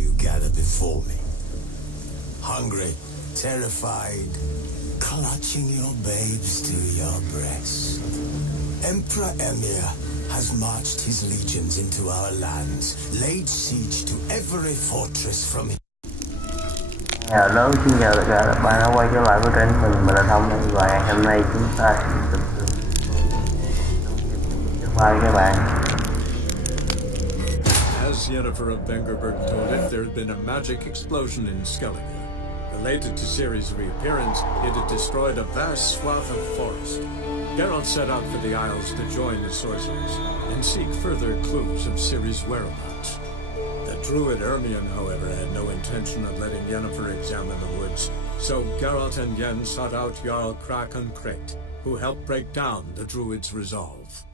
you gather before me. Hungry, terrified, clutching your babes to your breast. Emperor Emir has marched his legions into our lands, laid siege to every fortress from here. Hello, xin chào tất cả các bạn đã quay trở lại với kênh mình là Thông, và ngày hôm nay chúng ta sẽ tiếp tục chương 3 các bạn. As Yennefer of Vengerberg told it, there had been a magic explosion in Skellige. Related to Ciri's reappearance, it had destroyed a vast swath of forest. Geralt set out for the Isles to join the sorcerers and seek further clues of Ciri's whereabouts. The druid Ermion, however, had no intention of letting Yennefer examine the woods, so Geralt and Yen sought out Jarl Krakon Krayt, who helped break down the druid's resolve.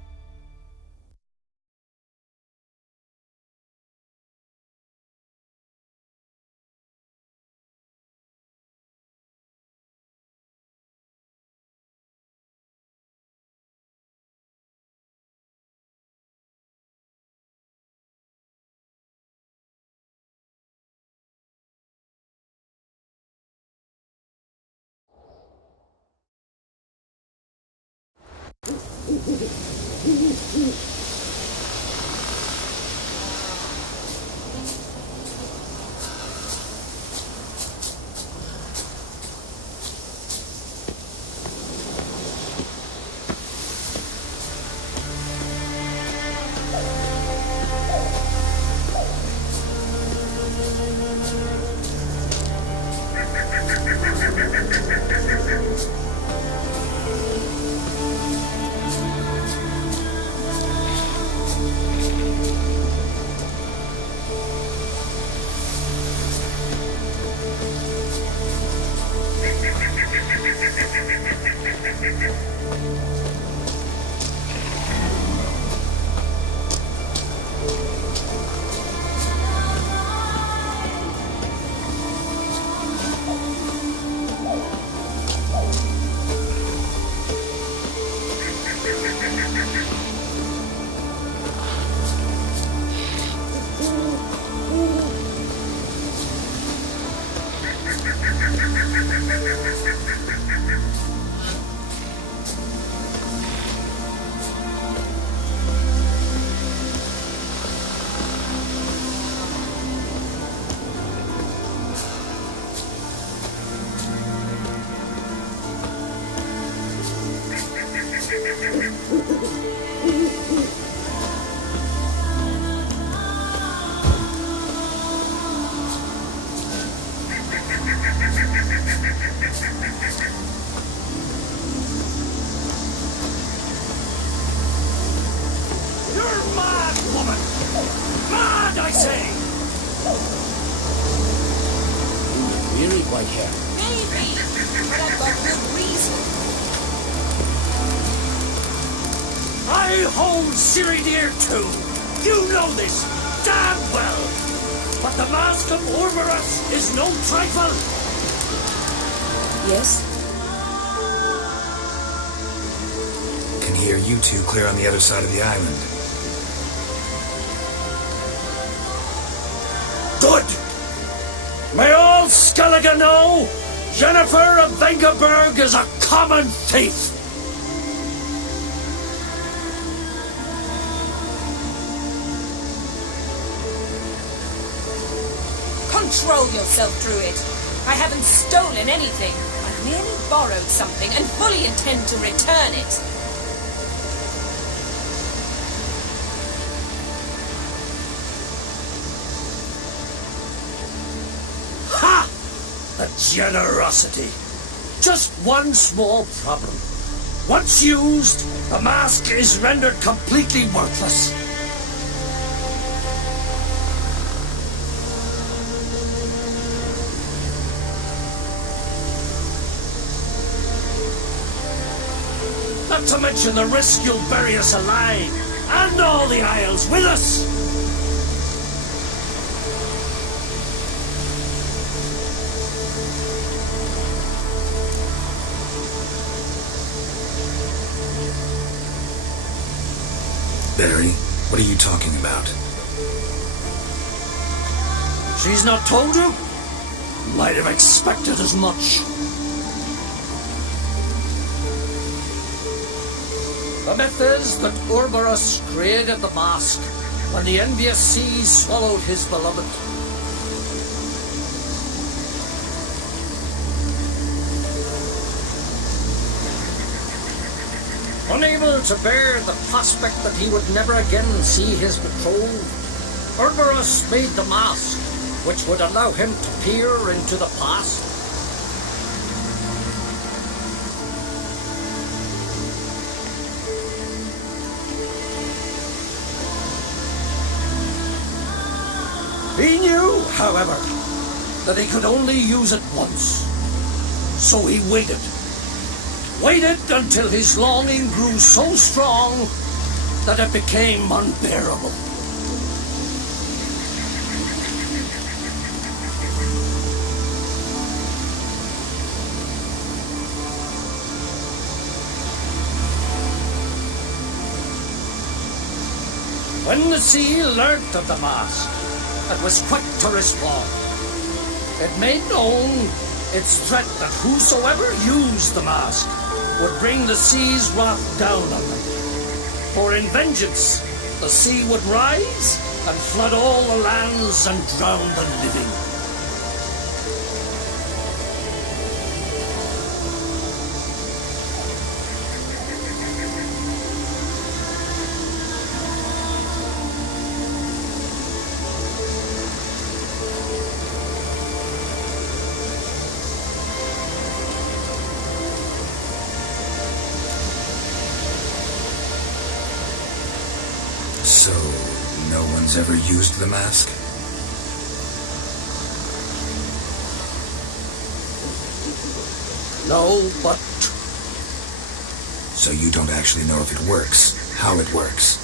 Ciri dear too. You know this damn well. But the mask of Ormerus is no trifle. Yes? Can hear you two clear on the other side of the island. Good. May all Skellige know Yennefer of Vengerberg is a common thief. Control yourself, Druid. I haven't stolen anything. I've merely borrowed something and fully intend to return it. Ha! The generosity. Just one small problem. Once used, the mask is rendered completely worthless. Not to mention the risk you'll bury us alive, and all the Isles with us! Barry, what are you talking about? She's not told you? Might have expected as much. The myth is that Ouroboros created the mask when the envious seas swallowed his beloved. Unable to bear the prospect that he would never again see his betrothed, Ouroboros made the mask, which would allow him to peer into the past. He knew, however, that he could only use it once. So he waited. Waited until his longing grew so strong that it became unbearable. When the sea learnt of the mask, it was quick to respond. It made known its threat that whosoever used the mask would bring the sea's wrath down on them. For in vengeance, the sea would rise and flood all the lands and drown the living. So, no one's ever used the mask? No, but So you don't actually know if it works, how it works.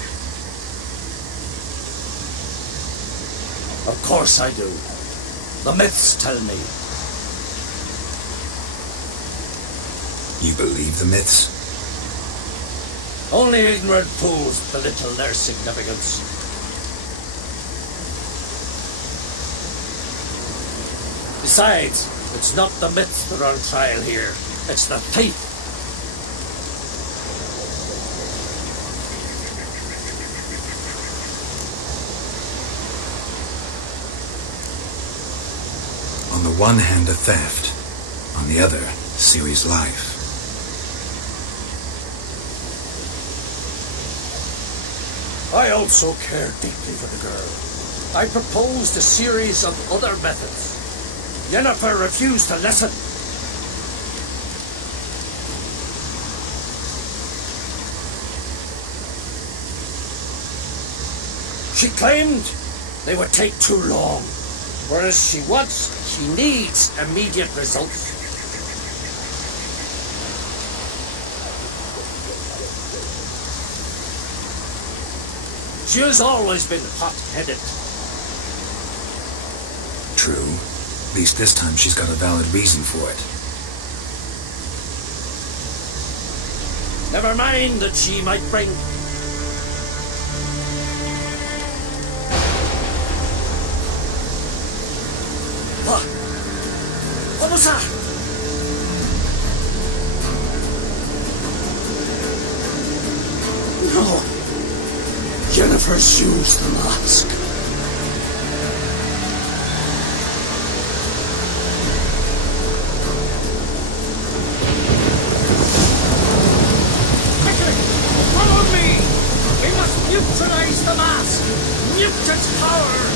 of course I do. The myths tell me. You believe the myths? Only ignorant fools belittle their significance. Besides, it's not the myths that are on trial here. It's the thief. On the one hand, a theft. On the other, Ciri's life. I also care deeply for the girl. I proposed a series of other methods. Yennefer refused to listen. She claimed they would take too long, whereas she needs immediate results. She has always been hot-headed. True. At least this time she's got a valid reason for it. Never mind that she might bring... What was that? No. Yennefer's used the mask. Quickly! Follow me! We must neutralize the mask! Mute its power!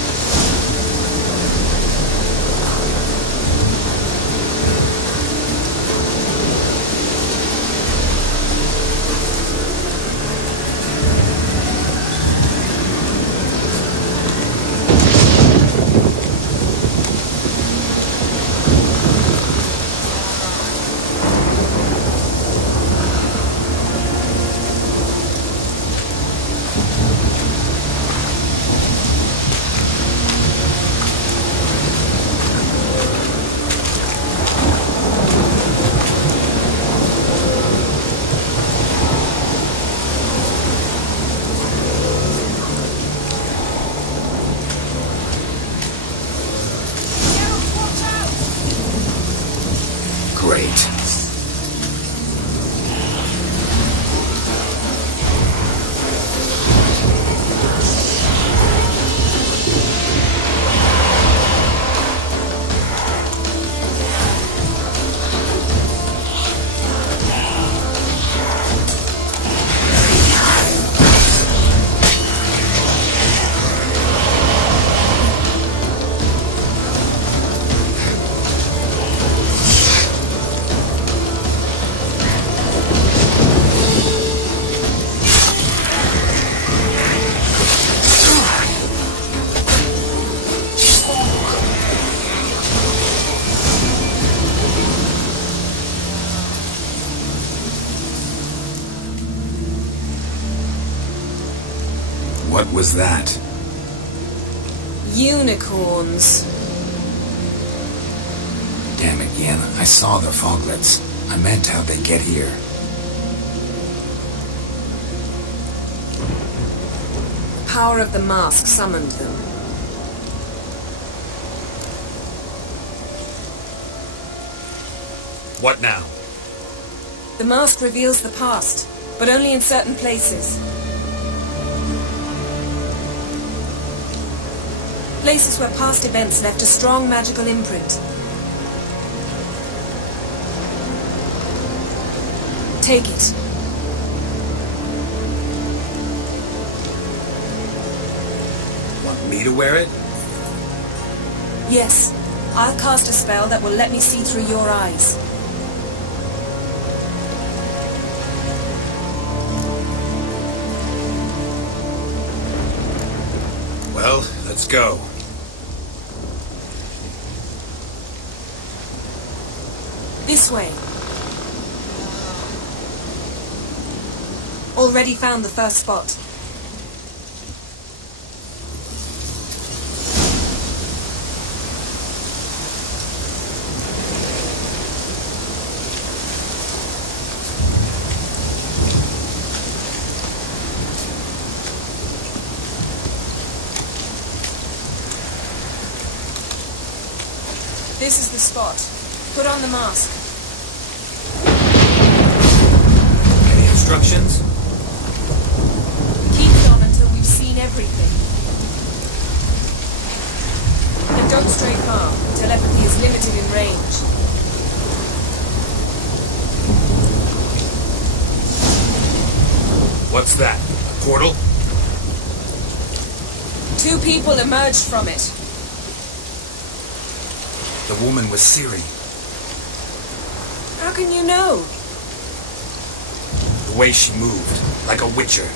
What was that? Unicorns. Damn it, Yen. I saw the foglets. I meant how'd they get here? The power of the mask summoned them. What now? The mask reveals the past, but only in certain places. Places where past events left a strong magical imprint. Take it. Want me to wear it? Yes, I'll cast a spell that will let me see through your eyes. Well, let's go. This way. Already found the first spot. This is the spot. Put on the mask. Any instructions? Keep it on until we've seen everything. And don't stray far. Telepathy is limited in range. What's that? A portal? 2 people emerged from it. The woman was Ciri. How can you know? The way she moved, like a witcher.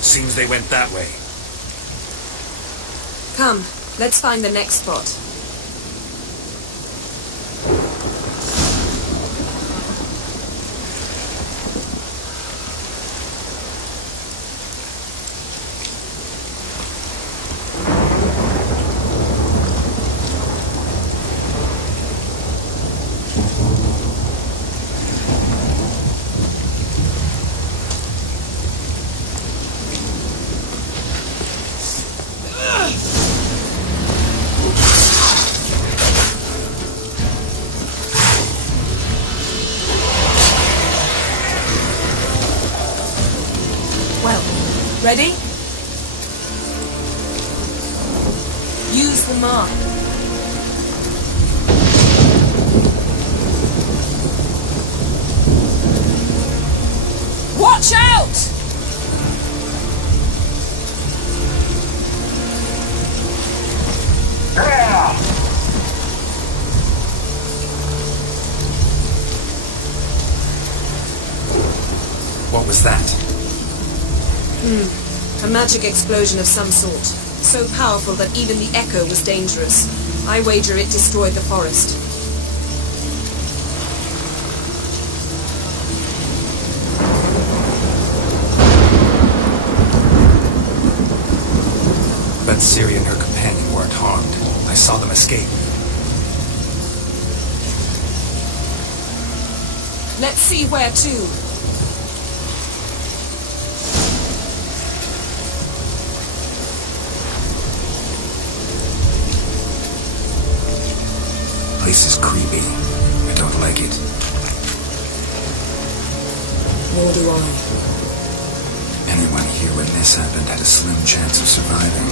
Seems they went that way. Come, let's find the next spot. Ready? Use the mark. Watch out! What was that? A magic explosion of some sort. So powerful that even the echo was dangerous. I wager it destroyed the forest. But Ciri and her companion weren't harmed. I saw them escape. Let's see where to. Place is creepy. I don't like it. Nor do I. Anyone here when this happened had a slim chance of surviving.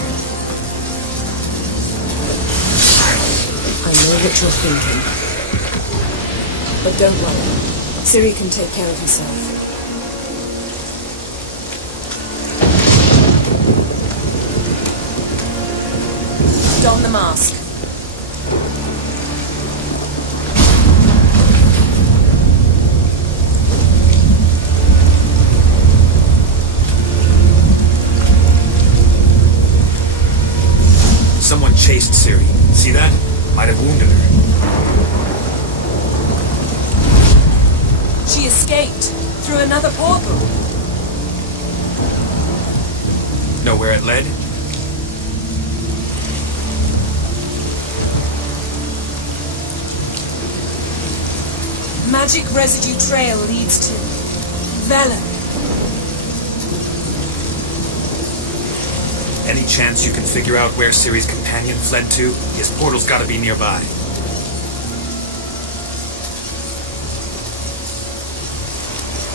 I know what you're thinking. But don't worry. Ciri can take care of herself. Don the mask. Someone chased Ciri. See that? Might have wounded her. She escaped through another portal. know where it led? Magic residue trail leads to Velen. Any chance you can figure out where Ciri's companion fled to? His portal's gotta be nearby.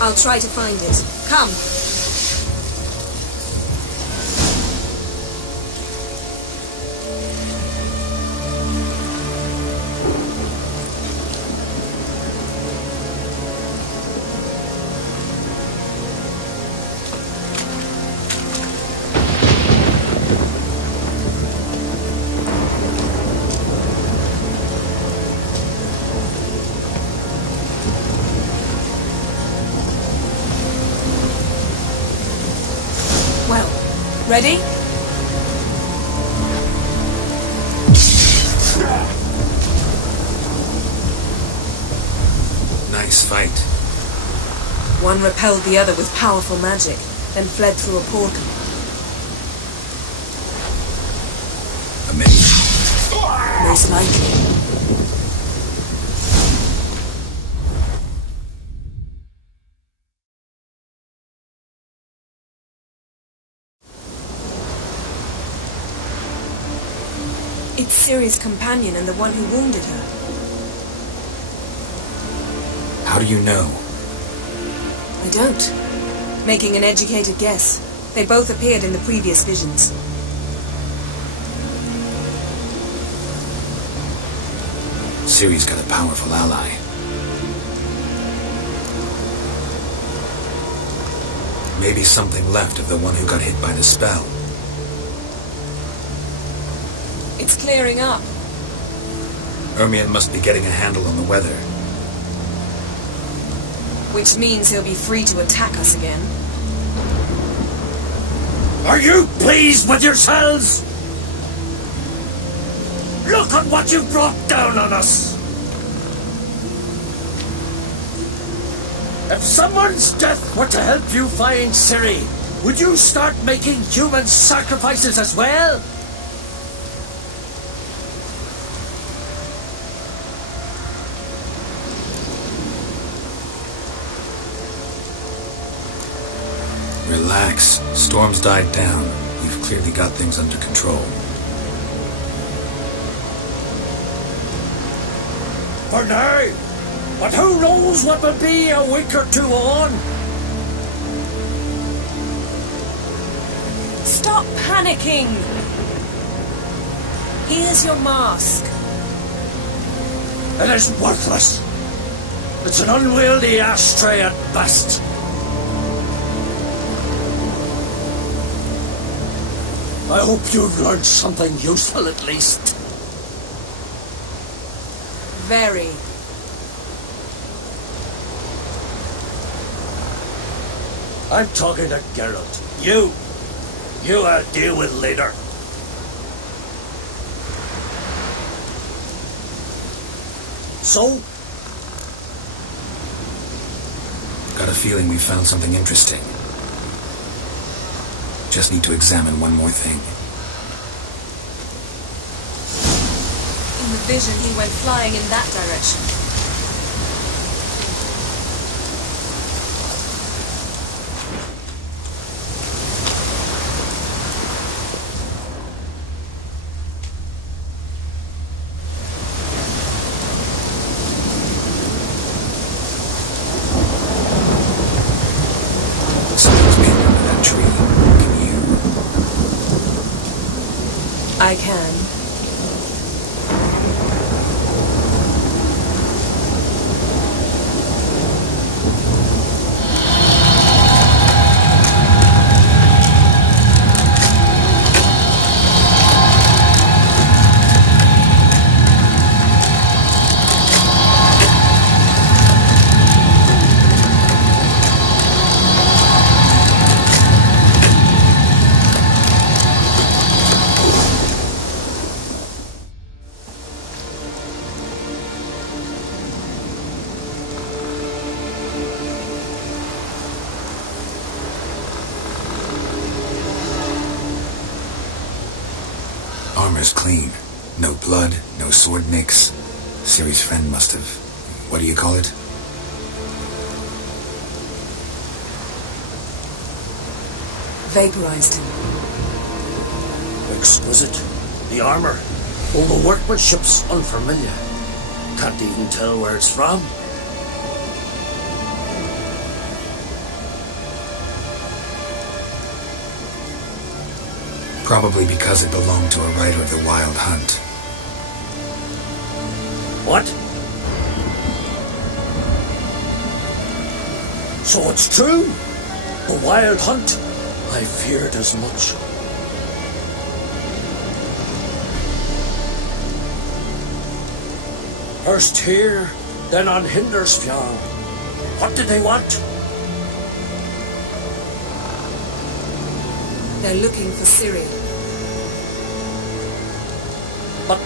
I'll try to find it. Come. Ready? Nice fight. One repelled the other with powerful magic, then fled through a portal. Amazing. Most likely. It's Ciri's companion and the one who wounded her. How do you know? I don't. Making an educated guess. They both appeared in the previous visions. Ciri's got a powerful ally. Maybe something left of the one who got hit by the spell. It's clearing up. Ermion must be getting a handle on the weather. Which means he'll be free to attack us again. Are you pleased with yourselves? Look at what you brought down on us! If someone's death were to help you find Ciri, would you start making human sacrifices as well? Relax. Storm's died down. We've clearly got things under control. For now. But who knows what will be a week or two on? Stop panicking! Here's your mask. It is worthless. It's an unwieldy ashtray at best. I hope you've learned something useful at least. Very. I'm talking to Geralt. You I'll deal with later. So? Got a feeling we found something interesting. Just need to examine one more thing. In the vision, he went flying in that direction. Something's made under that tree. I can. armor's clean. No blood, no sword nicks. Ciri's friend must have... what do you call it? Vaporized him. Exquisite. The armor. All the workmanship's unfamiliar. Can't even tell where it's from. Probably because it belonged to a writer of the Wild Hunt. What? So it's true? The Wild Hunt? I feared as much. First here, then on Hindersfjall. What did they want? They're looking for Ciri. But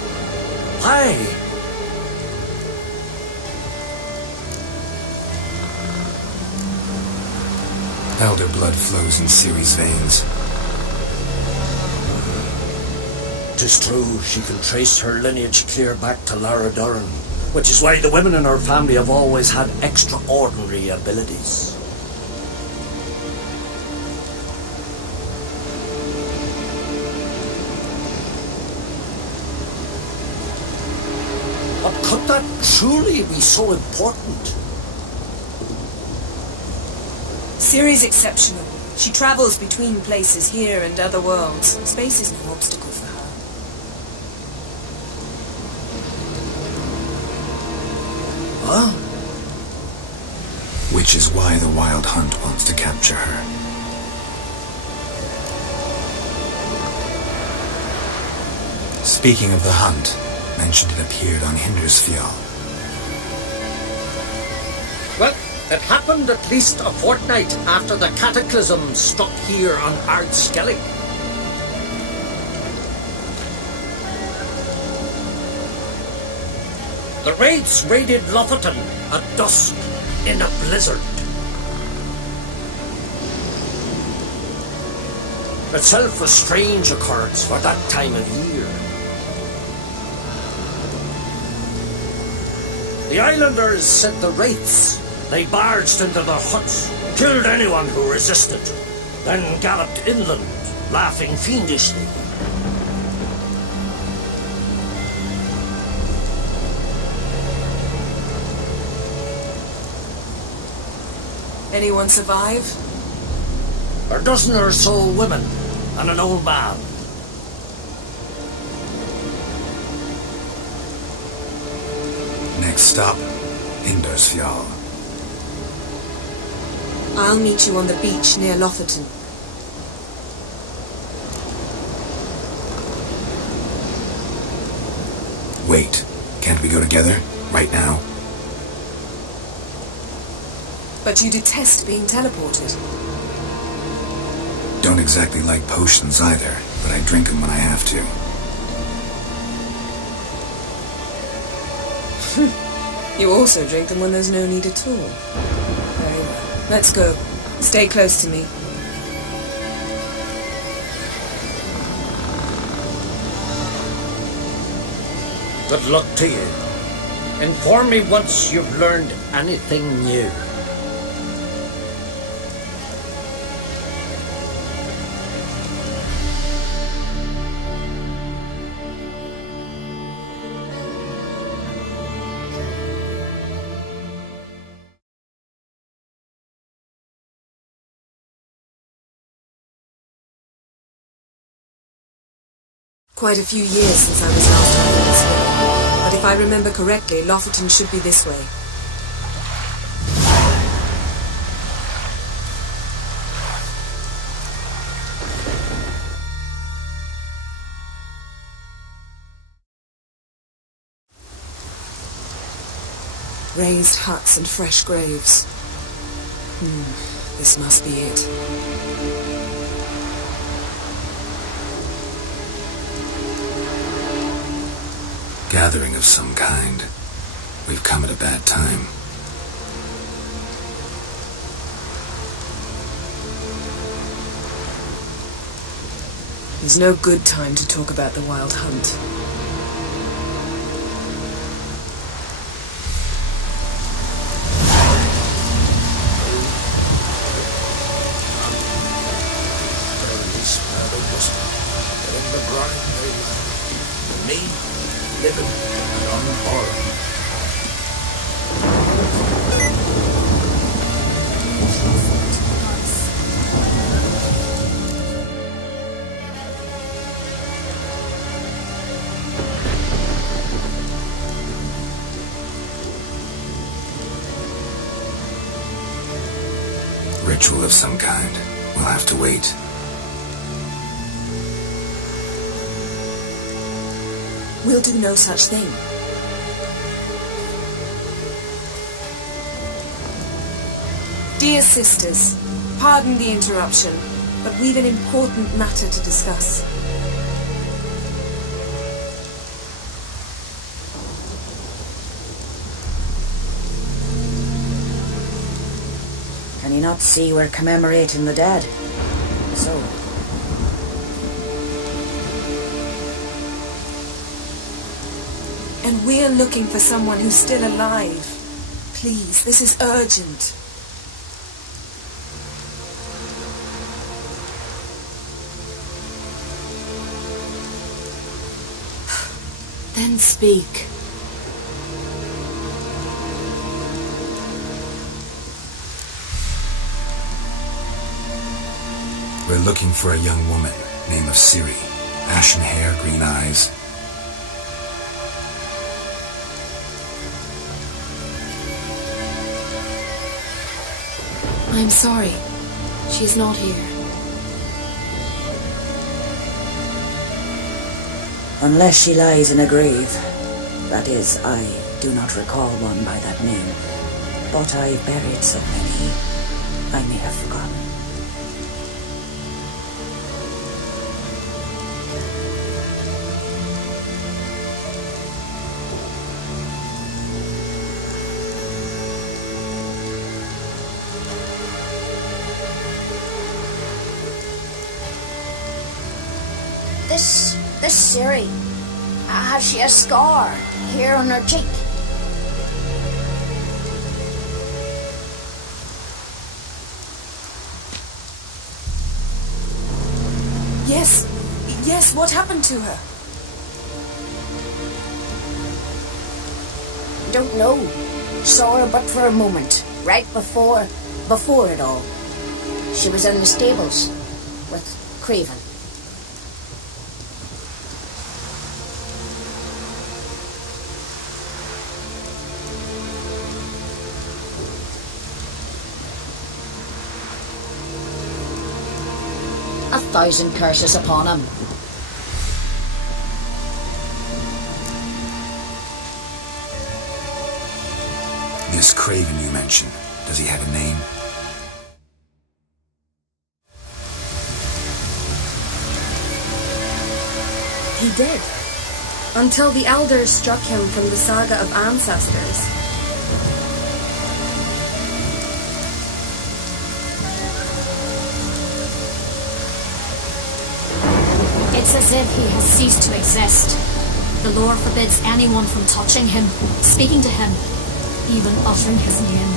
why? Elder blood flows in Ciri's veins. 'Tis true, she can trace her lineage clear back to Lara Duran, which is why the women in her family have always had extraordinary abilities. But could that truly be so important? Ciri's exceptional. She travels between places here and other worlds. Space is no obstacle for her. Huh? Which is why the Wild Hunt wants to capture her. Speaking of the hunt, mentioned it appeared on Hindersfjall. Well, it happened at least a fortnight after the cataclysm struck here on Ardskellig. The raids raided Lofoten at dusk in a blizzard. Itself a strange occurrence for that time of year. The islanders set the wraiths. They barged into their huts, killed anyone who resisted, then galloped inland, laughing fiendishly. Anyone survive? A dozen or so women and an old man. Next stop, Hindersfjall. I'll meet you on the beach near Lofoten. Wait, can't we go together? Right now? But you detest being teleported. Don't exactly like potions either, but I drink them when I have to. You also drink them when there's no need at all. Very well. Let's go. Stay close to me. Good luck to you. Inform me once you've learned anything new. Quite a few years since I was last over this way. But if I remember correctly, Lofoten should be this way. Raised huts and fresh graves. This must be it. Gathering of some kind. We've come at a bad time. There's no good time to talk about the Wild Hunt. In the brine they lie. Me, living and unborn. Ritual of some kind. We'll have to wait. We'll do no such thing. Dear sisters, pardon the interruption, but we've an important matter to discuss. Can you not see we're commemorating the dead? So, And we're looking for someone who's still alive. Please, this is urgent. Then speak. We're looking for a young woman, name of Ciri. Ashen hair, green eyes. I'm sorry. She's not here. unless she lies in a grave. That is, I do not recall one by that name. But I've buried so many, I may have forgotten. This Ciri, has she a scar here on her cheek? Yes, what happened to her? Don't know. Saw her but for a moment, right before it all. She was in the stables with Craven. A thousand curses upon him. This Craven you mentioned, does he have a name? He did. Until the elders struck him from the saga of ancestors. It's as if he has ceased to exist. The lore forbids anyone from touching him, speaking to him, even uttering his name.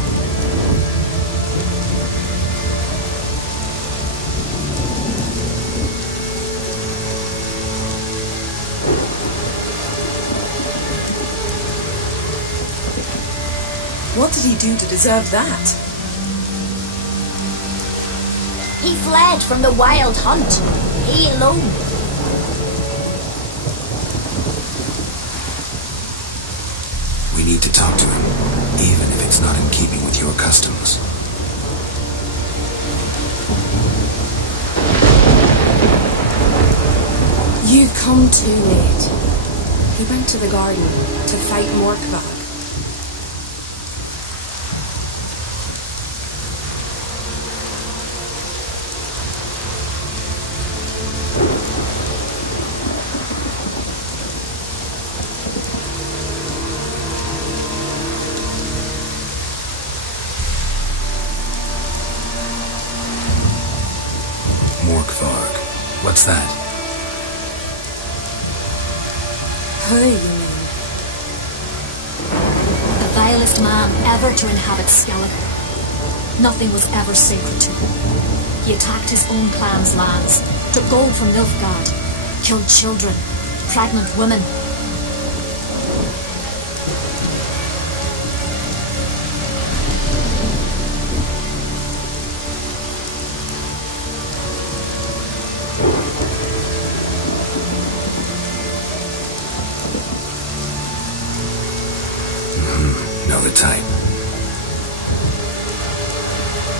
What did he do to deserve that? He fled from the Wild Hunt. He alone. We need to talk to him, even if it's not in keeping with your customs. You've come too late. He went to the garden to fight Morkvar. Morkvarg. What's that? Who, you mean? The vilest man ever to inhabit Skellige. Nothing was ever sacred to him. He attacked his own clan's lands, took gold from Nilfgaard, killed children, pregnant women. Know the type.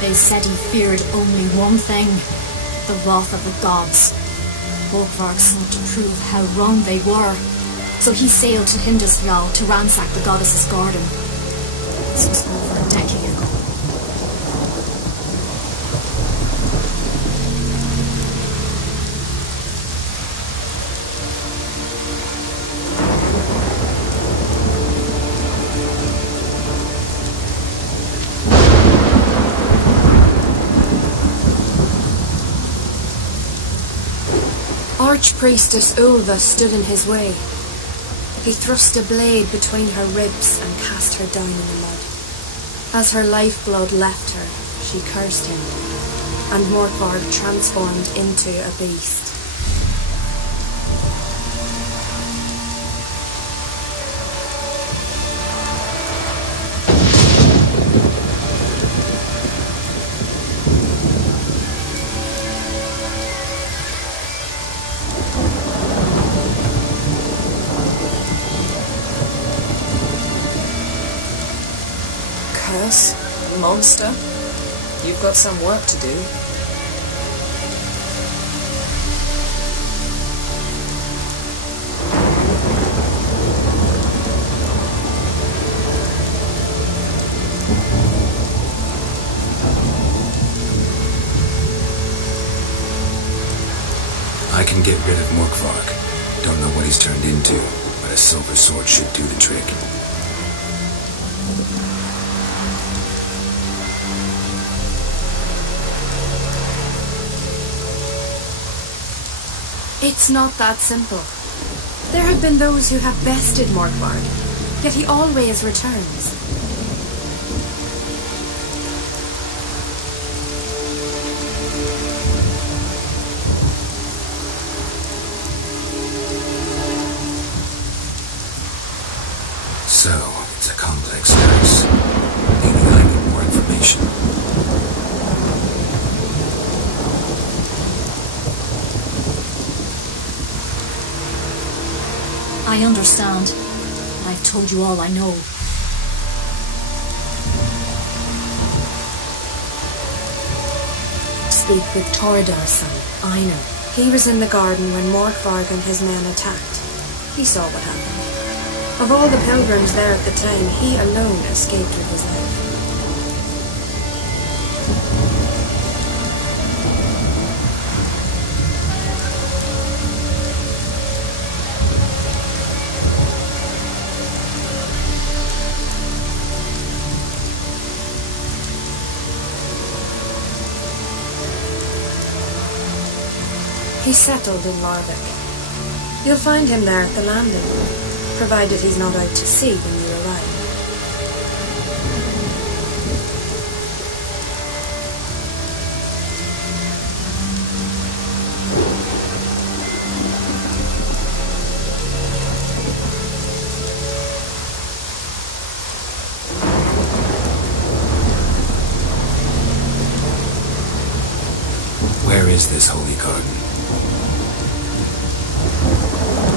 They said he feared only one thing, the wrath of the gods. Borgvarg sought to prove how wrong they were, so he sailed to Hindisfjall to ransack the goddess's garden. This was over a decade ago. Archpriestess Ulva stood in his way. He thrust a blade between her ribs and cast her down in the mud. As her lifeblood left her, she cursed him, and Morkvarg transformed into a beast. Monster, you've got some work to do. I can get rid of Morkvarg. Don't know what he's turned into, but a silver sword should do the trick. It's not that simple. There have been those who have bested Morkvarg, yet he always returns. So, it's a complex curse. Meaning I need more information. I understand. I've told you all I know. Speak with Torridar's son, Einar. He was in the garden when Morkvarg and his men attacked. He saw what happened. Of all the pilgrims there at the time, he alone escaped with his life. He settled in Larvik. You'll find him there at the landing, provided he's not out to sea when you arrive. Where is this holy garden?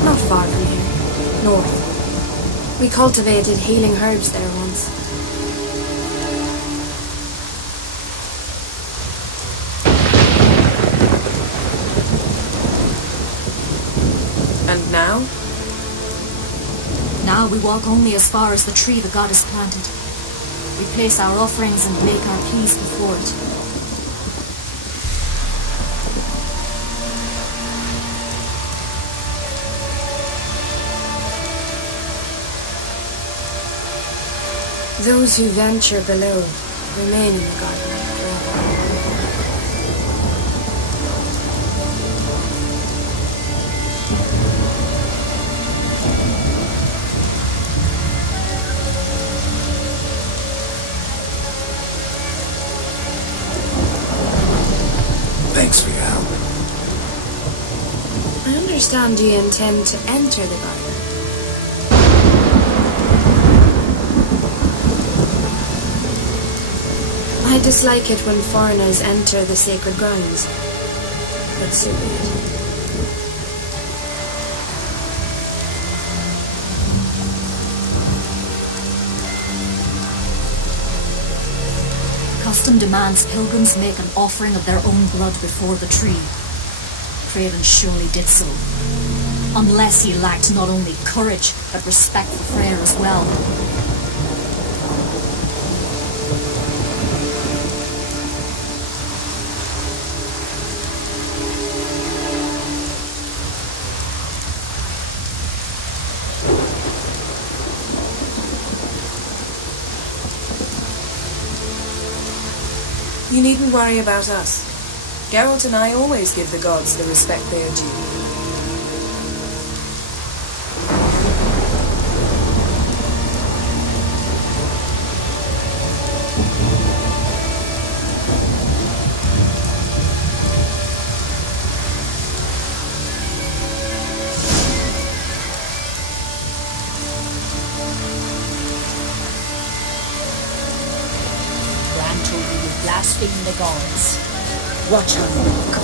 Not far from here. North. We cultivated healing herbs there once. And now? Now we walk only as far as the tree the goddess planted. We place our offerings and make our peace before it. Those who venture below remain in the garden forever. understand you intend to enter the garden. I dislike it when foreigners enter the sacred grounds, but so be it. Custom demands pilgrims make an offering of their own blood before the tree. Craven surely did so. Unless he lacked not only courage, but respect for Freyr as well. You needn't worry about us. Geralt and I always give the gods the respect they are due. Blaspheme the gods. Watch her walk.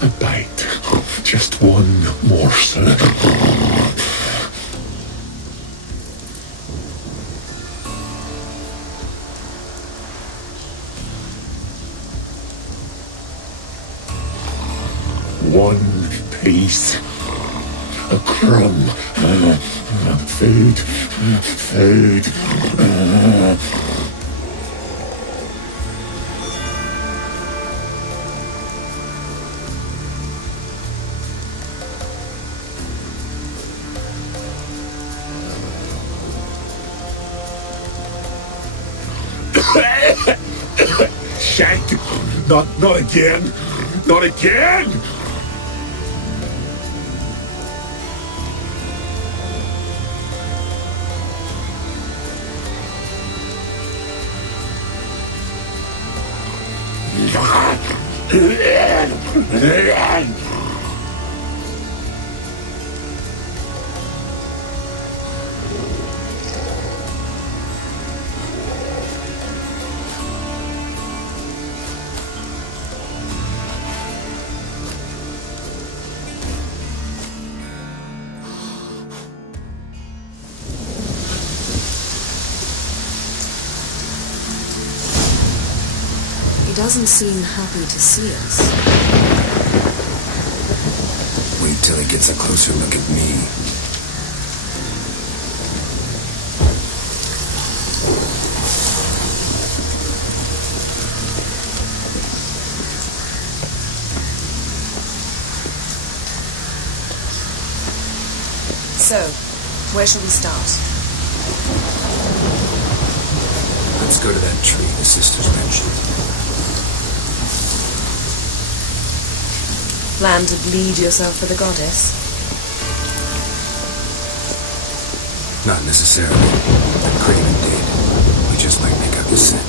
A bite. Just one morsel. One piece. A crumb. Food. Food. Shank! Not again! Not again! He doesn't seem happy to see us. Wait till he gets a closer look at me. So, where shall we start? Let's go to that tree the sisters mentioned. Plan to bleed yourself for the goddess? Not necessarily. But Craven did. We just might make up the scent.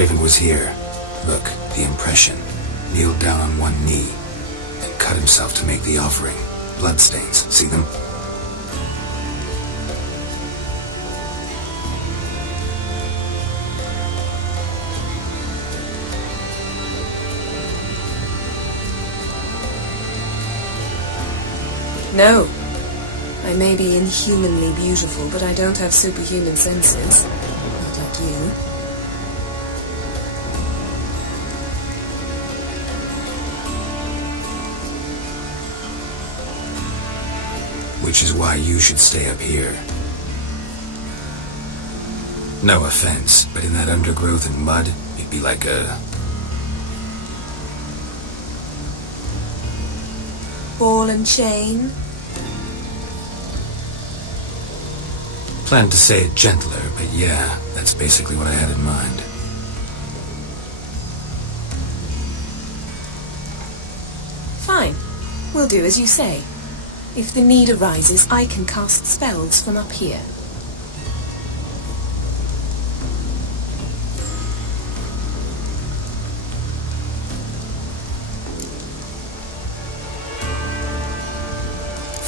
Craven was here. Look, the impression. Kneeled down on one knee and cut himself to make the offering. Bloodstains, see them? No. I may be inhumanly beautiful, but I don't have superhuman senses. Not like you. Which is why you should stay up here. No offense, but in that undergrowth and mud, you'd be like a... Ball and chain? Planned to say it gentler, but yeah, that's basically what I had in mind. Fine. We'll do as you say. If the need arises, I can cast spells from up here.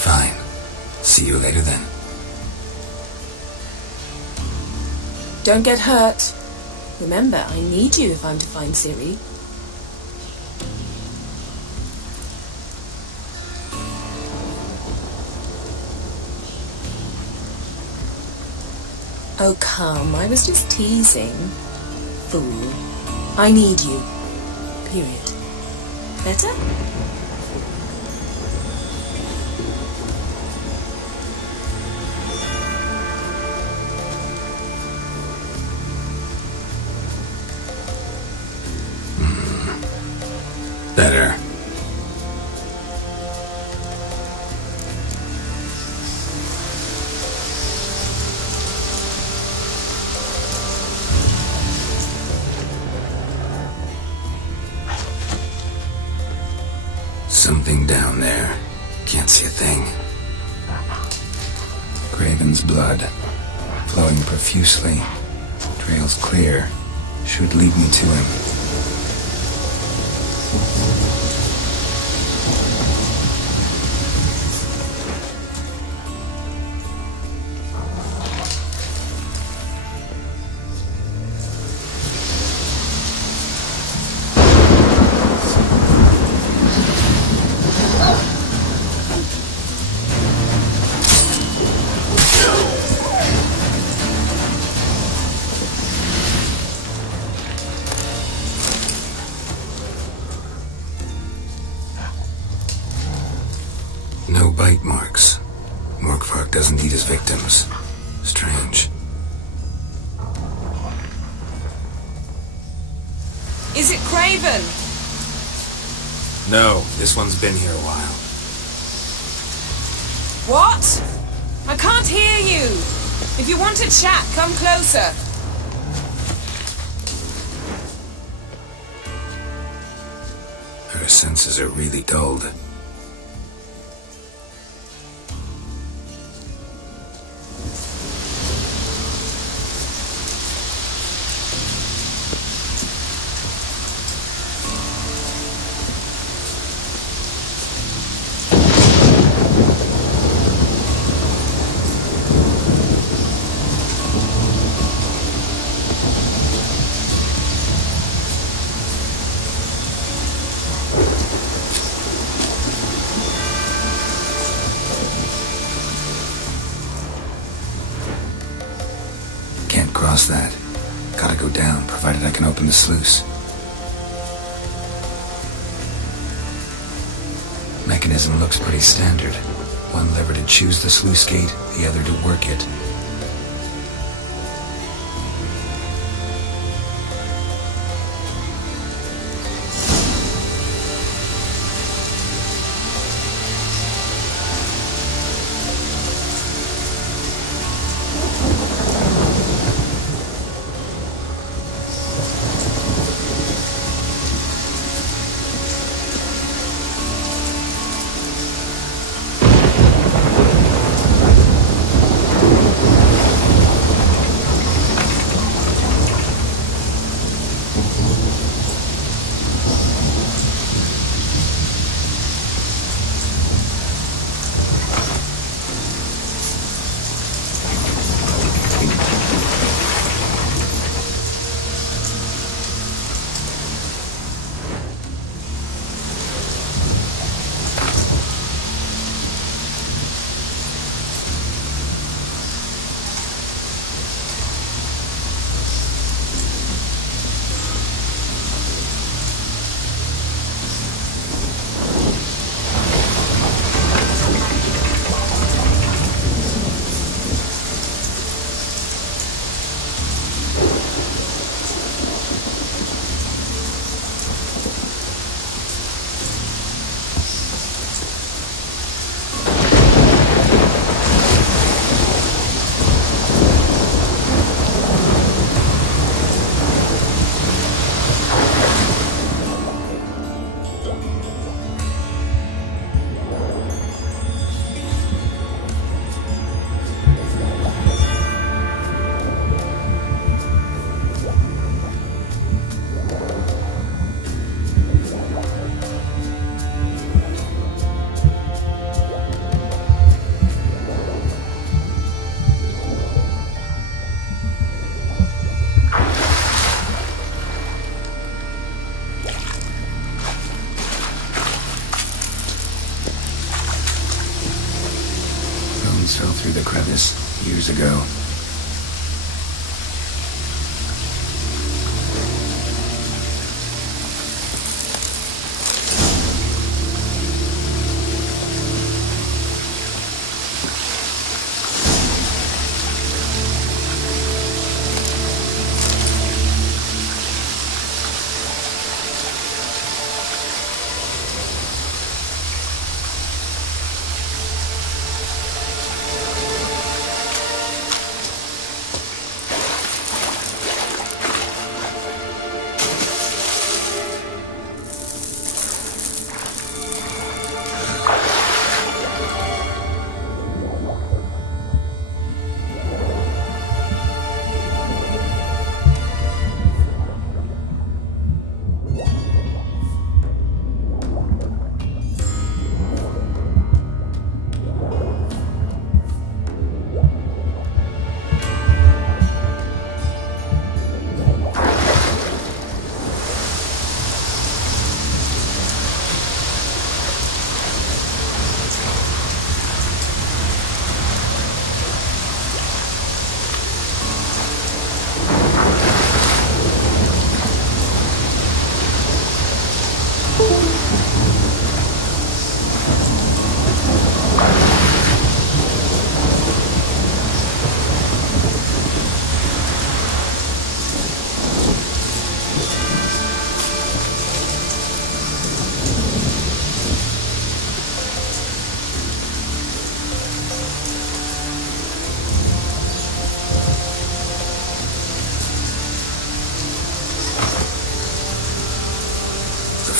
Fine. See you later then. Don't get hurt. Remember, I need you if I'm to find Ciri. Oh, come. I was just teasing. Fool. I need you. Period. Better? Better. Something down there. Can't see a thing. Craven's blood. Flowing profusely. Trail's clear. Should lead me to him. No bite marks. Morkvark doesn't eat his victims. Strange. Is it Craven? No, this one's been here a while. What? I can't hear you. If you want to chat, come closer. Her senses are really dulled. Cross that. Gotta go down, provided I can open the sluice. Mechanism looks pretty standard. One lever to choose the sluice gate, the other to work it. Fell through the crevice years ago.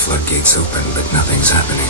Floodgates open, but nothing's happening.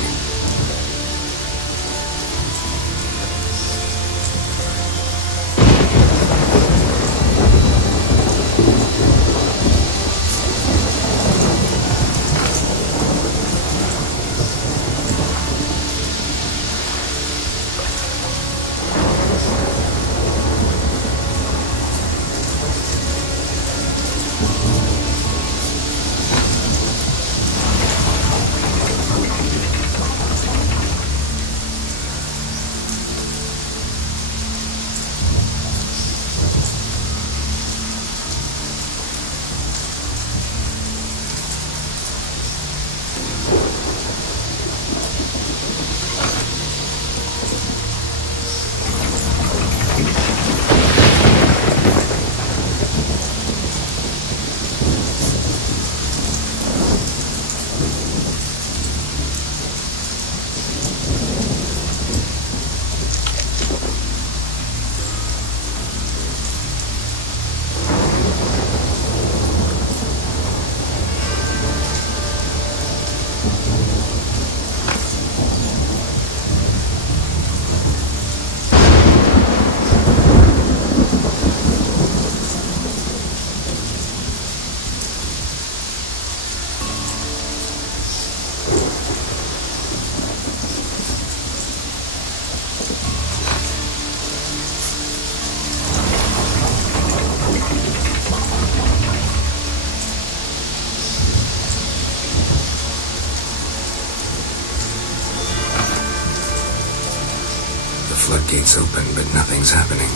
Floodgates open, but nothing's happening.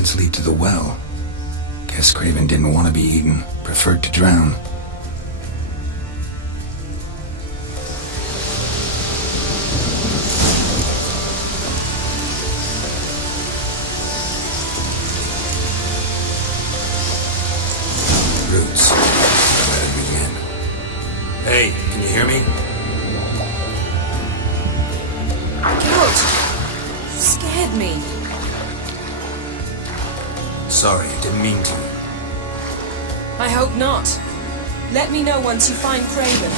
footprints lead to the well. Guess Craven didn't want to be eaten, preferred to drown. Roots. Where to begin? Hey, can you hear me? Geralt, you scared me. Sorry, didn't mean to. I hope not. Let me know once you find Craven.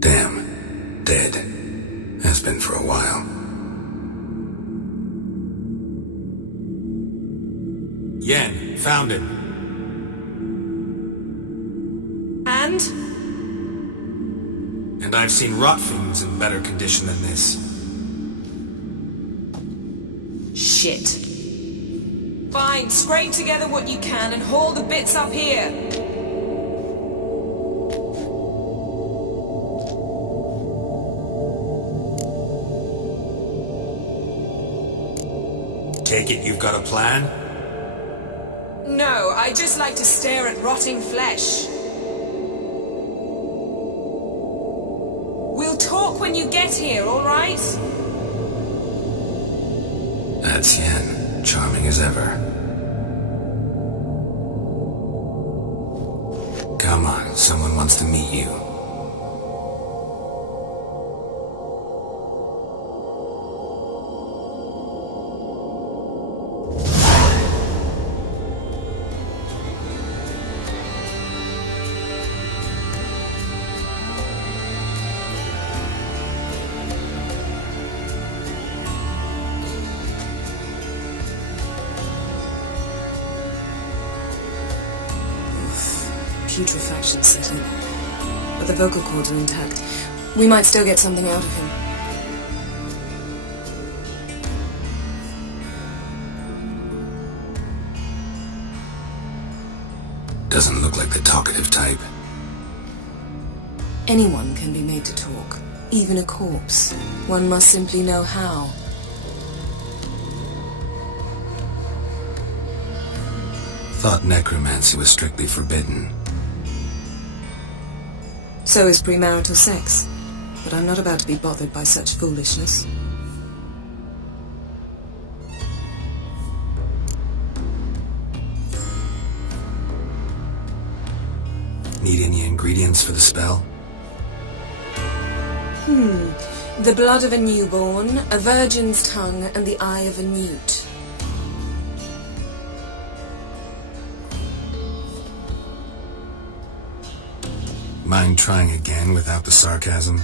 Damn. Dead. Has been for a while. Yen, found him. And? And I've seen rot fiends in better condition than this. Shit. Fine, scrape together what you can and haul the bits up here. Take it you've got a plan? No, I just like to stare at rotting flesh. We'll talk when you get here, all right? That's Yen, charming as ever. Come on, someone wants to meet you. Putrefaction set in. But the vocal cords are intact. We might still get something out of him. Doesn't look like the talkative type. Anyone can be made to talk. Even a corpse. One must simply know how. Thought necromancy was strictly forbidden. So is premarital sex. But I'm not about to be bothered by such foolishness. Need any ingredients for the spell? The blood of a newborn, a virgin's tongue, and the eye of a newt. Mind trying again without the sarcasm?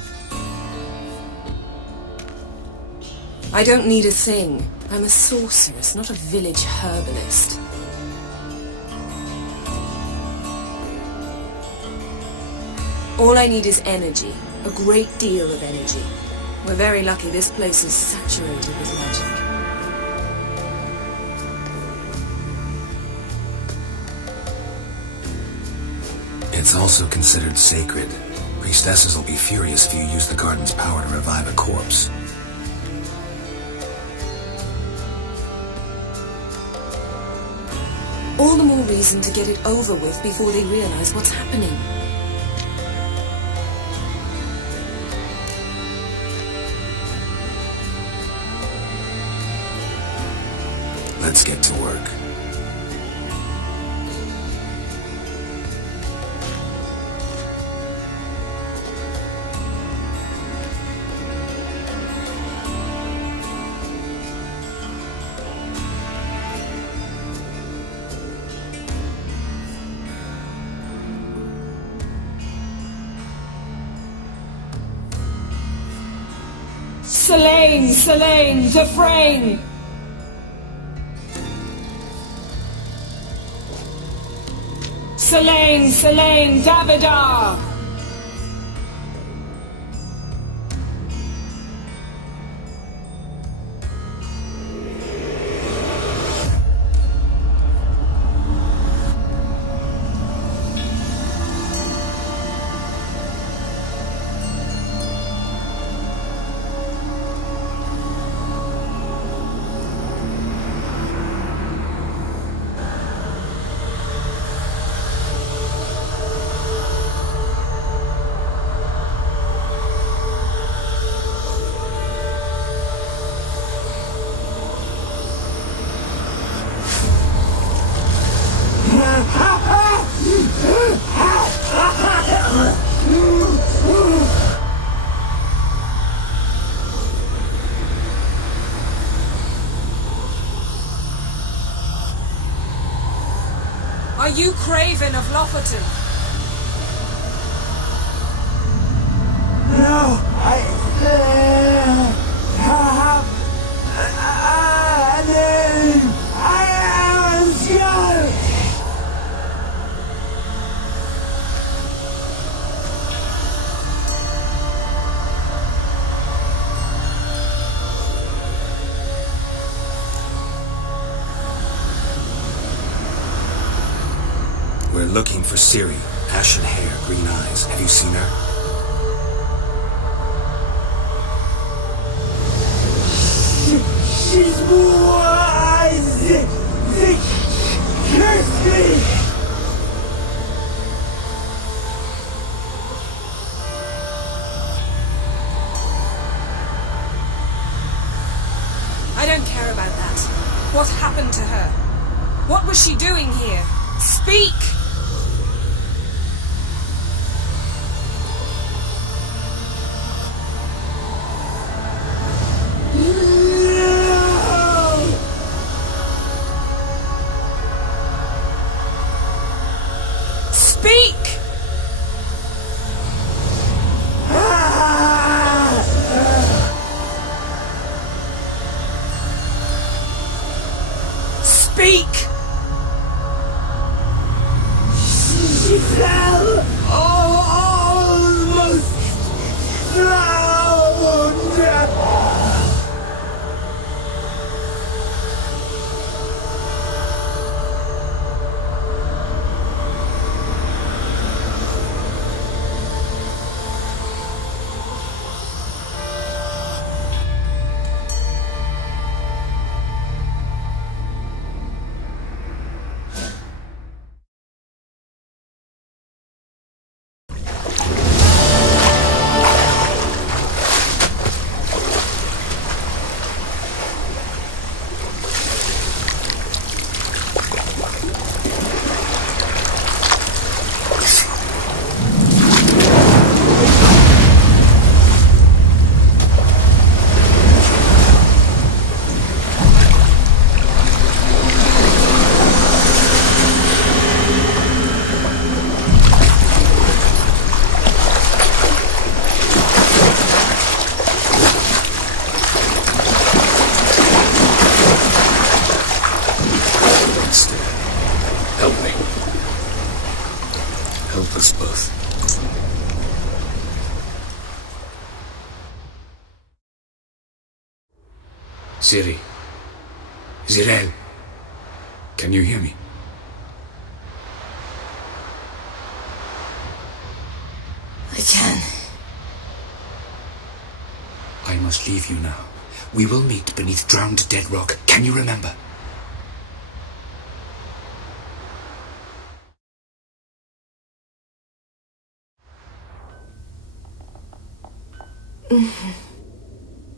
I don't need a thing. I'm a sorceress, not a village herbalist. All I need is energy. A great deal of energy. We're very lucky this place is saturated with magic. It's also considered sacred. Priestesses will be furious if you use the garden's power to revive a corpse. All the more reason to get it over with before they realize what's happening. Let's get to work. Selene, Selene, Dufresne! Selene, Selene, Davidar! Are you Craven of Lofoten? No, I have a name. I am Sky. We're looking for Ciri. Ashen hair, green eyes. Have you seen her? She's more eyes. They curse me. I don't care about that. What happened to her? What was she doing here? Speak! Speak! Speak! She fell almost drowned. Help me. Help us both. Ciri. Zirel. Can you hear me? I can. I must leave you now. We will meet beneath drowned dead rock. Can you remember?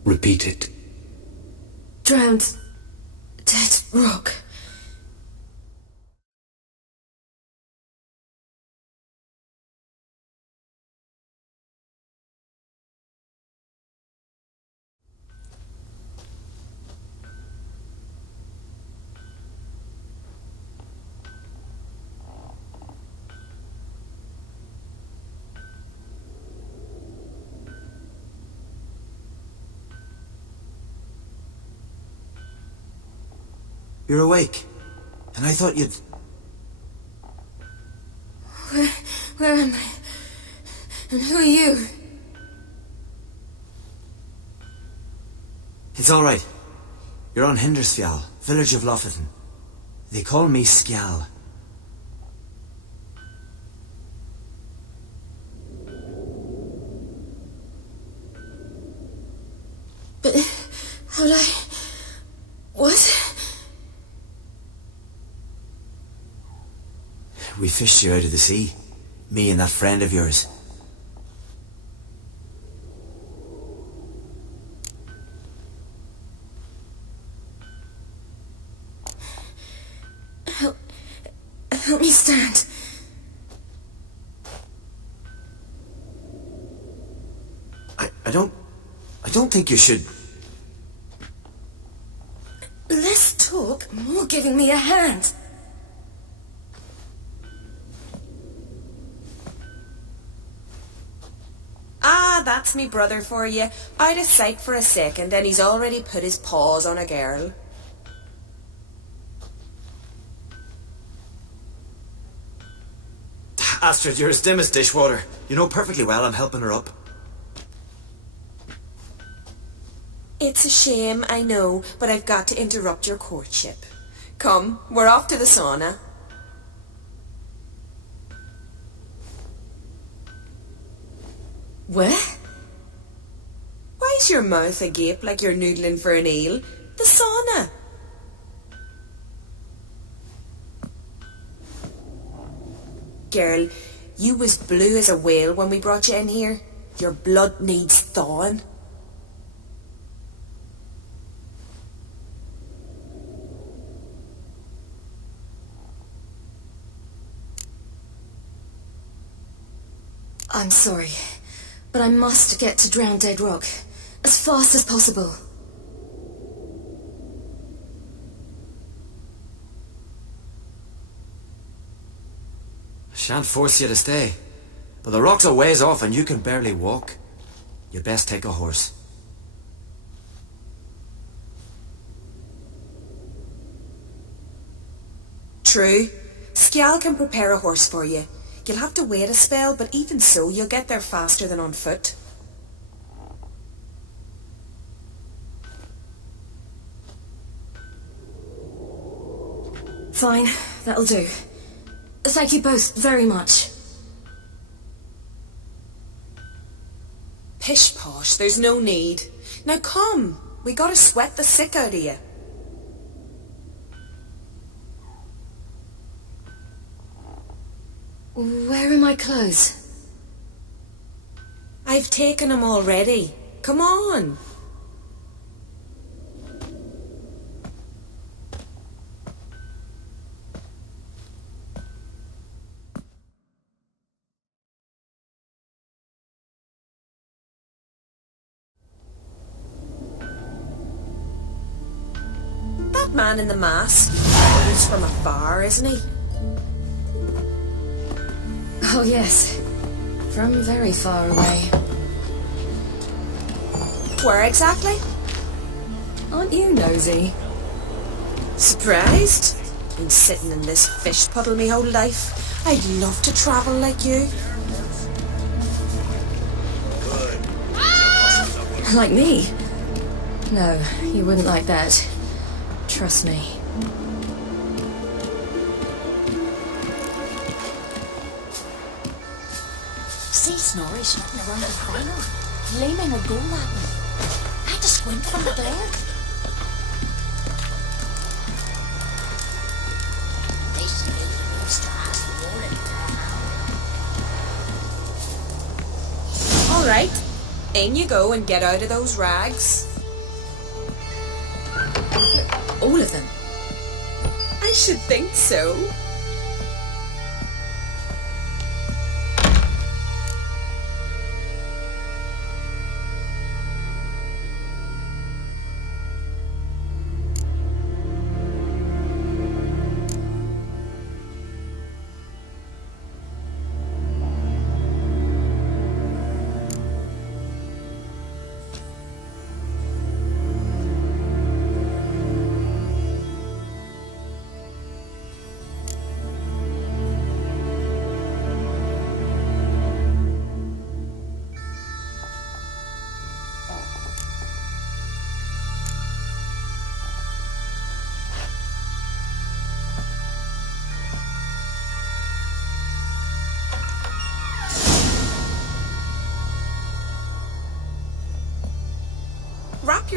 Repeat it. Drowned. Dead rock. You're awake. And I thought you'd... Where am I? And who are you? It's all right. You're on Hindersfjall, village of Lofoten. They call me Skjal. But how'd I... What? We fished you out of the sea. Me and that friend of yours. Help me stand. I don't think you should... Less talk, more giving me a hand. Ah, that's me brother for you. Out of sight for a second and he's already put his paws on a girl. Astrid, you're as dim as dishwater. You know perfectly well I'm helping her up. It's a shame, I know, but I've got to interrupt your courtship. Come, we're off to the sauna. What? Why's your mouth agape like you're noodling for an eel? The sauna. Girl, you was blue as a whale when we brought you in here. Your blood needs thawing. I'm sorry, but I must get to Drown Dead Rock as fast as possible. I shan't force you to stay, but the rock's a ways off and you can barely walk. You'd best take a horse. True. Skjal can prepare a horse for you. You'll have to wait a spell, but even so, you'll get there faster than on foot. Fine, that'll do. Thank you both very much. Pish posh, there's no need. Now come, we gotta sweat the sick out of you. Where are my clothes? I've taken them already. Come on. That man in the mask, he's from afar, isn't he? Oh yes, from very far away. Where exactly? Aren't you nosy? Surprised? Been sitting in this fish puddle me whole life. I'd love to travel like you. Like me? No, you wouldn't like that. Trust me. See Snorri sitting around the fire, gleaming a goal at me. I had to squint from the glare. They say he needs to ask for more. All right, in you go and get out of those rags. All of them? I should think so.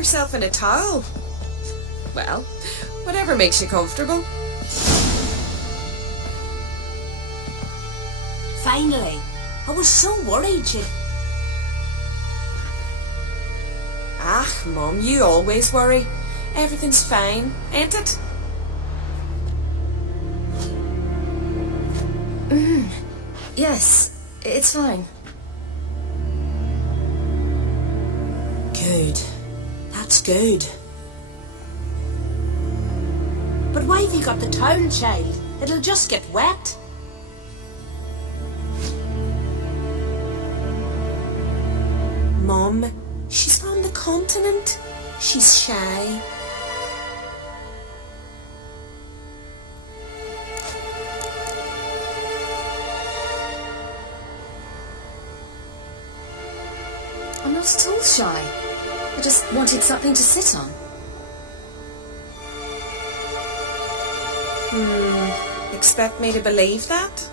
yourself in a towel? Well, whatever makes you comfortable. Finally. I was so worried she'd... Ah, Mum, you always worry. Everything's fine, ain't it? Yes, it's fine. Good. That's good. But why have you got the towel, child? It'll just get wet. Mum, she's from the Continent. She's shy. I'm not at all shy. I just wanted something to sit on. Expect me to believe that?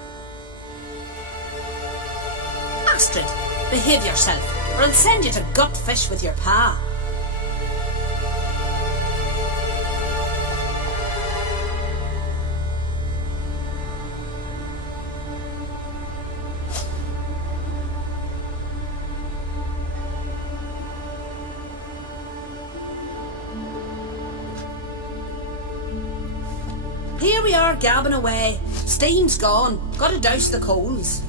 Astrid, behave yourself, or I'll send you to gut fish with your pa. Here we are gabbing away. Steam's gone. Gotta douse the coals.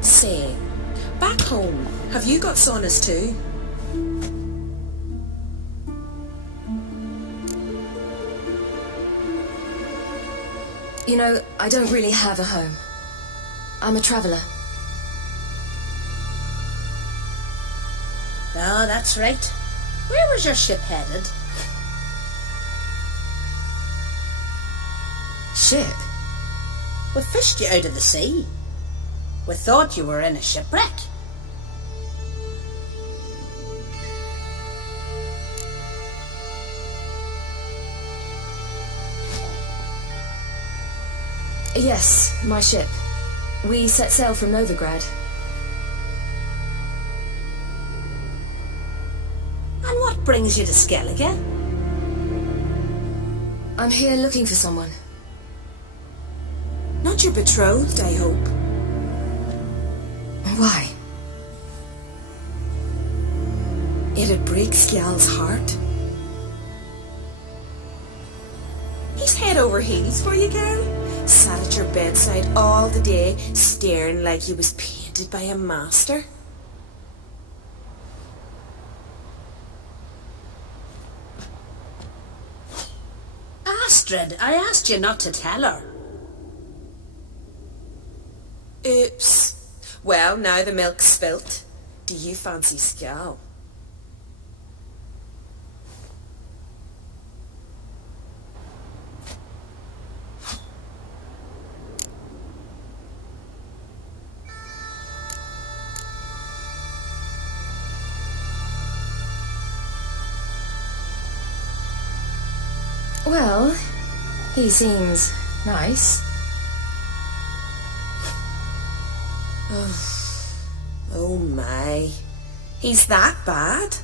Say, back home, have you got saunas too? You know, I don't really have a home. I'm a traveller. Ah, that's right. Where was your ship headed? Ship? We fished you out of the sea. We thought you were in a shipwreck. Yes, my ship. We set sail from Novigrad. And what brings you to Skellige? I'm here looking for someone. Not your betrothed, I hope. Why? It'd break Skjal's heart. He's head over heels for you, girl. Sat at your bedside all the day, staring like he was painted by a master. Astrid, I asked you not to tell her. Oops. Well, now the milk's spilt. Do you fancy Skjal? Well, he seems nice. Oh my. He's that bad?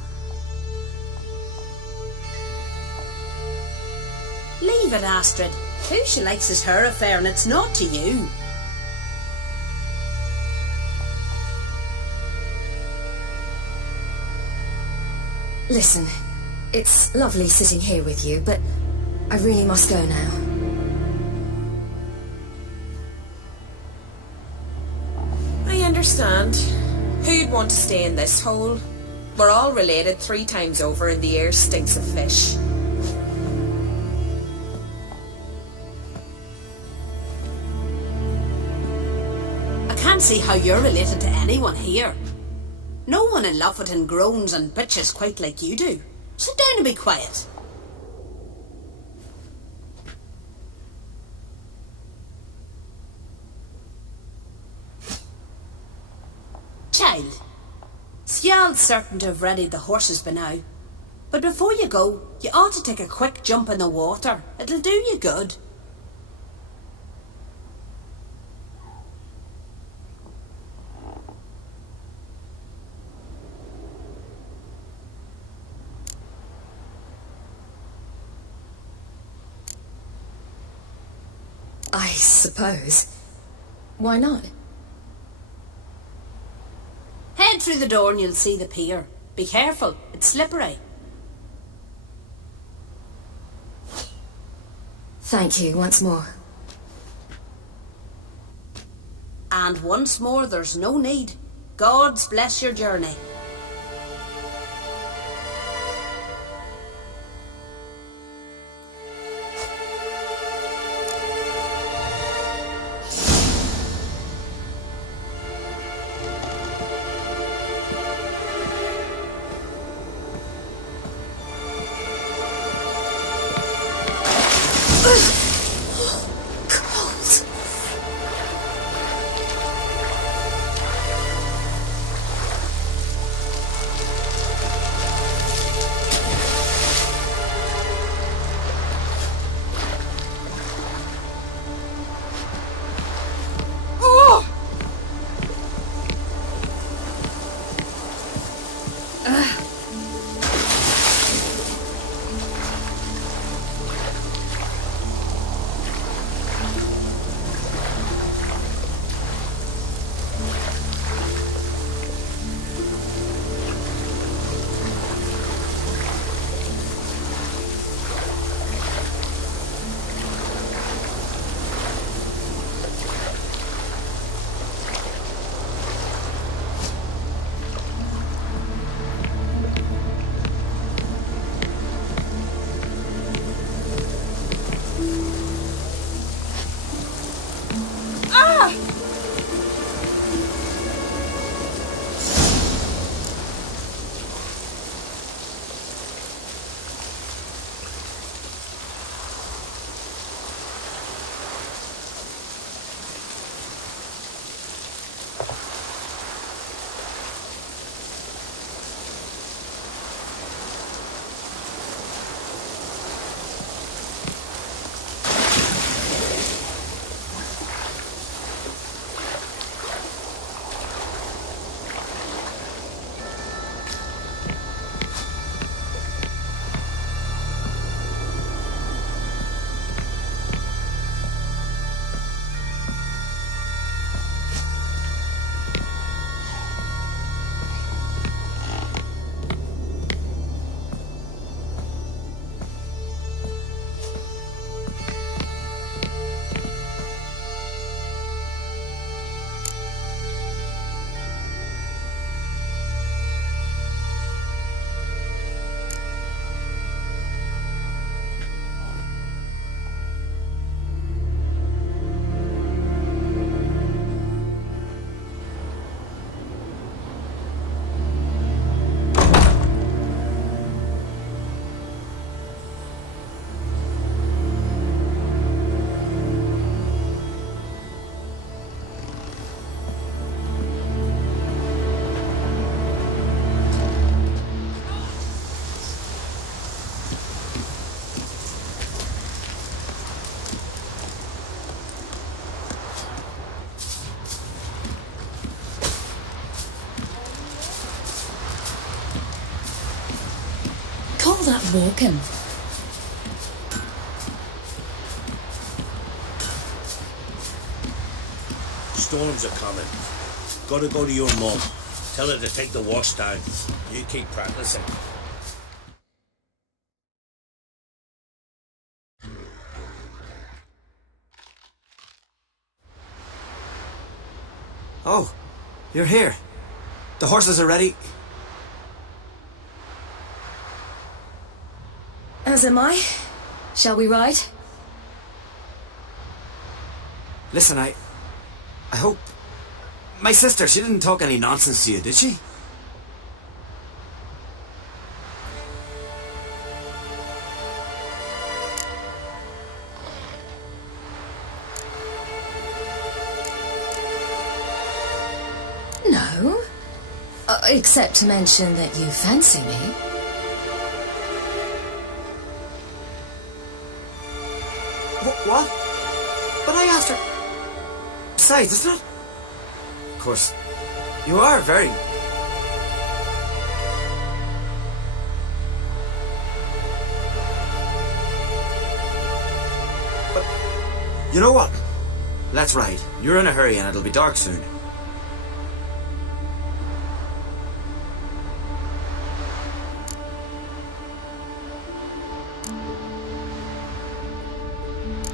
Leave it, Astrid. Who she likes is her affair, and it's not to you. Listen, it's lovely sitting here with you, but I really must go now. I understand. Who'd want to stay in this hole? We're all related 3 times over and the air stinks of fish. I can't see how you're related to anyone here. No one in Lofferton groans and bitches quite like you do. Sit down and be quiet. Well, Skjald's certain to have readied the horses by now. But before you go, you ought to take a quick jump in the water. It'll do you good. I suppose. Why not? Head through the door and you'll see the pier. Be careful, it's slippery. Thank you once more. And once more, there's no need. God's bless your journey. That walking. Storms are coming. Gotta go to your mum. Tell her to take the wash down. You keep practicing. Oh, you're here. The horses are ready. As am I. Shall we ride? Listen, I hope... My sister, she didn't talk any nonsense to you, did she? No. Except to mention that you fancy me. What? But I asked her... Besides, it's not... Of course, you are very... But, you know what? Let's ride. You're in a hurry and it'll be dark soon.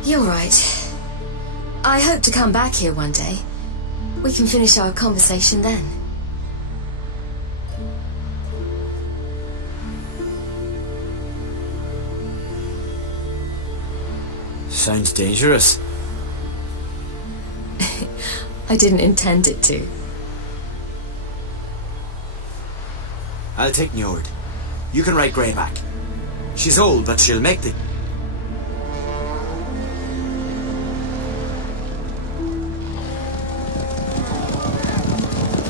You're right. I hope to come back here one day. We can finish our conversation then. Sounds dangerous. I didn't intend it to. I'll take Njord. You can ride Greyback. She's old, but she'll make the...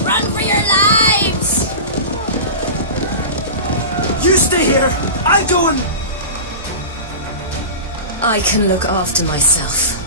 Run for your lives! You stay here! I'll go and... I can look after myself.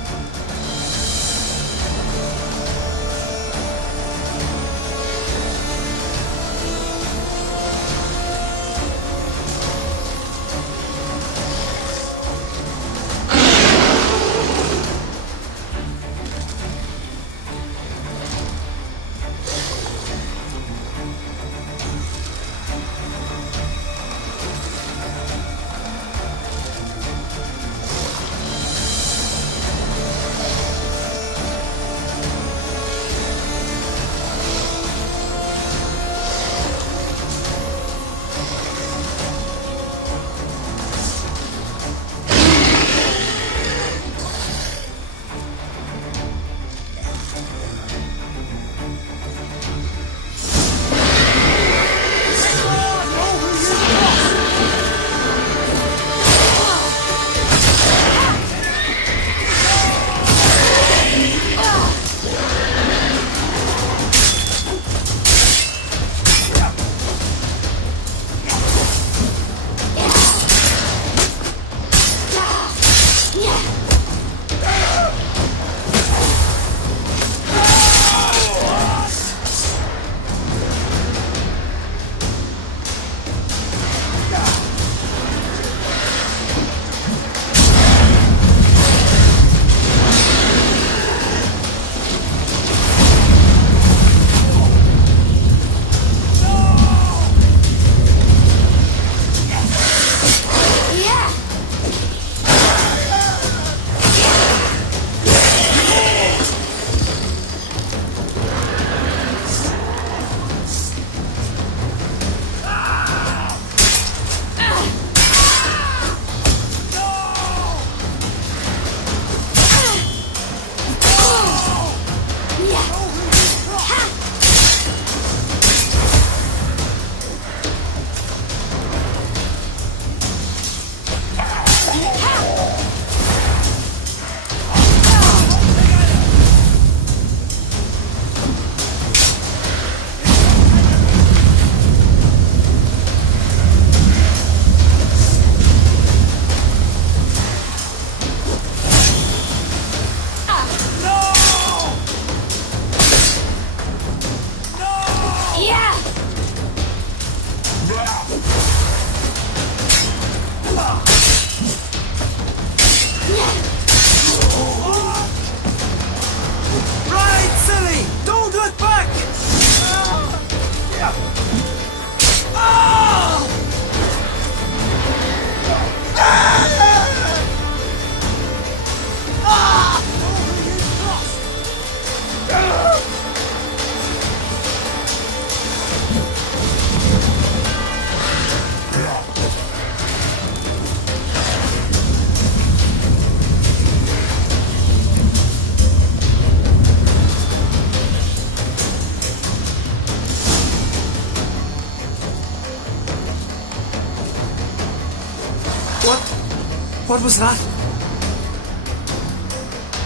What was that?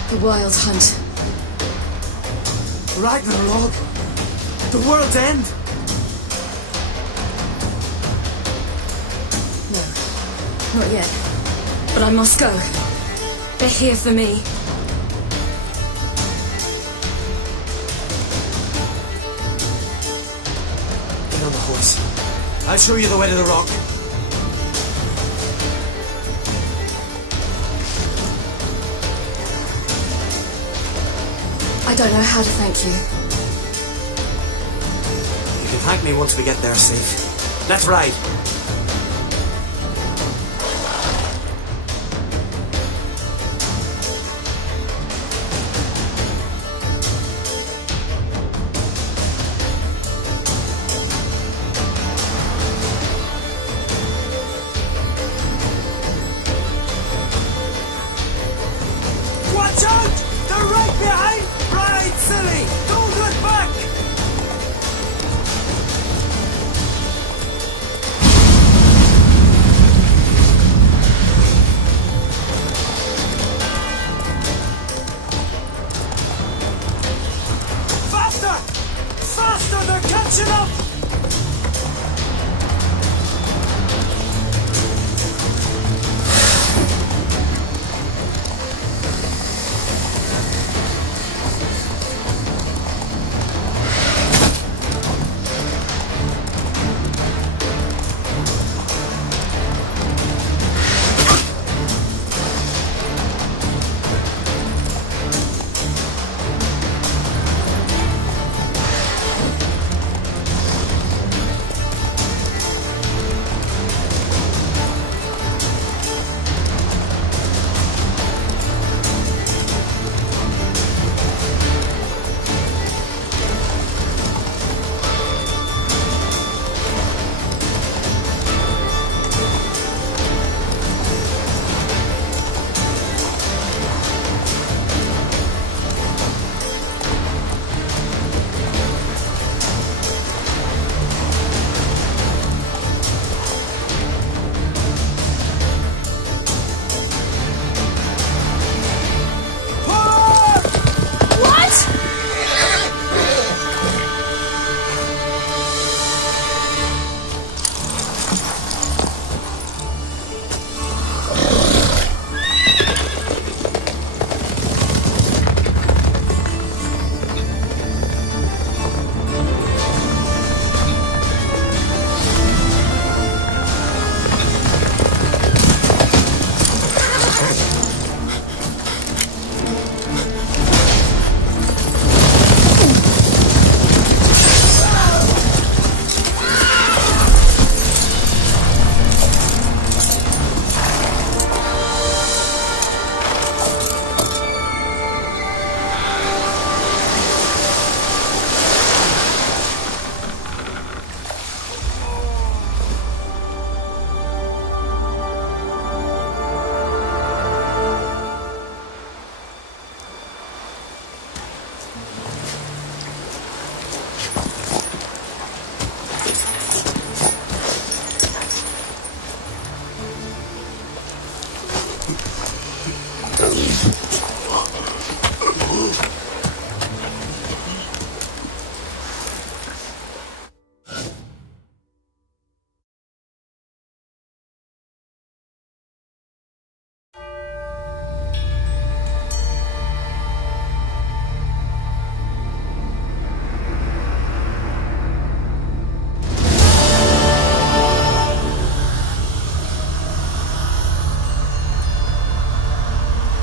The Wild Hunt. Ragnarok? The world's end? Not yet. But I must go. They're here for me. Get on the horse. I'll show you the way to the rock. I don't know how to thank you. You can thank me once we get there safe. Let's ride. Watch out! They're right behind! Ride, silly! Don't look back! Faster! Faster! They're catching up!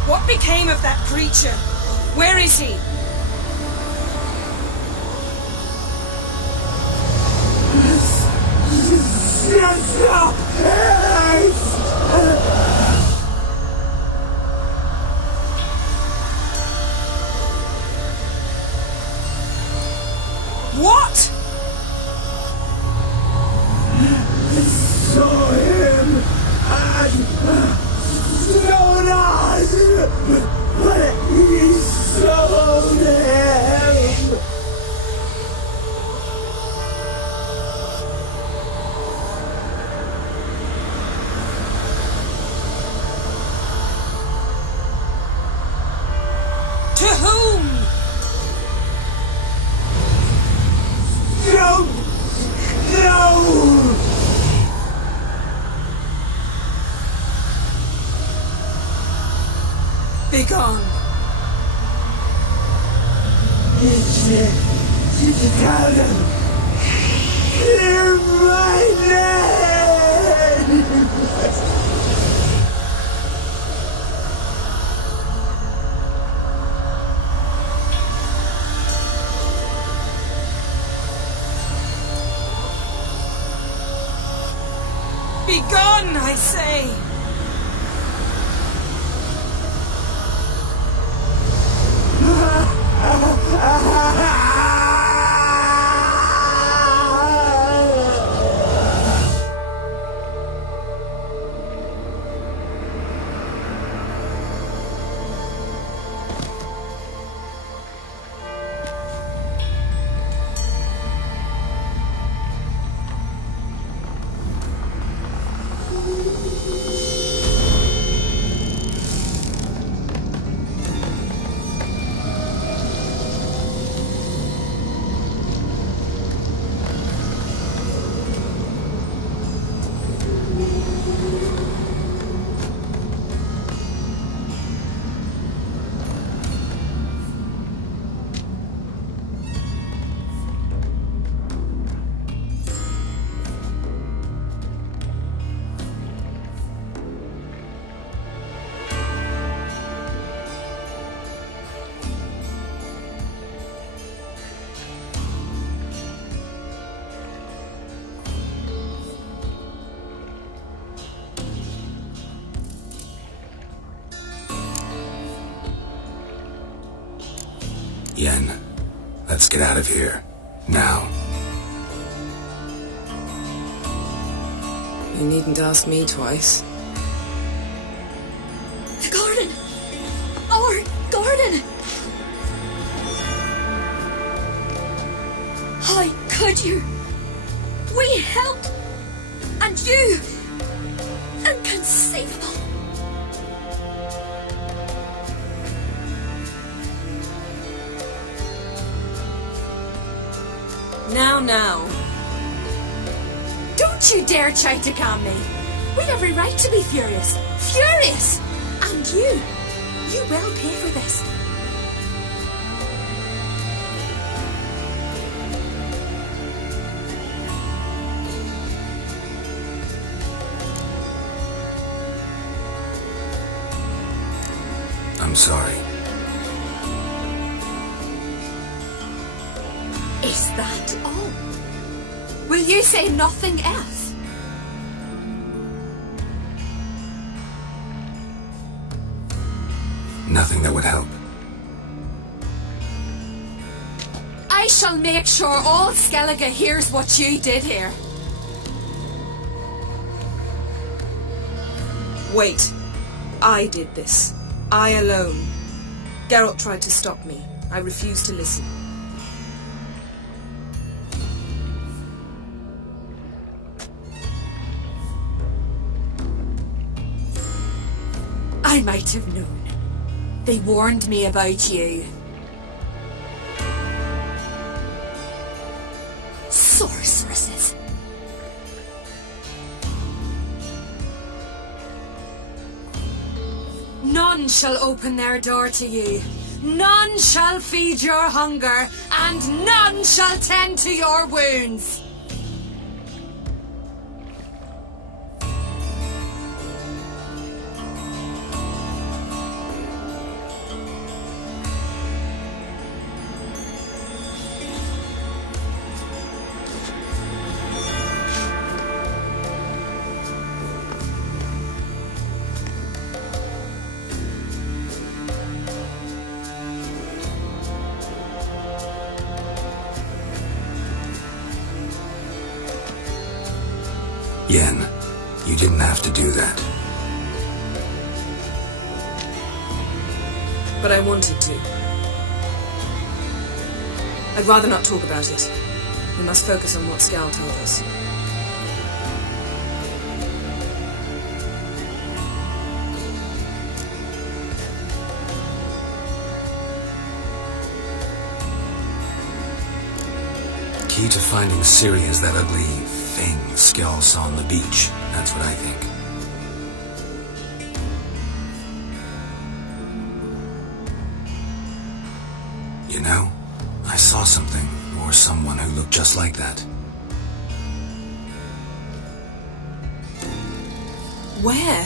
What became of that creature? Where is he? What? Saw him and stone us! But he sold him! To whom? Calvin! Hear my name! Begone, I say! Yen, let's get out of here. Now. You needn't ask me twice. The garden! Our garden! How could you? We helped! And you! Inconceivable! Now. Don't you dare try to calm me. We've every right to be furious. Furious! And you will pay for this. I'm sorry. Is that all? Will you say nothing else? Nothing that would help. I shall make sure all Skellige hears what you did here. Wait. I did this. I alone. Geralt tried to stop me. I refused to listen. I might have known. They warned me about you. Sorceresses. None shall open their door to you. None shall feed your hunger, and none shall tend to your wounds. Yen, you didn't have to do that. But I wanted to. I'd rather not talk about it. We must focus on what Skal told us. Key to finding Ciri is that ugly thing Skell saw on the beach. That's what I think. You know, I saw something, or or someone who looked just like that. Where?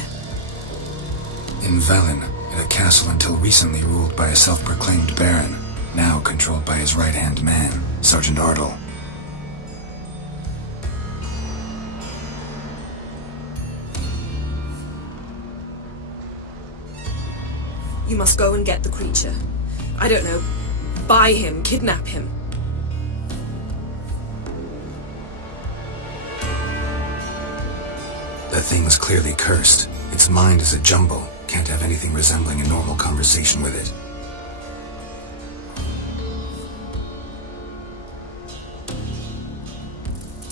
In Velen, in a castle until recently ruled by a self-proclaimed baron, now controlled by his right-hand man, Sergeant Ardle. You must go and get the creature. I don't know, buy him, kidnap him. The thing's clearly cursed. Its mind is a jumble. Can't have anything resembling a normal conversation with it.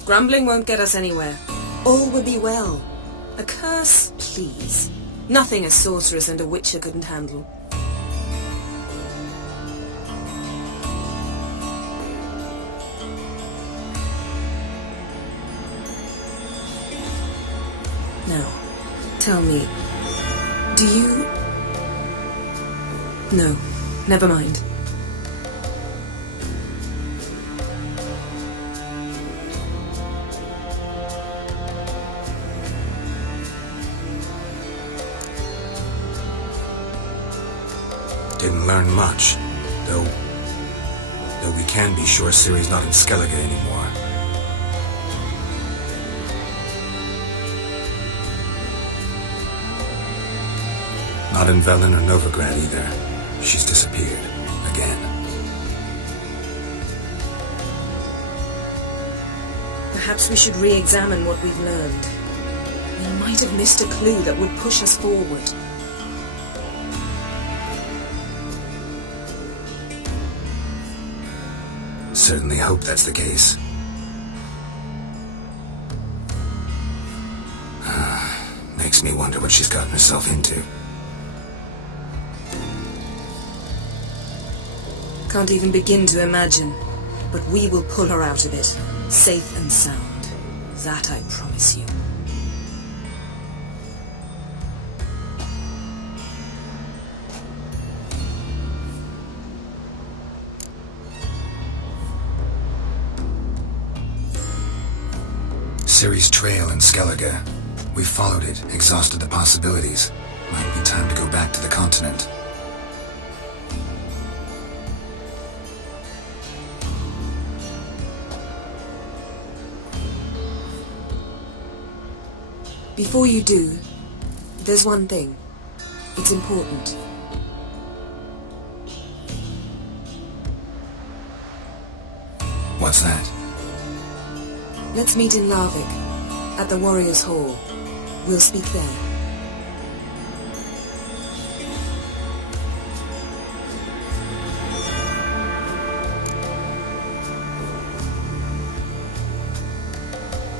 Grumbling won't get us anywhere. All will be well. A curse, please. Nothing a sorceress and a witcher couldn't handle. Now, tell me, do you... No, never mind. Didn't learn much, though we can be sure Ciri's not in Skellige anymore. Not in Velen or Novigrad either. She's disappeared. Again. Perhaps we should re-examine what we've learned. We might have missed a clue that would push us forward. Certainly hope that's the case. Makes me wonder what she's gotten herself into. Can't even begin to imagine. But we will pull her out of it, safe and sound. That I promise you. Ciri's trail in Skellige. We followed it, exhausted the possibilities. Might be time to go back to the continent. Before you do, there's one thing. It's important. What's that? Let's meet in Larvik, at the Warriors' Hall. We'll speak there.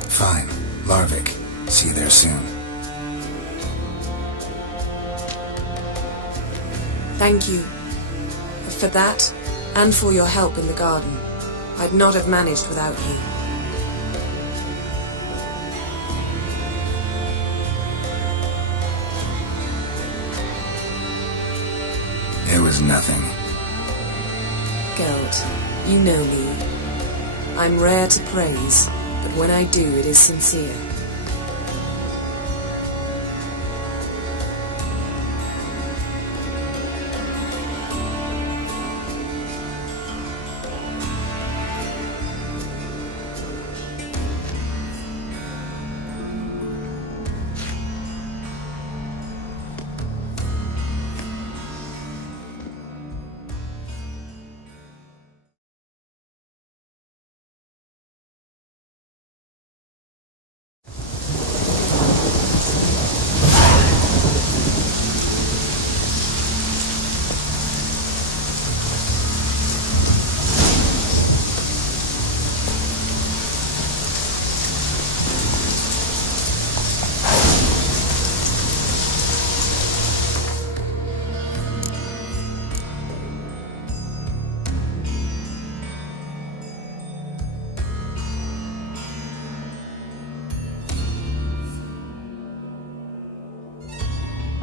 Fine. Larvik. See you there soon. Thank you. For that, and for your help in the garden. I'd not have managed without you. It was nothing. Geralt, you know me. I'm rare to praise, but when I do, it is sincere.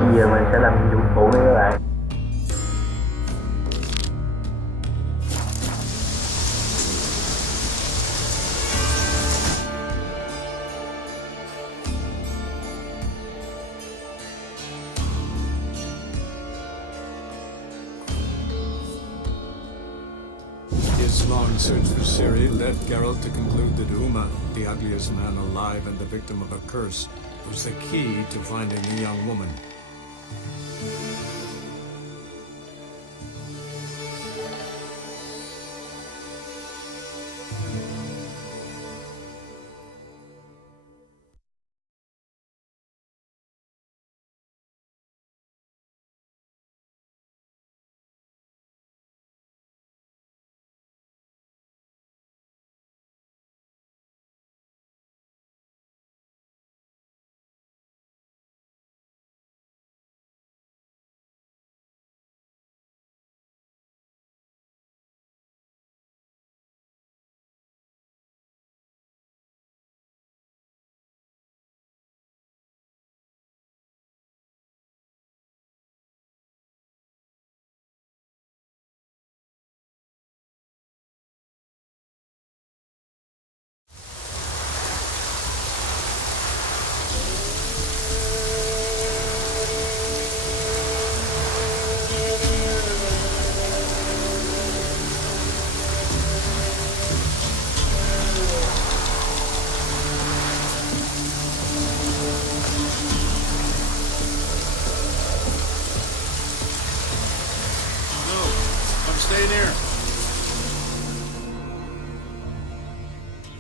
Bây giờ mình sẽ làm nhiệm vụ phụ với các bạn. search for Ciri led Geralt to conclude that Uma, the ugliest man alive and the victim of a curse, was the key to finding the young woman.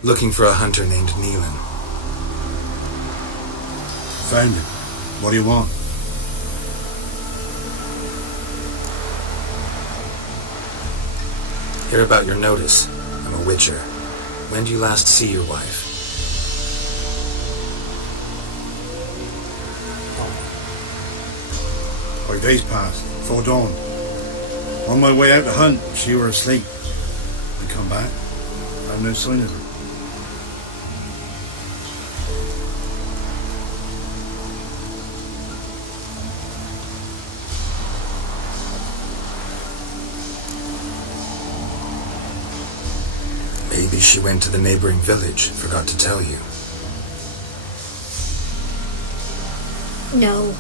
Looking for a hunter named Neelan. Found him. What do you want? Hear about your notice. I'm a Witcher. When do you last see your wife? Oh. 5 days passed, before dawn. On my way out to hunt, she were asleep. I come back, I have no sign of her. Maybe she went to the neighboring village, forgot to tell you. No,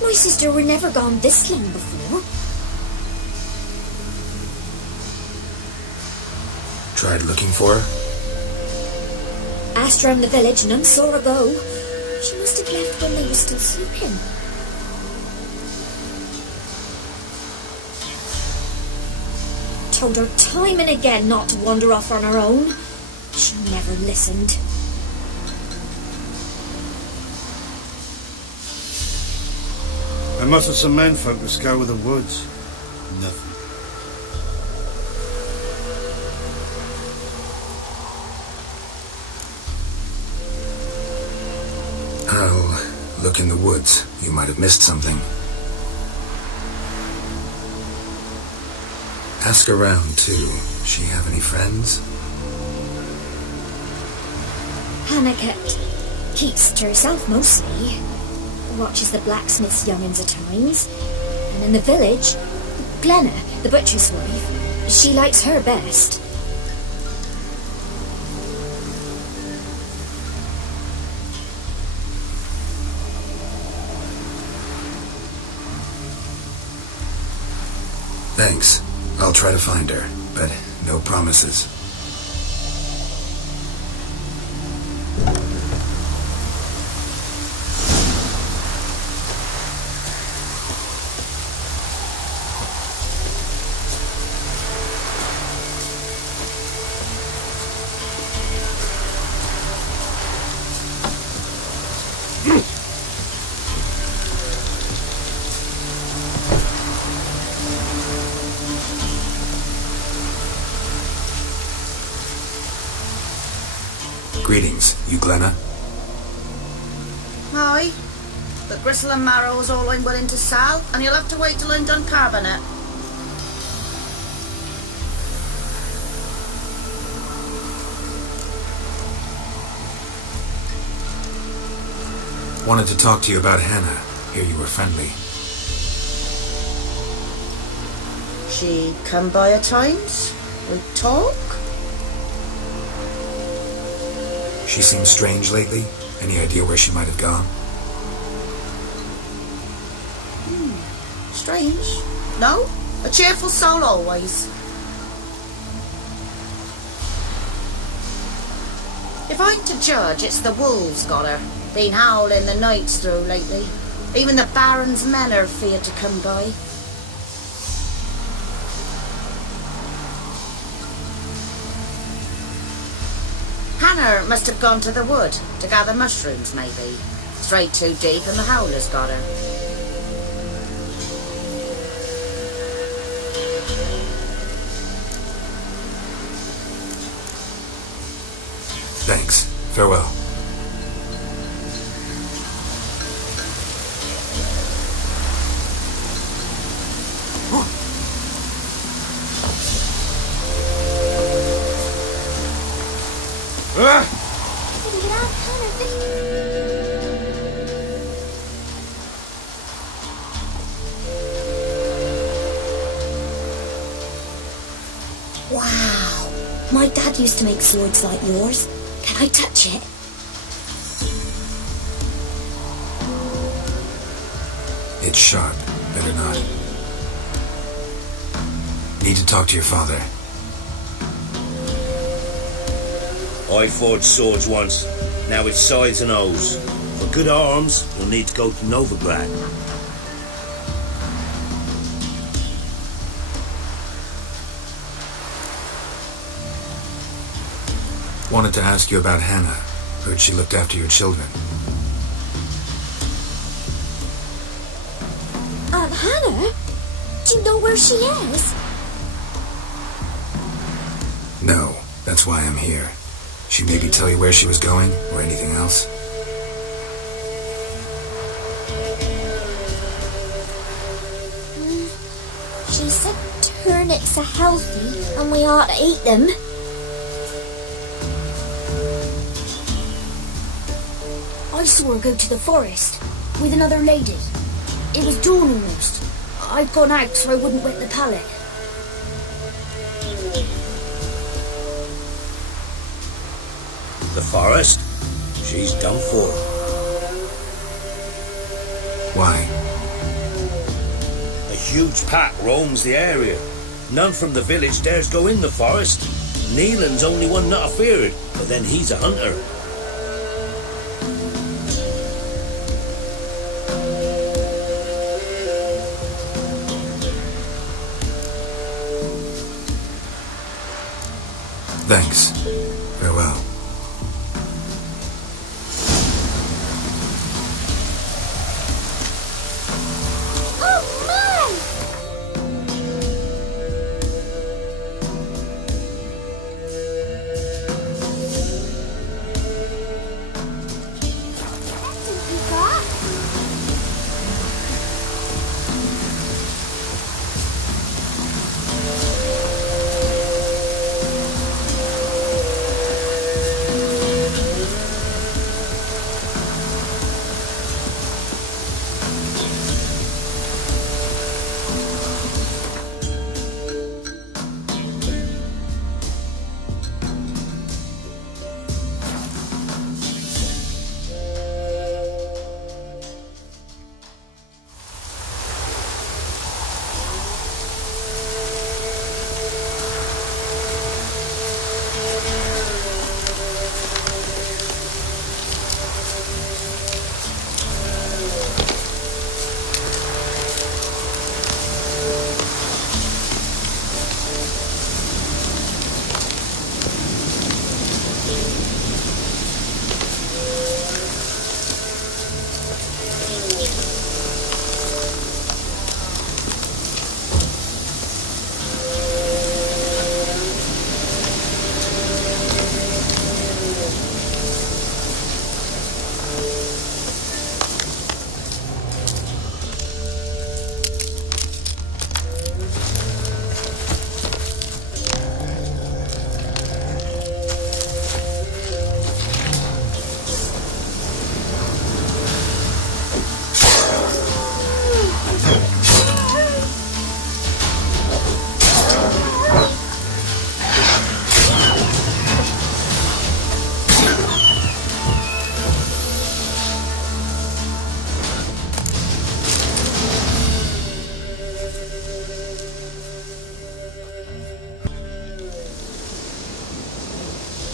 my sister were never gone this long before. Tried looking for her? Asked round the village, none saw her go. She must have left when they were still sleeping. Told her time and again not to wander off on her own. She never listened. I must have some menfolk to scour the woods. Nothing. I'll look in the woods. You might have missed something. Ask around, too. She have any friends? Hannah keeps to herself mostly. Watches the blacksmith's young'uns at times. And in the village, Glenna, the butcher's wife, she likes her best. Thanks. I'll try to find her, but no promises. Greetings, you Glenna? Aye. But gristle and marrow is all I'm willing to sell, and you'll have to wait till I'm done carving it. Wanted to talk to you about Hannah. Hear you were friendly. She come by at times. We talk. She seems strange lately. Any idea where she might have gone? Strange. No, a cheerful soul always. If I'm to judge, it's the wolves got her. Been howling the nights through lately. Even the Baron's men are feared to come by. Hannah must have gone to the wood to gather mushrooms, maybe. Straight too deep and the howlers got her. Thanks. Farewell. Wow! My dad used to make swords like yours. Can I touch it? It's sharp. Better not. Need to talk to your father. I forged swords once. Now it's sides and O's. For good arms, you'll need to go to Novigrad. Wanted to ask you about Hannah. Heard she looked after your children. Hannah? Do you know where she is? No, that's why I'm here. She maybe tell you where she was going, or anything else? She said turnips are healthy and we ought to eat them. I saw her go to the forest with another lady. It was dawn almost. I'd gone out so I wouldn't wet the pallet. The forest? She's done for. Why? A huge pack roams the area. None from the village dares go in the forest. Neelan's only one not afeared, but then he's a hunter. Thanks. Farewell.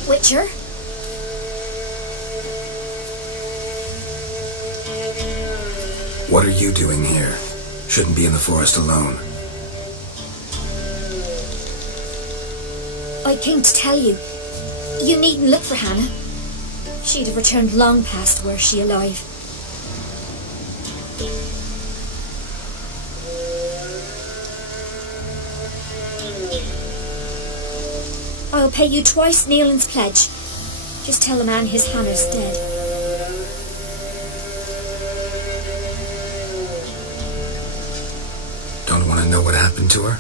Witcher? What are you doing here? Shouldn't be in the forest alone. I came to tell you. You needn't look for Hannah. She'd have returned long past were she alive. I'll pay you twice Nealon's pledge. Just tell the man his Hannah's dead. Don't want to know what happened to her?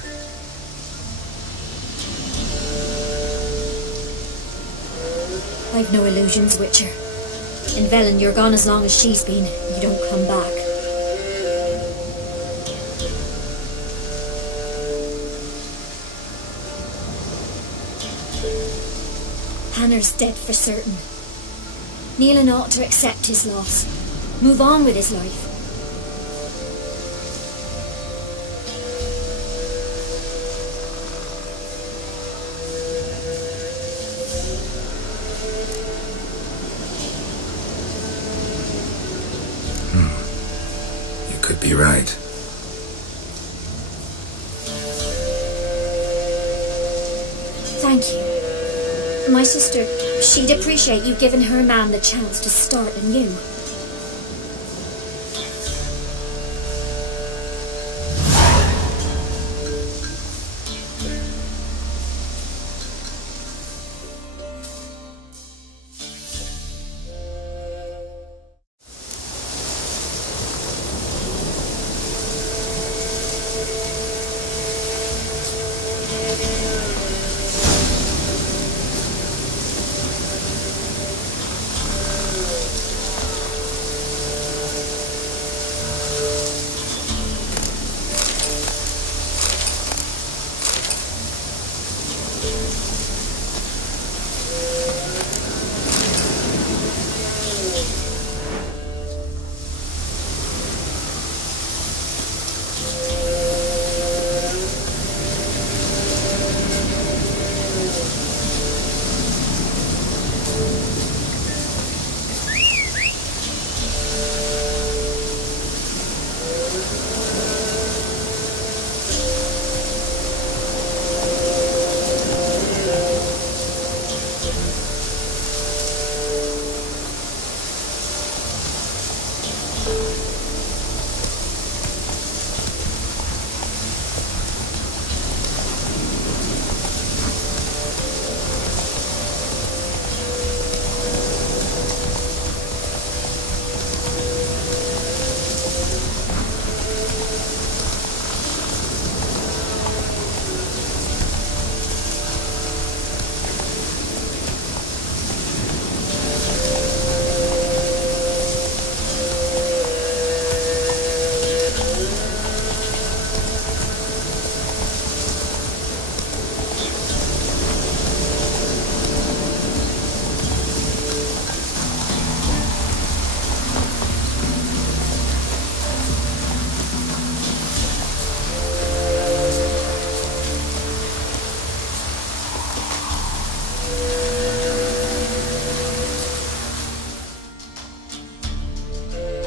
I've no illusions, Witcher. In Velen, you're gone as long as she's been. You don't come back. Hannah's dead for certain. Nealon ought to accept his loss. Move on with his life. You could be right. Thank you. My sister, she'd appreciate you giving her man the chance to start anew.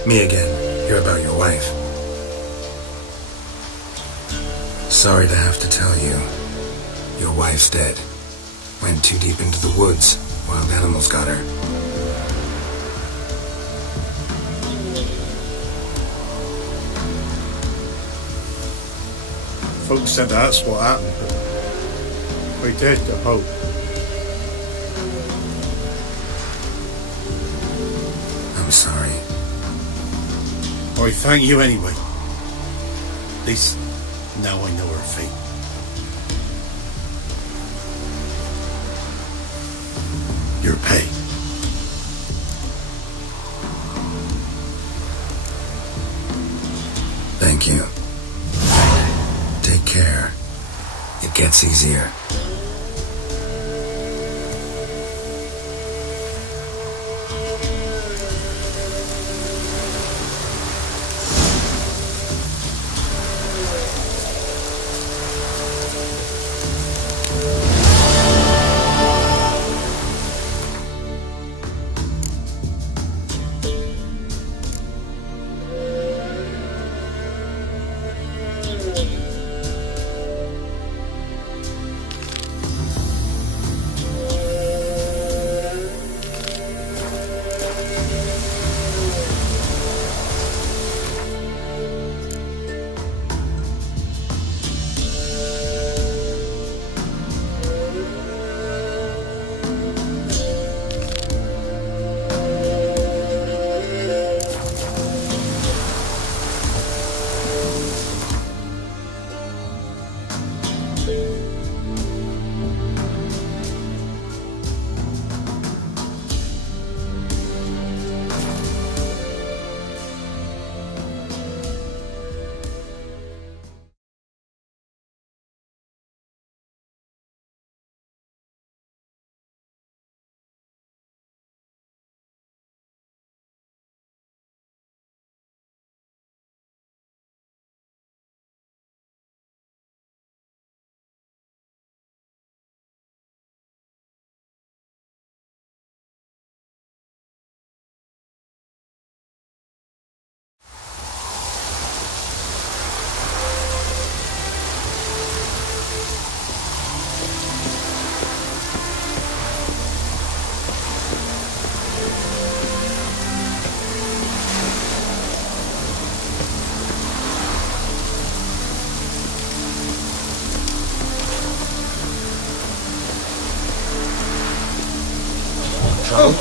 Me again. Hear about your wife. Sorry to have to tell you. Your wife's dead. Went too deep into the woods. Wild animals got her. Folks said that's what happened, but we did, I hope. I'm sorry. I thank you anyway. At least now I know her fate. Your pay. Thank you. Take care. It gets easier. trouble.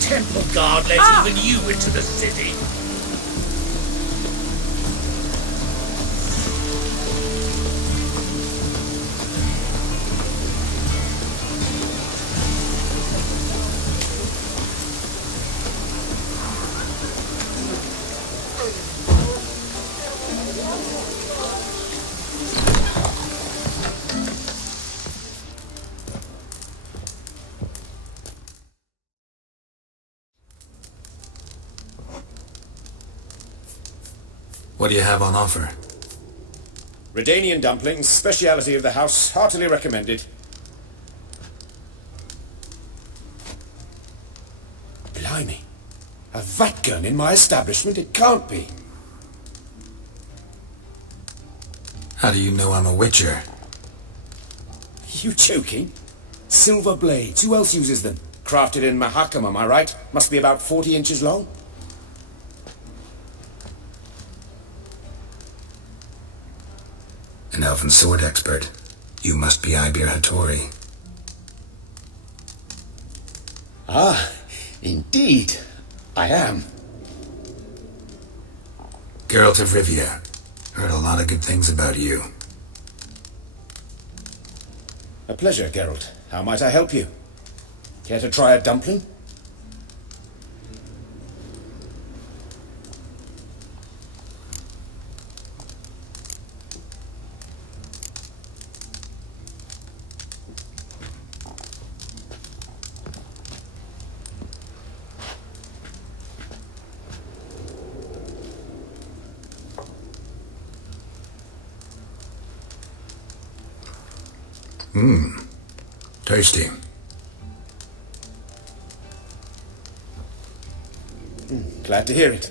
Temple guard let even you into the city. What do you have on offer? Redanian dumplings, speciality of the house, heartily recommended. Blimey. A vat gun in my establishment? It can't be. How do you know I'm a witcher? You joking? Silver blades. Who else uses them? Crafted in Mahakam, am I right? Must be about 40 inches long. An elven sword expert. You must be Ibir Hattori. Ah, indeed. I am. Geralt of Rivia. Heard a lot of good things about you. A pleasure, Geralt. How might I help you? Care to try a dumpling? Tasty. Glad to hear it.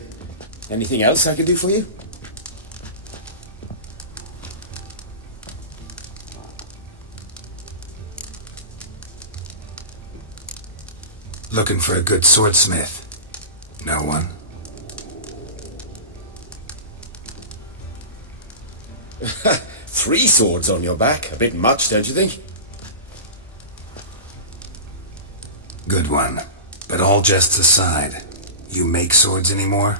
Anything else I could do for you? Looking for a good swordsmith. No one? Three swords on your back. A bit much, don't you think? Good one. But all jests aside, you make swords anymore?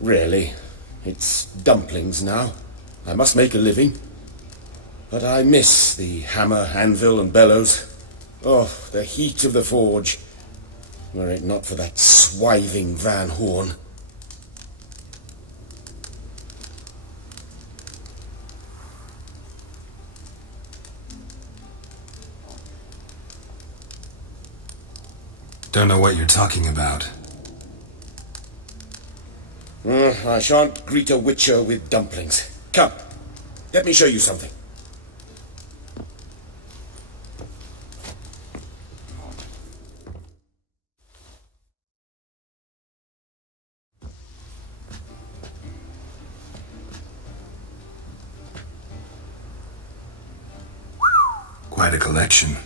Really? It's dumplings now. I must make a living. But I miss the hammer, anvil, and bellows. Oh, the heat of the forge. Were it not for that swiving Van Horn. Don't know what you're talking about. I shan't greet a witcher with dumplings. Come, let me show you something. Quite a collection.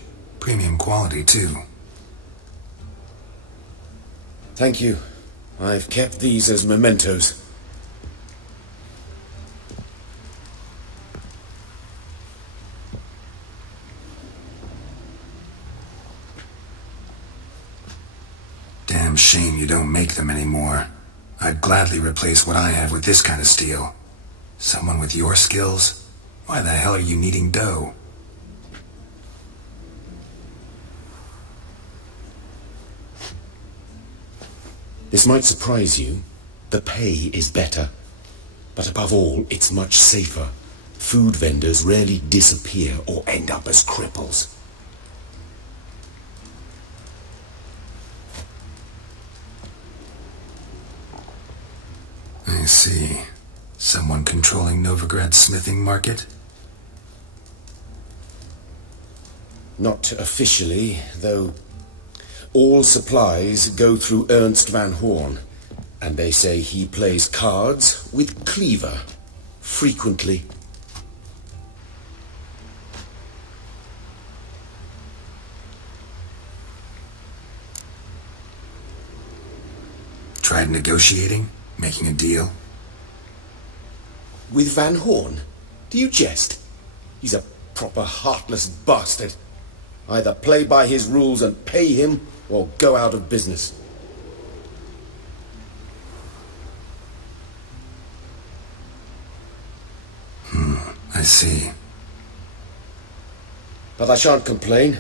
Premium quality, too. Thank you. I've kept these as mementos. Damn shame you don't make them anymore. I'd gladly replace what I have with this kind of steel. Someone with your skills? Why the hell are you needing dough? This might surprise you. The pay is better. But above all, it's much safer. Food vendors rarely disappear or end up as cripples. I see. Someone controlling Novigrad's smithing market? Not officially, though. All supplies go through Ernst Van Horn, and they say he plays cards with Cleaver, frequently. Try tried negotiating? Making a deal? With Van Horn? Do you jest? He's a proper heartless bastard. Either play by his rules and pay him, or go out of business. I see. But I shan't complain.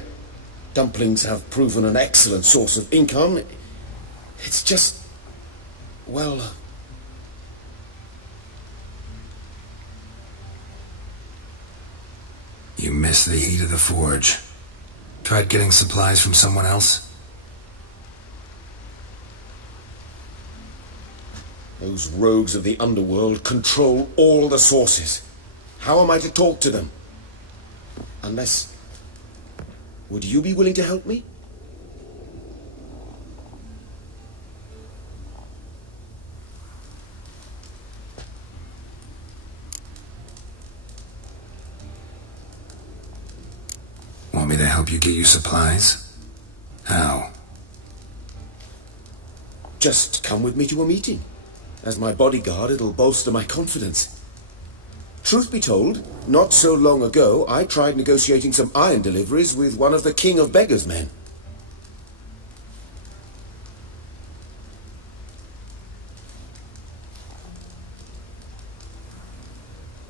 Dumplings have proven an excellent source of income. It's just... well... You miss the heat of the forge. Tried getting supplies from someone else? Those rogues of the underworld control all the sources. How am I to talk to them? Unless... would you be willing to help me? Want me to help you get you supplies? How? Just come with me to a meeting. As my bodyguard, it'll bolster my confidence. Truth be told, not so long ago, I tried negotiating some iron deliveries with one of the King of Beggars' men.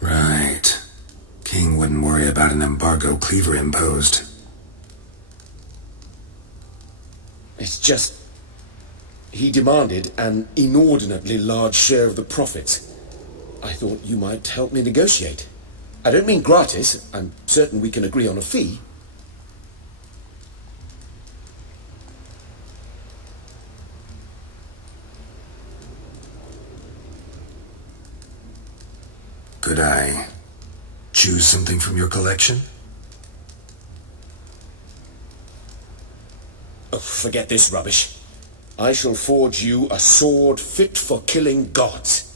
Right. King wouldn't worry about an embargo Cleaver imposed. It's just... he demanded an inordinately large share of the profits. I thought you might help me negotiate. I don't mean gratis. I'm certain we can agree on a fee. Could I choose something from your collection? Oh, forget this rubbish. I shall forge you a sword fit for killing gods.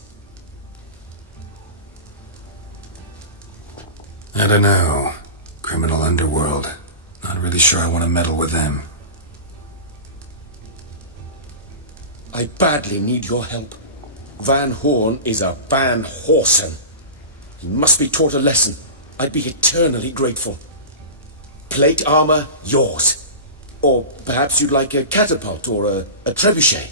I don't know. Criminal underworld. Not really sure I want to meddle with them. I badly need your help. Van Horn is a Van Horsen. He must be taught a lesson. I'd be eternally grateful. Plate armor, yours. Or perhaps you'd like a catapult or a trebuchet.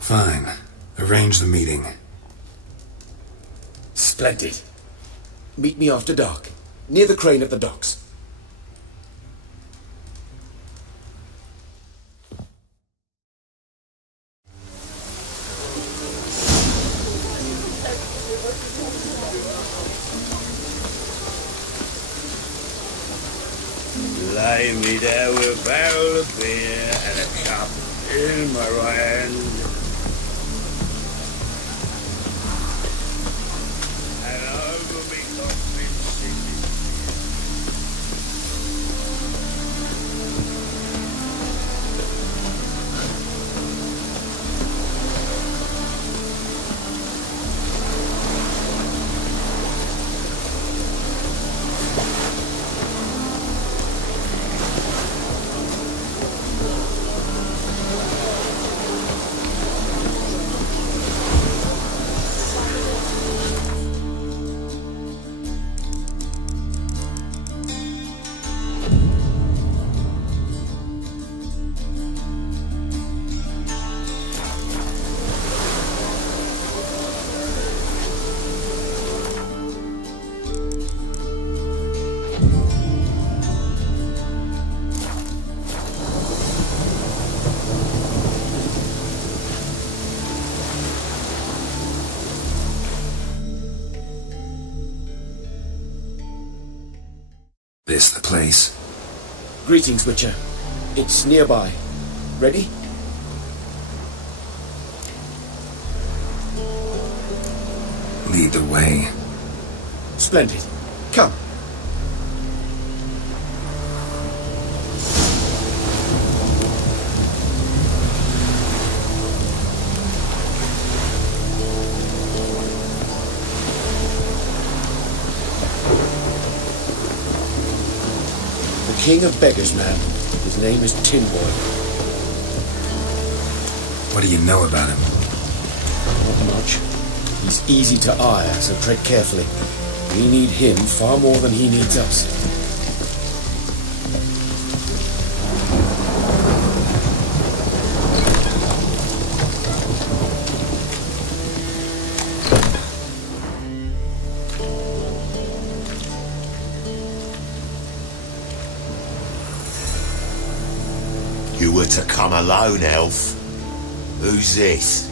Fine. Arrange the meeting. Splendid. Meet me after dark, near the crane at the docks. Lie me there with a barrel of beer and a cup in my right hand. And over me coffin singing. This the place? Greetings, Witcher. It's nearby. Ready? Lead the way. Splendid. Come. king of beggars, man. His name is Tinboy. What do you know about him? Not much. He's easy to ire, so tread carefully. We need him far more than he needs us. You were to come alone, elf. Who's this?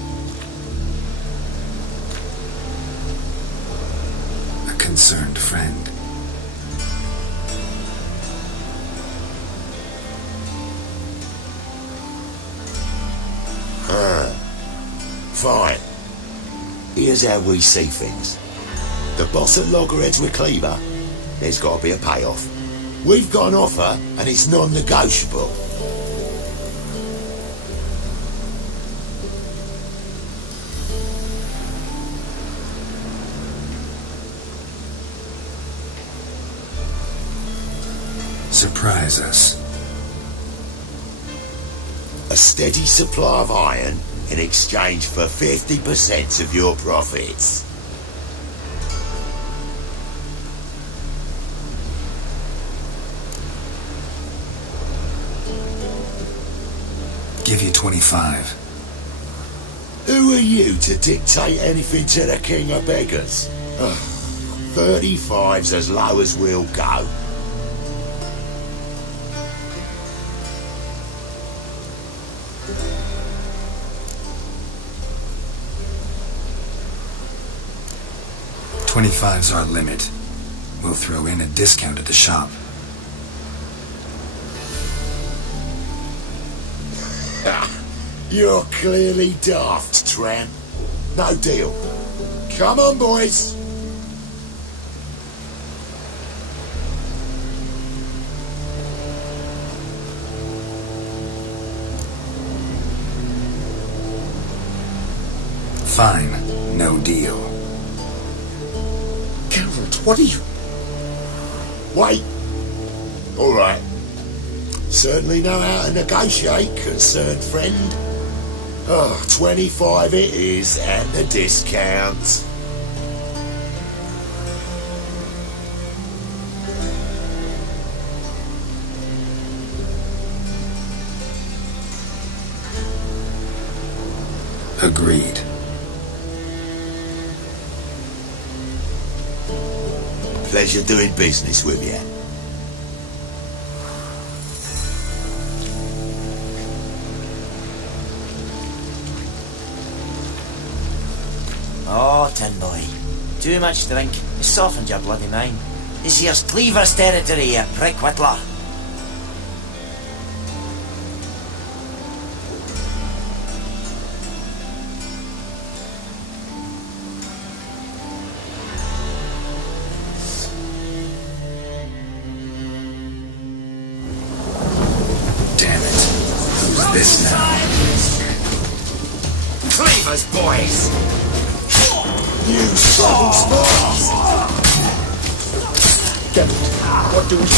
A concerned friend. Fine. Here's how we see things. The boss at Loggerheads with Cleaver, there's got to be a payoff. We've got an offer, and it's non-negotiable. Surprise us. A steady supply of iron in exchange for 50% of your profits. Give you 25. Who are you to dictate anything to the king of beggars? 35's as low as we'll go. $25's our limit. We'll throw in a discount at the shop. You're clearly daft, tramp. No deal. Come on, boys. Fine. No deal. Geralt, what are you... Wait. All right. Certainly know how to negotiate, concerned friend. 25 it is, and the discount. Agreed. Pleasure doing business with you. Oh, tin boy. Too much drink has softened your bloody mind. This here's Cleaver's territory, you prick whittler. Damn it. Who's this now? Cleaver's boys! You subtle smarts! What do we do?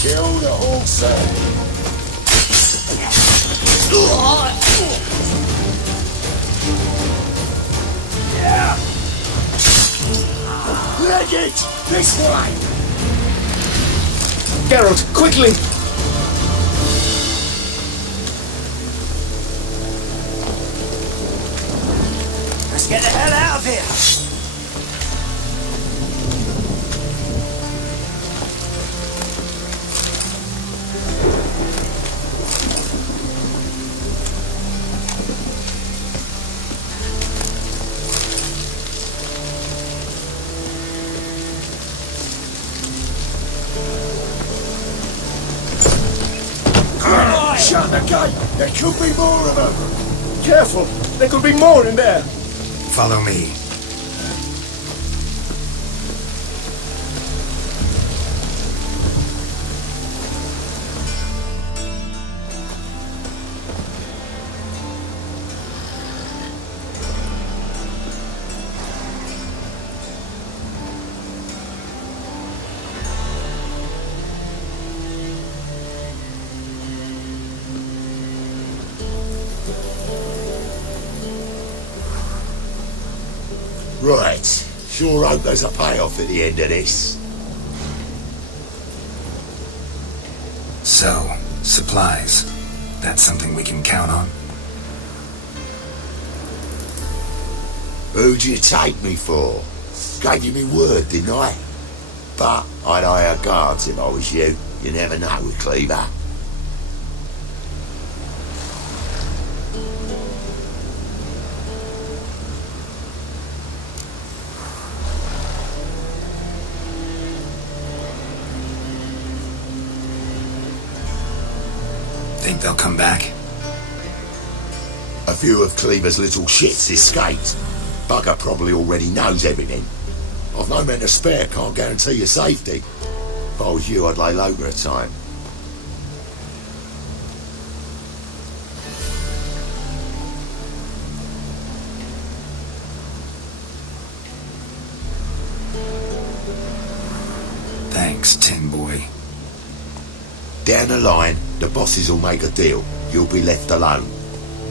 Kill the horse! Leg it! This way! Geralt, quickly! Let's get the hell out of here! Shut the gate! There could be more of them! Careful! There could be more in there! Follow me. Right. Sure hope there's a payoff at the end of this. So, supplies. That's something we can count on? Who'd you take me for? Gave you me word, didn't I? But I'd hire guards if I was you. You never know with Cleaver. Think they'll come back? A few of Cleaver's little shits escaped. Bugger probably already knows everything. I've no men to spare, can't guarantee your safety. If I was you, I'd lay low for a time. Thanks, Tin Boy. Down the line, the bosses will make a deal. You'll be left alone.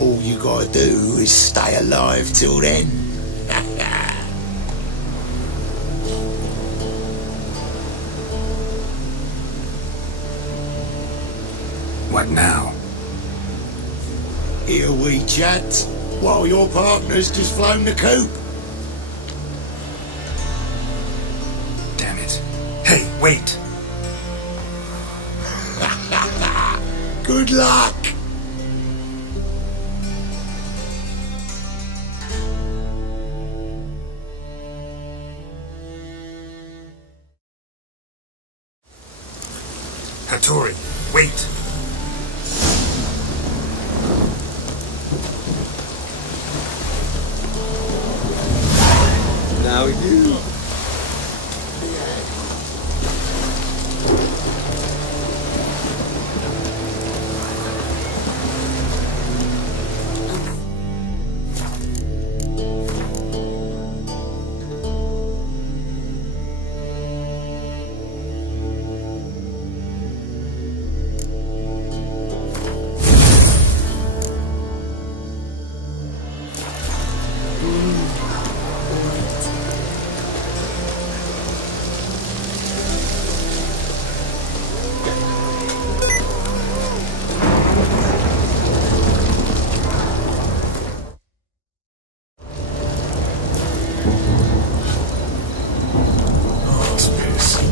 All you gotta do is stay alive till then. What now? Here we chat, while your partner's just flown the coop. Damn it. Hey, wait! Good luck! Hattori, wait! Now you.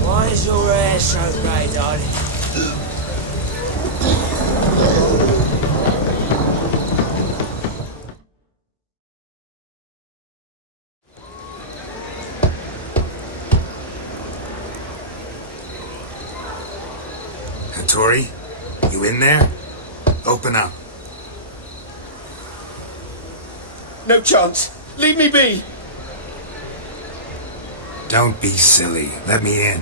Why is your hair so grey, darling? Hattori, you in there? Open up. No chance. Leave me be. Don't be silly. Let me in.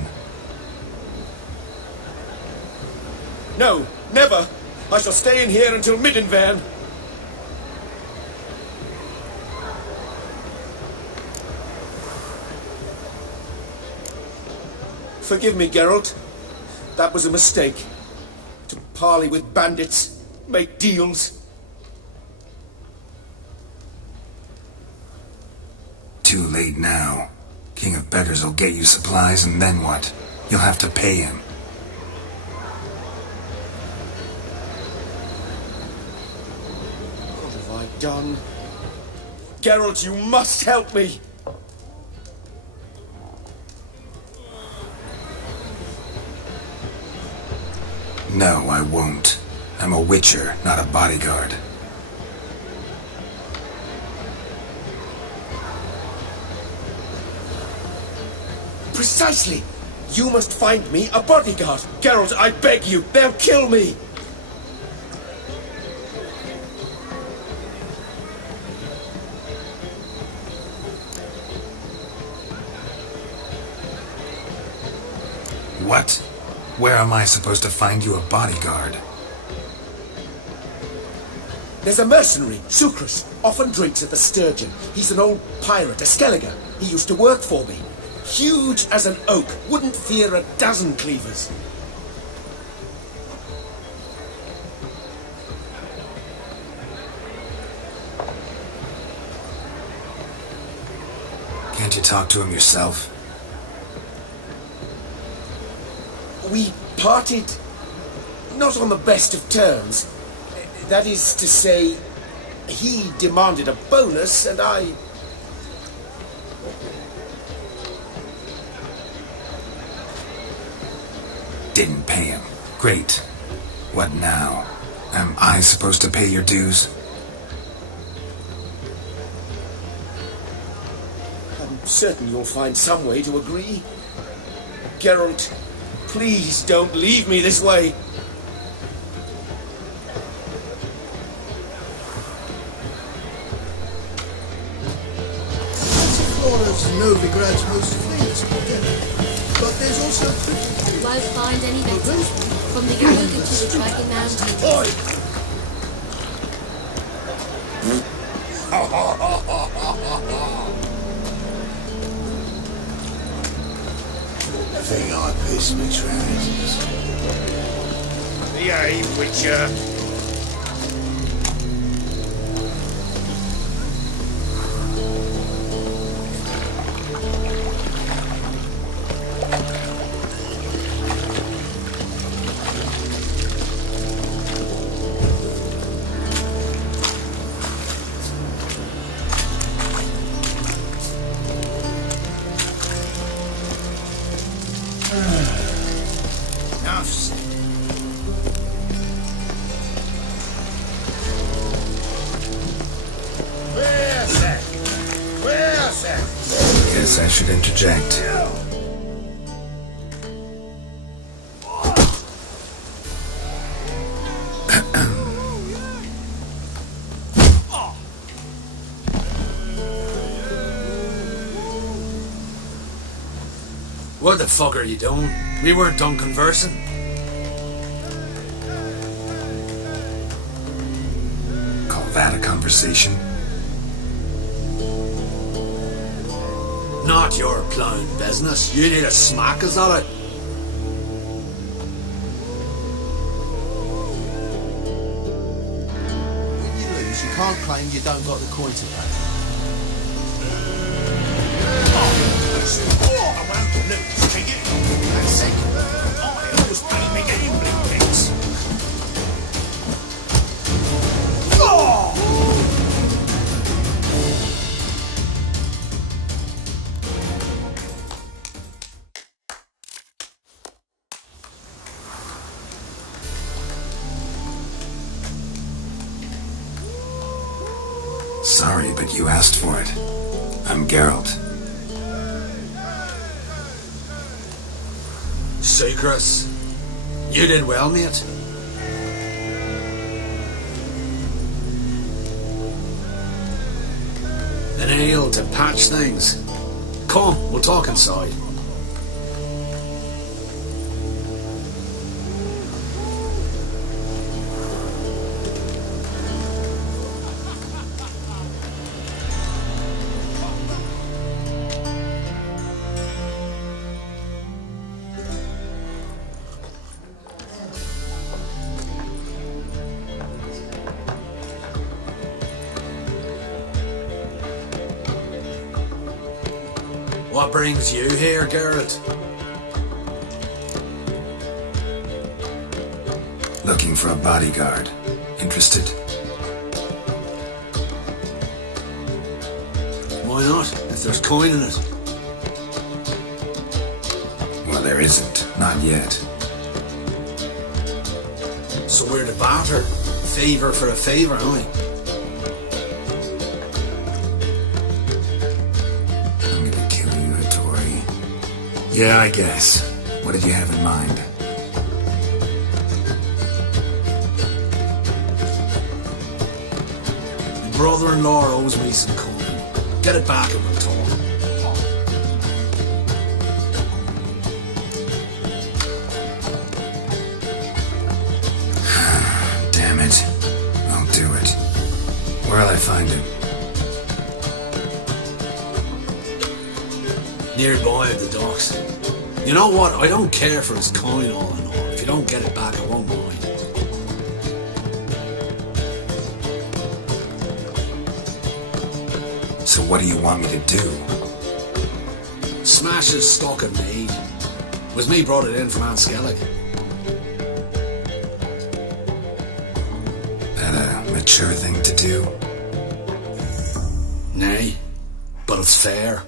No, never. I shall stay in here until Middenvern. Forgive me, Geralt. That was a mistake. To parley with bandits, make deals. Too late now. King of Beggars will get you supplies, and then what? You'll have to pay him. What have I done? Geralt, you must help me! No, I won't. I'm a witcher, not a bodyguard. Precisely! You must find me a bodyguard! Geralt, I beg you! They'll kill me! What? Where am I supposed to find you a bodyguard? There's a mercenary, Sucrus, often drinks at the Sturgeon. He's an old pirate, a Skelliger. He used to work for me. Huge as an oak, wouldn't fear a dozen cleavers. Can't you talk to him yourself? We parted not on the best of terms. That is to say, he demanded a bonus and I... Didn't pay him. Great. What now? Am I supposed to pay your dues? I'm certain you'll find some way to agree. Geralt, please don't leave me this way. Flores and Novigrad's most famous Continnent. But there's also... Won't find any better. From the Ogre to the Dragon Mountain. Oi! I think I pissed my trousers. Behave, Witcher. Guess I should interject. What the fuck are you doing? We weren't done conversing. Call that a conversation? Not your plowing business. You need a smack us at it. When you lose, you can't claim you don't got the coin to pay. I won't lose, can you? That's it. I always play me gambling picks. Sorry, but you asked for it. I'm Geralt. Secrets. You did well, mate. An ale to patch things. Come, we'll talk inside. What brings you here, Geralt? Looking for a bodyguard. Interested? Why not, if there's coin in it? Well, there isn't. Not yet. So we're the barter. Favour for a favour, aye? Yeah, I guess. What did you have in mind? My brother-in-law owes me some coin. Get it back and we'll talk. Damn it. I'll do it. Where'll I find him? Nearby at the docks. You know what? I don't care for his coin all in all. If you don't get it back, I won't mind. So what do you want me to do? Smashes stock and made. Was me brought it in from Anskellig. That a mature thing to do? Nay, but it's fair.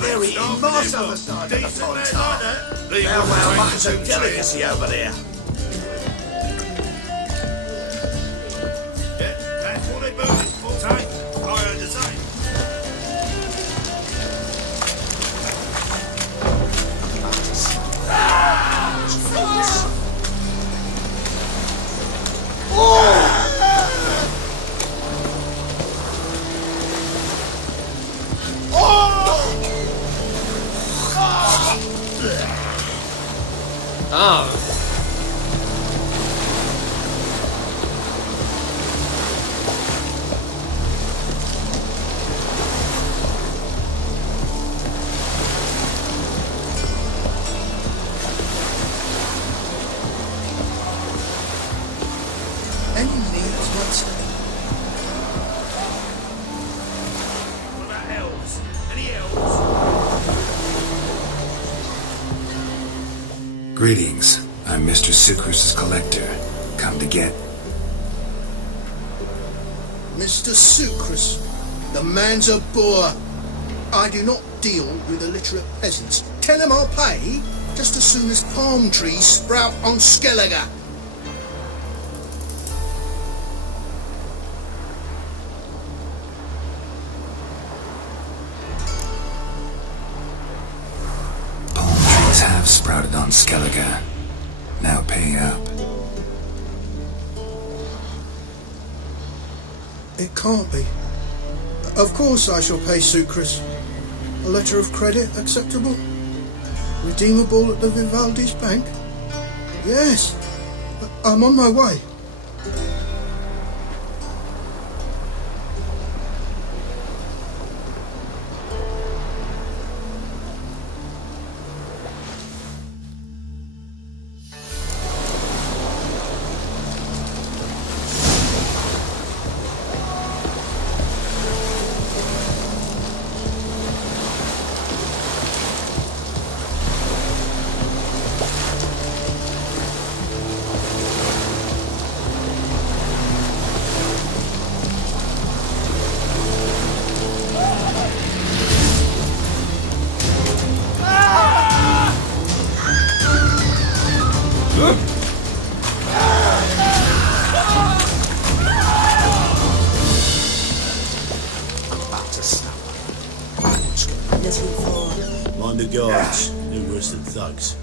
Very immorsed on the side of the pond. Well, much of delicacy over there. Yeah, that's what they burn full time. I heard the same. Any needs monster? What about elves? Any elves? Greetings. I'm Mr. Sucrus's collector. Come to get... Mr. Sucrus, the man's a boor. I do not deal with illiterate peasants. Tell him I'll pay just as soon as palm trees sprout on Skellige. Palm trees have sprouted on Skellige. Now pay up. It can't be. Of course I shall pay Sucrus. A letter of credit acceptable? Redeemable at the Vivaldi's bank? Yes. I'm on my way. Mind the guards. They're worse than thugs.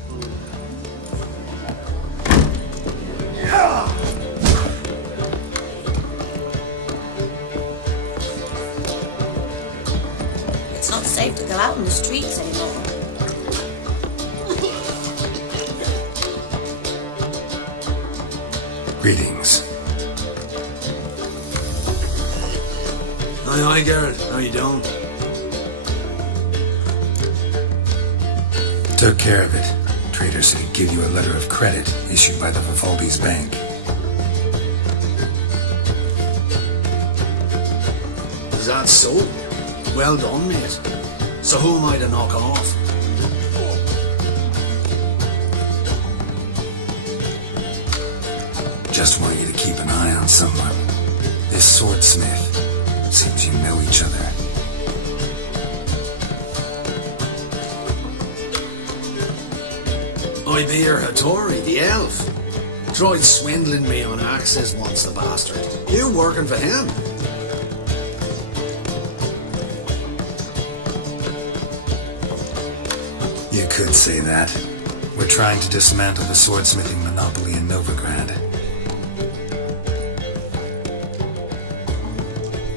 It's not safe to go out in the streets anymore. Greetings. Aye, Geralt. How you doing? Took care of it. Trader said he'd give you a letter of credit issued by the Vivaldi's bank. Is that so? Well done, mate. So who am I to knock off? Just want you to keep an eye on someone. This swordsmith. Seems you know each other. I be your Hattori, the elf. Tried swindling me on axes once, the bastard. You working for him? You could say that. We're trying to dismantle the swordsmithing monopoly in Novigrad.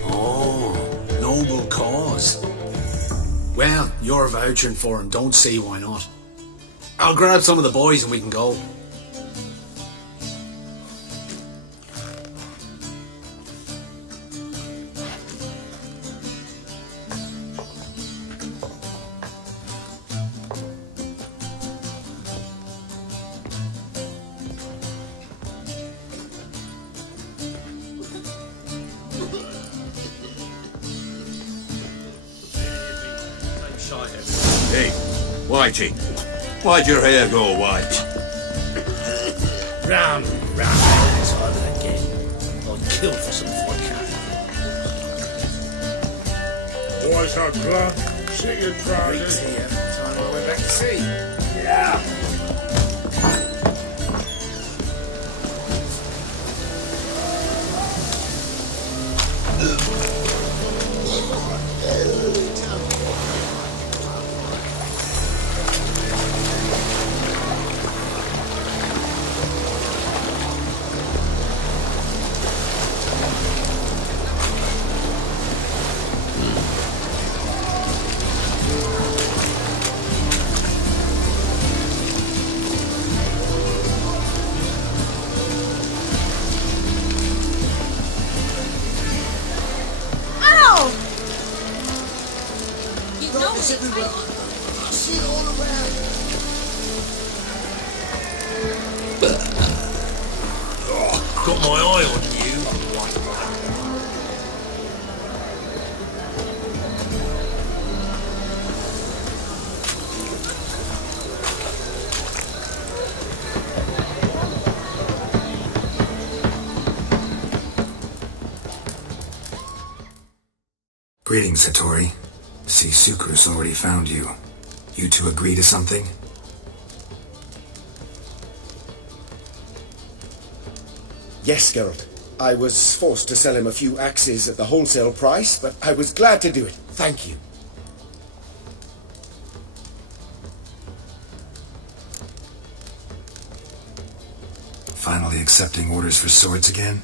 Oh, noble cause. Well, you're vouching for him, don't see why not. I'll grab some of the boys and we can go. Whitey, why'd your hair go white? Round, this other again. I'll kill for some vodka. Boys are drunk. Sit your trousers. Here, time I went back to sea. Yeah. Got my eye on you. Greetings, Satori. See, Sucrus already found you. You two agree to something? Yes, Geralt. I was forced to sell him a few axes at the wholesale price, but I was glad to do it. Thank you. Finally accepting orders for swords again?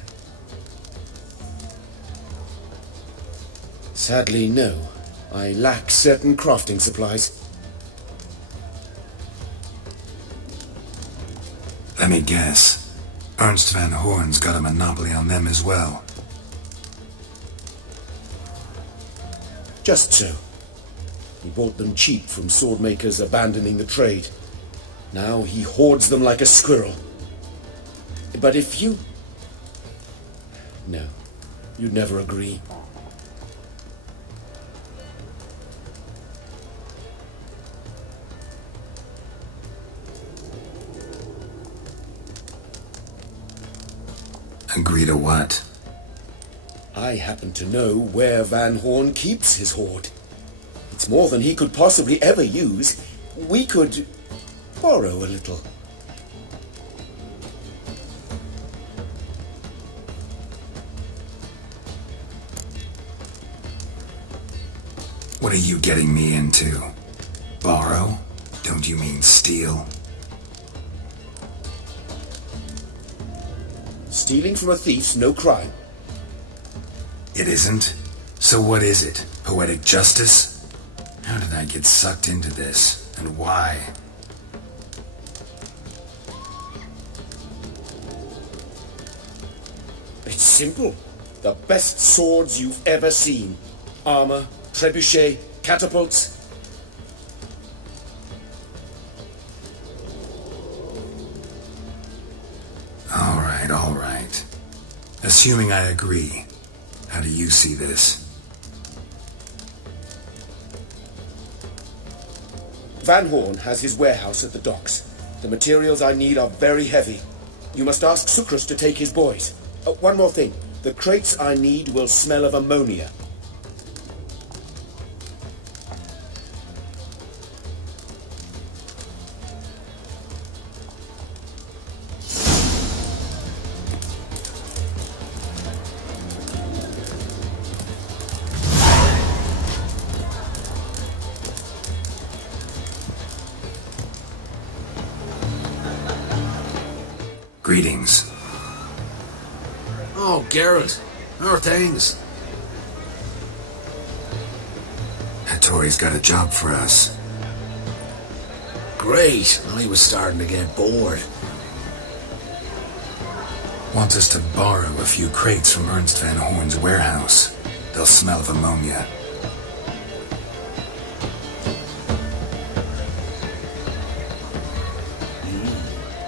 Sadly, no. I lack certain crafting supplies. Let me guess. Ernst van Horn's got a monopoly on them as well. Just so. He bought them cheap from sword makers abandoning the trade. Now he hoards them like a squirrel. But if you... No, you'd never agree. Agree to what? I happen to know where Van Horn keeps his hoard. It's more than he could possibly ever use. We could borrow a little. What are you getting me into? Borrow? Don't you mean steal? Stealing from a thief's no crime. It isn't? So what is it? Poetic justice? How did I get sucked into this? And why? It's simple. The best swords you've ever seen. Armor, trebuchet, catapults. All right. Assuming I agree, how do you see this? Van Horn has his warehouse at the docks. The materials I need are very heavy. You must ask Sucrus to take his boys. One more thing. The crates I need will smell of ammonia. Greetings. Oh, Geralt. How are things? Hattori's got a job for us. Great. I was starting to get bored. Wants us to borrow a few crates from Ernst van Horn's warehouse. They'll smell of ammonia.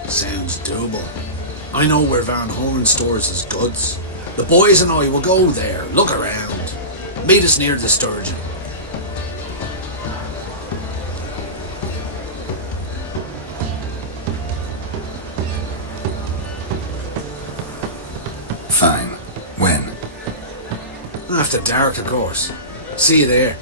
Sounds doable. I know where Van Horn stores his goods. The boys and I will go there, look around. Meet us near the Sturgeon. Fine. When? After dark, of course. See you there.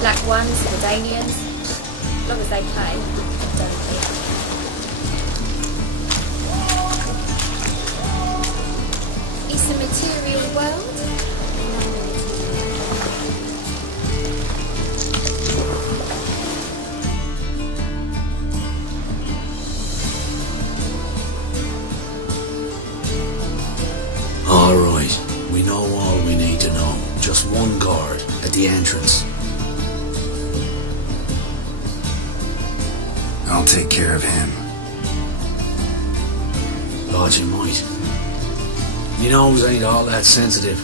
Black ones, the Danians, as long as they pay, don't they? It's a material world. All right, we know all we need to know. Just one guard at the entrance. I'll take care of him. Thought you might. Me nose ain't all that sensitive.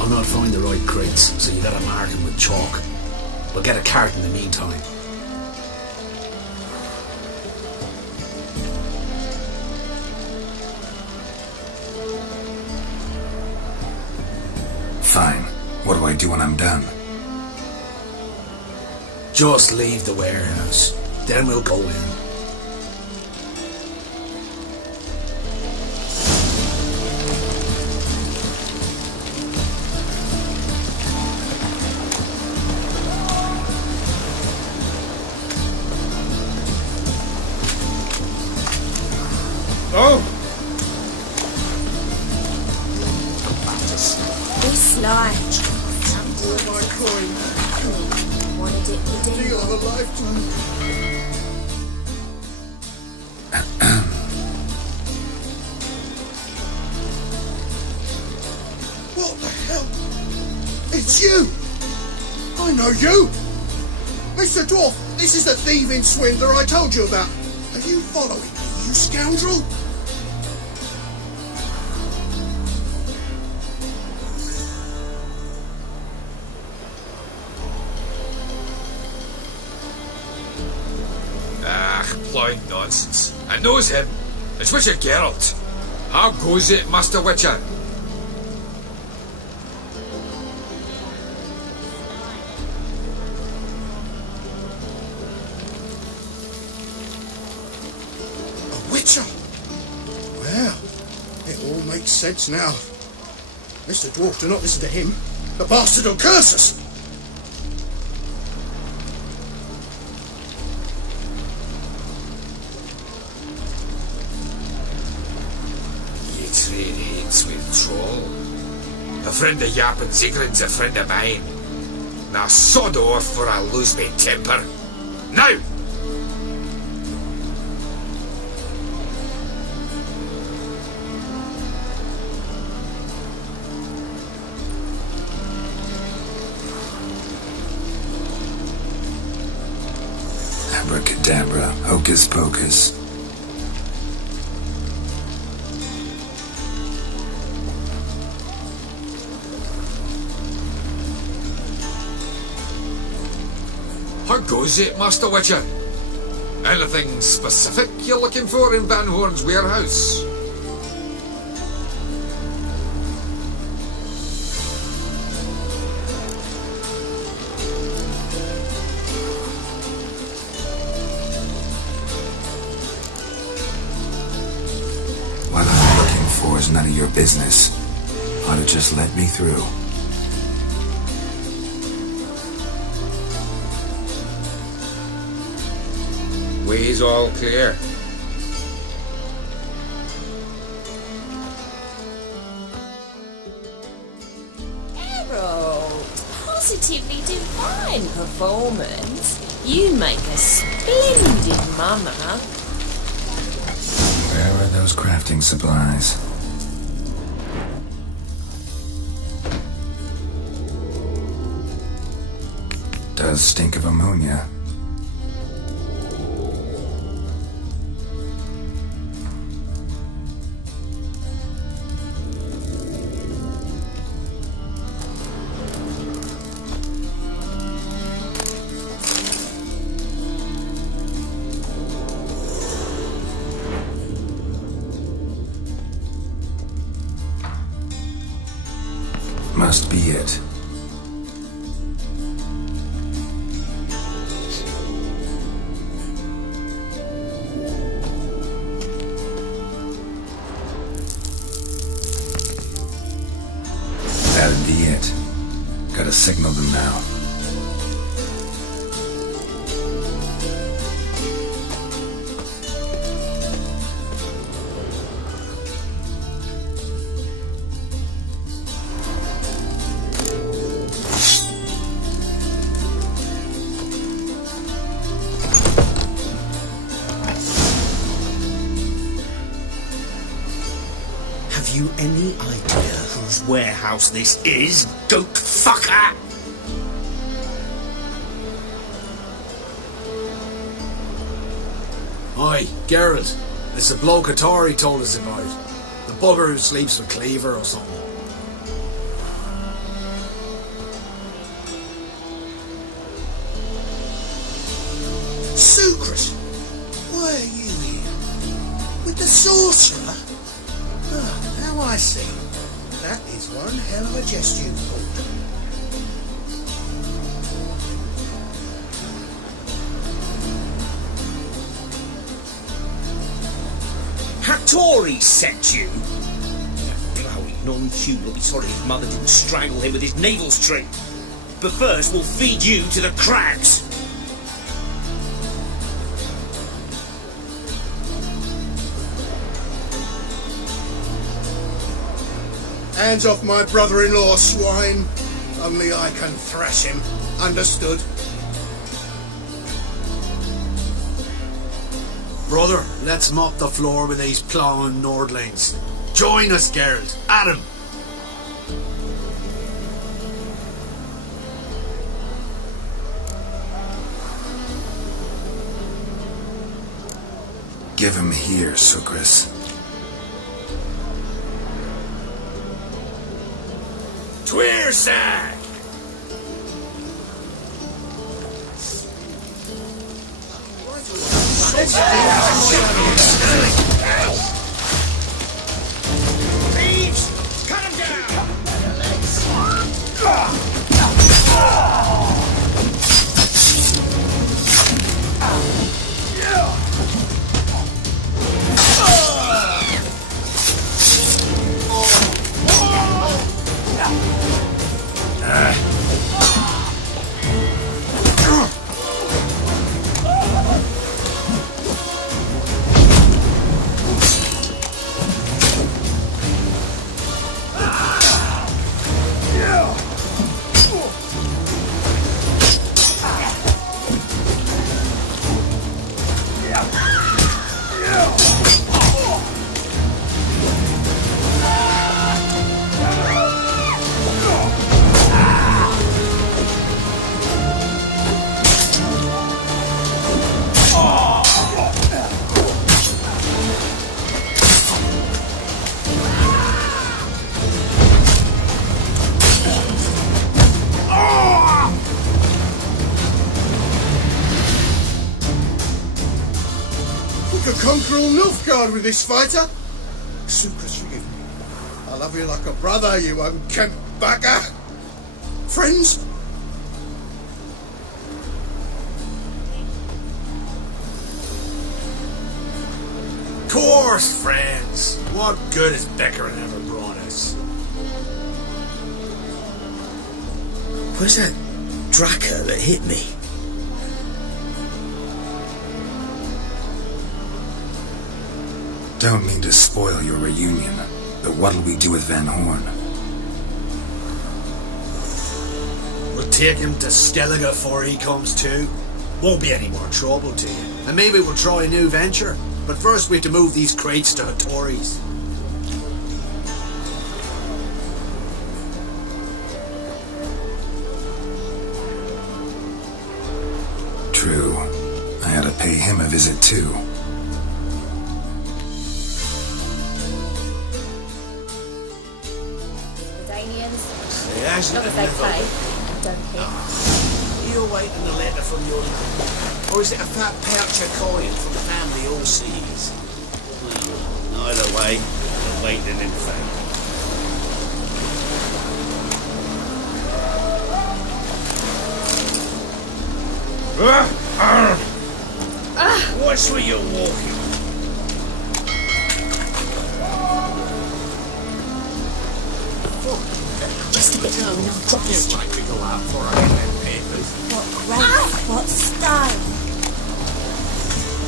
I'll not find the right crates, so you gotta mark him with chalk. We'll get a cart in the meantime. Fine. What do I do when I'm done? Just leave the warehouse. Then we'll go in. Oh! Be sly. All my coin. Wanted it to do. Deal of a lifetime. What the hell? It's you! I know you! Mr. Dwarf, this is the thieving swindler I told you about. Are you following me, you scoundrel? Blind nonsense. I knows him. It's Witcher Geralt. How goes it, Master Witcher? A Witcher? Well, it all makes sense now. Mr. Dwarf, do not listen to him. The bastard will curse us! With troll. A friend of Yap and Zigrin's a friend of mine. Now sod off for I lose my temper. Now! Abracadabra, hocus pocus. How goes it, Master Witcher? Anything specific you're looking for in Van Horn's warehouse? What I'm looking for is none of your business. Ought to just let me through. Way's all clear. positively divine performance. You make a splendid mama. Where are those crafting supplies? Does stink of ammonia. Must be it. That'd be it. Gotta signal them now. Have you any idea whose warehouse this is, goat fucker? Aye, Geralt. It's the bloke Atari told us about. The bugger who sleeps with Cleaver or something. Sucrus, why are you here? With the sorcerer? Ah, now I see. That is one hell of a jest you pulled. Hattori sent you? That blowy non-Hugh will be sorry his mother didn't strangle him with his navel string. But first, we'll feed you to the crabs. Hands off my brother-in-law, swine. Only I can thrash him. Understood? Brother, let's mop the floor with these plowing Nordlings. Join us, Geralt. At him. Give him here, Sucrus. Tweersack! Thieves! Cut him down! Conquer all Nilfgaard with this fighter? Sucrus, forgive me. I love you like a brother, you unkempt bagger. Friends? Course, friends. What good has Beckering ever brought us? Where's that Draka that hit me? Don't mean to spoil your reunion, but what'll we do with Van Horn? We'll take him to Skellige before he comes to. Won't be any more trouble to you. And maybe we'll try a new venture. But first we have to move these crates to Hattori's. True. I had to pay him a visit too. Danians. Yes. Not as they play. Don't hit. Are you awaiting a letter from your lady? Or is it a fat pouch of coin from the family all seas? Either way, I'm waiting in fact. Watch where you're walking. Just a bit of You might be go out for our pen papers. What grace, what style.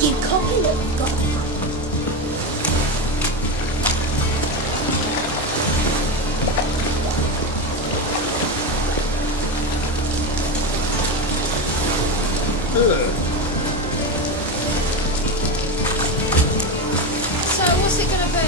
You couldn't have got So, what's it gonna be?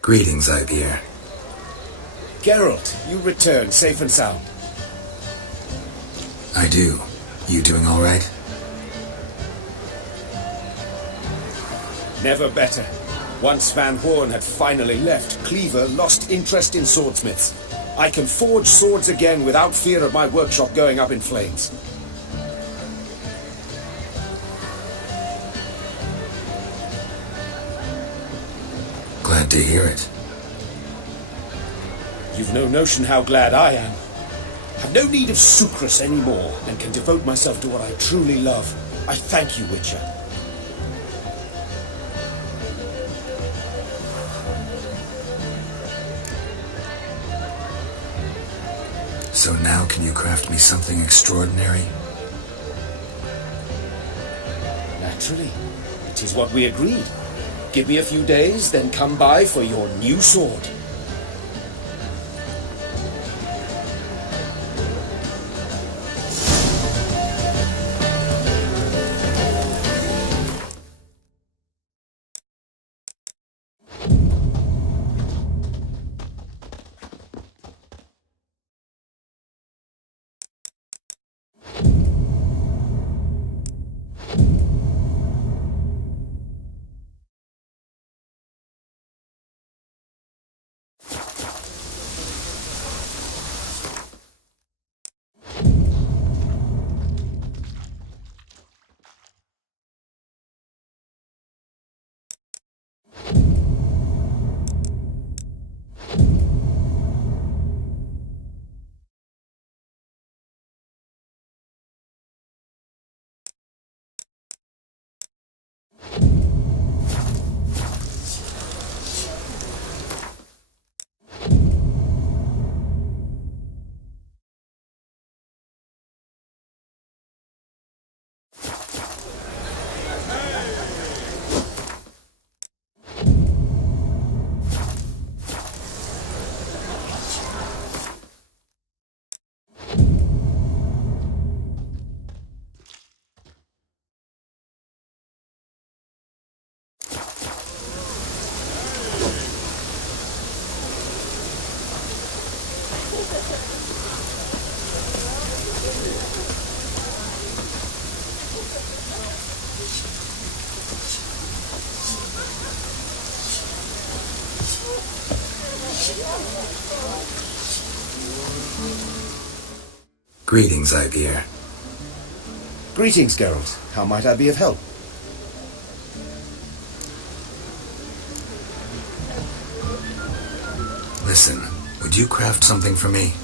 Greetings, Ibeer. Geralt, you return safe and sound. I do. You doing all right? Never better. Once Van Horn had finally left, Cleaver lost interest in swordsmiths. I can forge swords again without fear of my workshop going up in flames. Glad to hear it. You've no notion how glad I am. I've no need of sucrus anymore, and can devote myself to what I truly love. I thank you, Witcher. So now can you craft me something extraordinary? Naturally. It is what we agreed. Give me a few days, then come by for your new sword. Greetings, Ibeer. Greetings, Geralt. How might I be of help? Listen, would you craft something for me?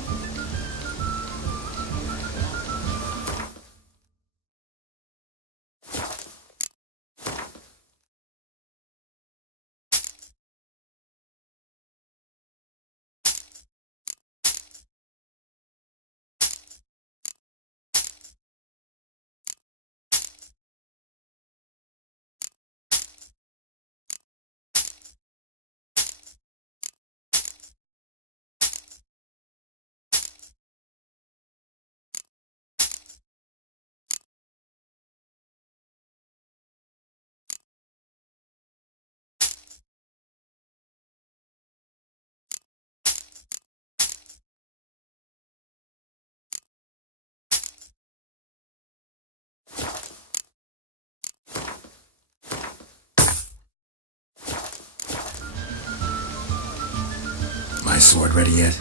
my sword ready yet?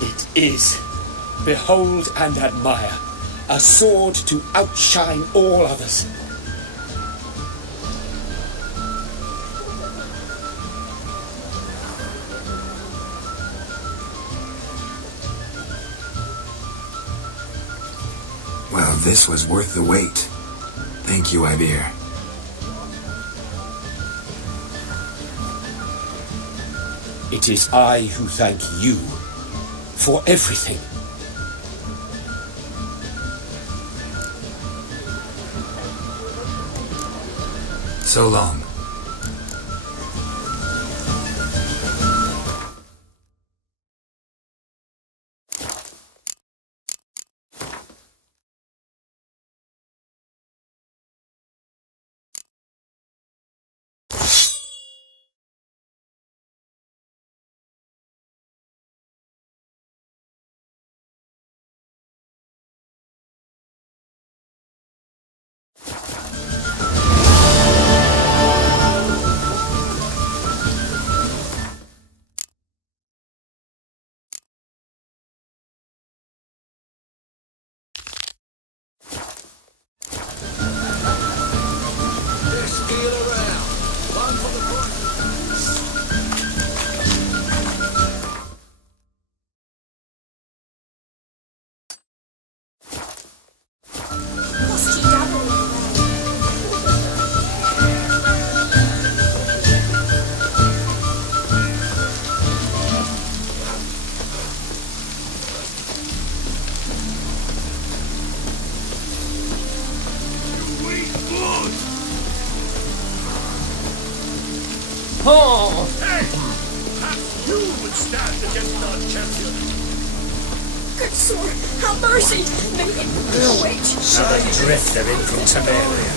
It is. Behold and admire. A sword to outshine all others. Well, this was worth the wait. Thank you, Ibir. It is I who thank you for everything. So long. Oh! Hey! Perhaps you would stand against our champion. Good sword, have mercy! The witch! Another drifter in from Temeria.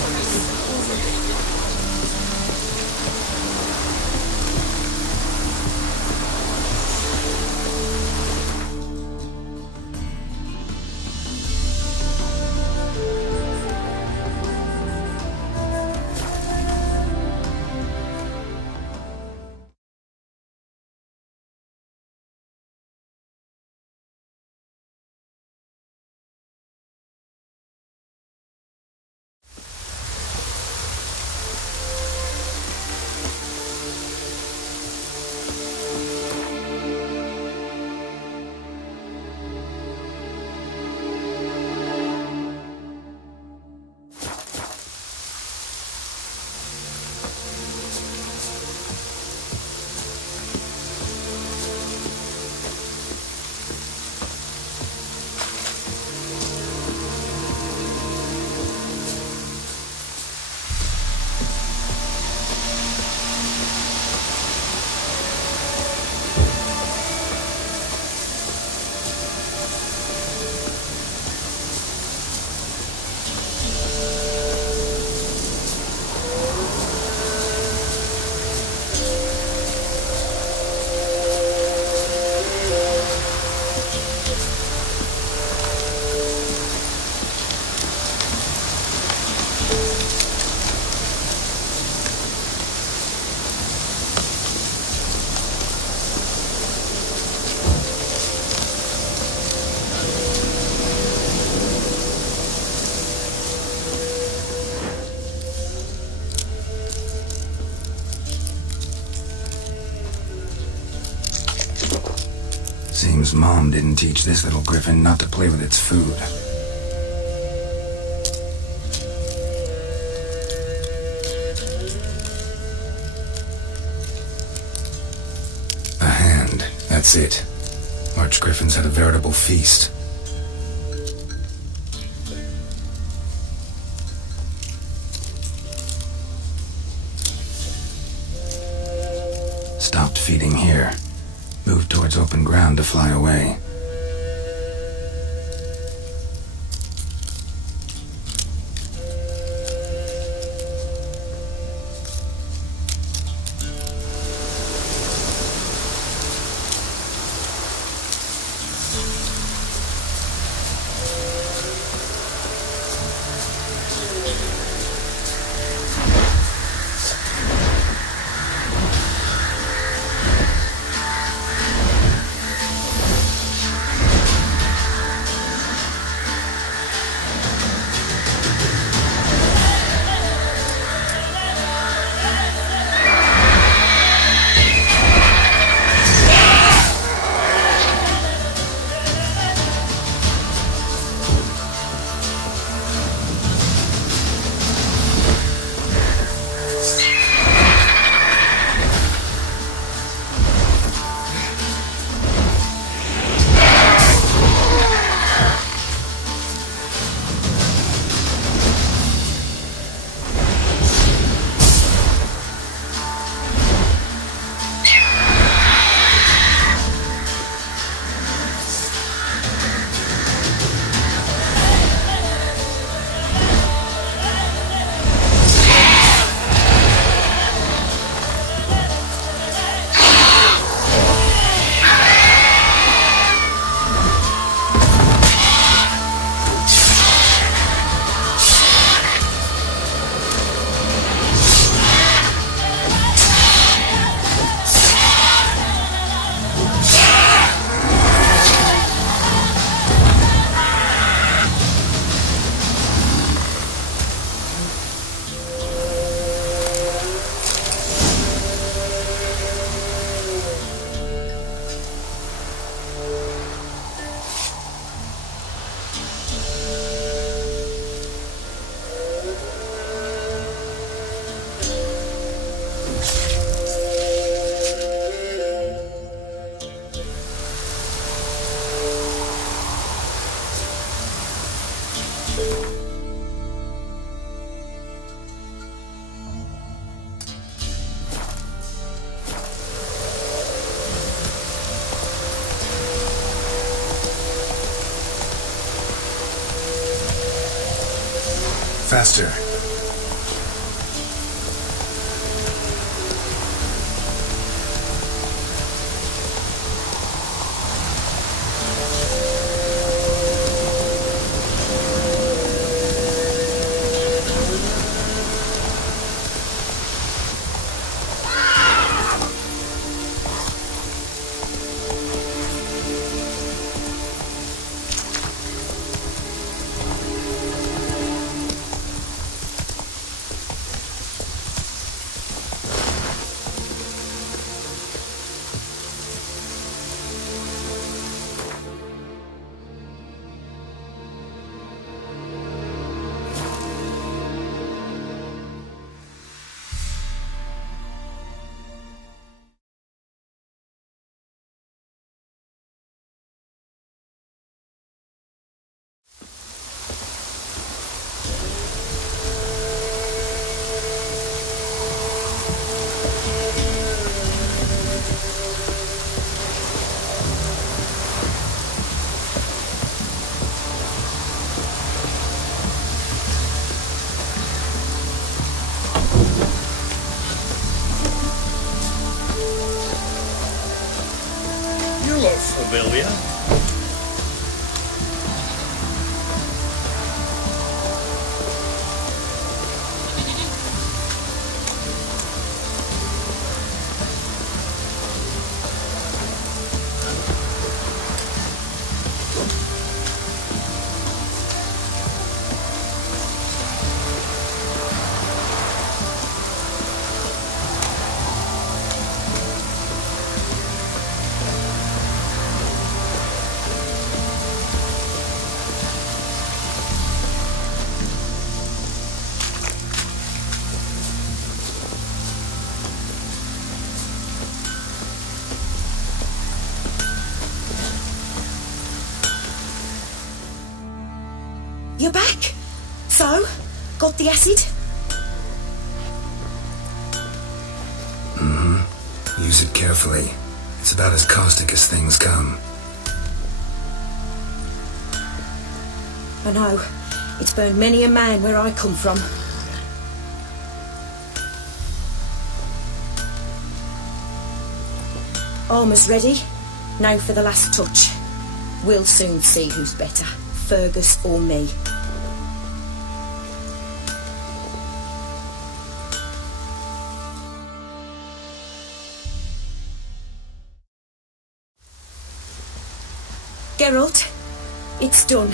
Seems Mom didn't teach this little griffin not to play with its food. A hand, that's it. Archgriffins had a veritable feast. Stopped feeding here. Moved towards open ground to fly away. Faster. Familiar? You're back? So? Got the acid? Mm-hmm. Use it carefully. It's about as caustic as things come. I know. It's burned many a man where I come from. Armour's ready. Now for the last touch. We'll soon see who's better, Fergus or me. Geralt, it's done.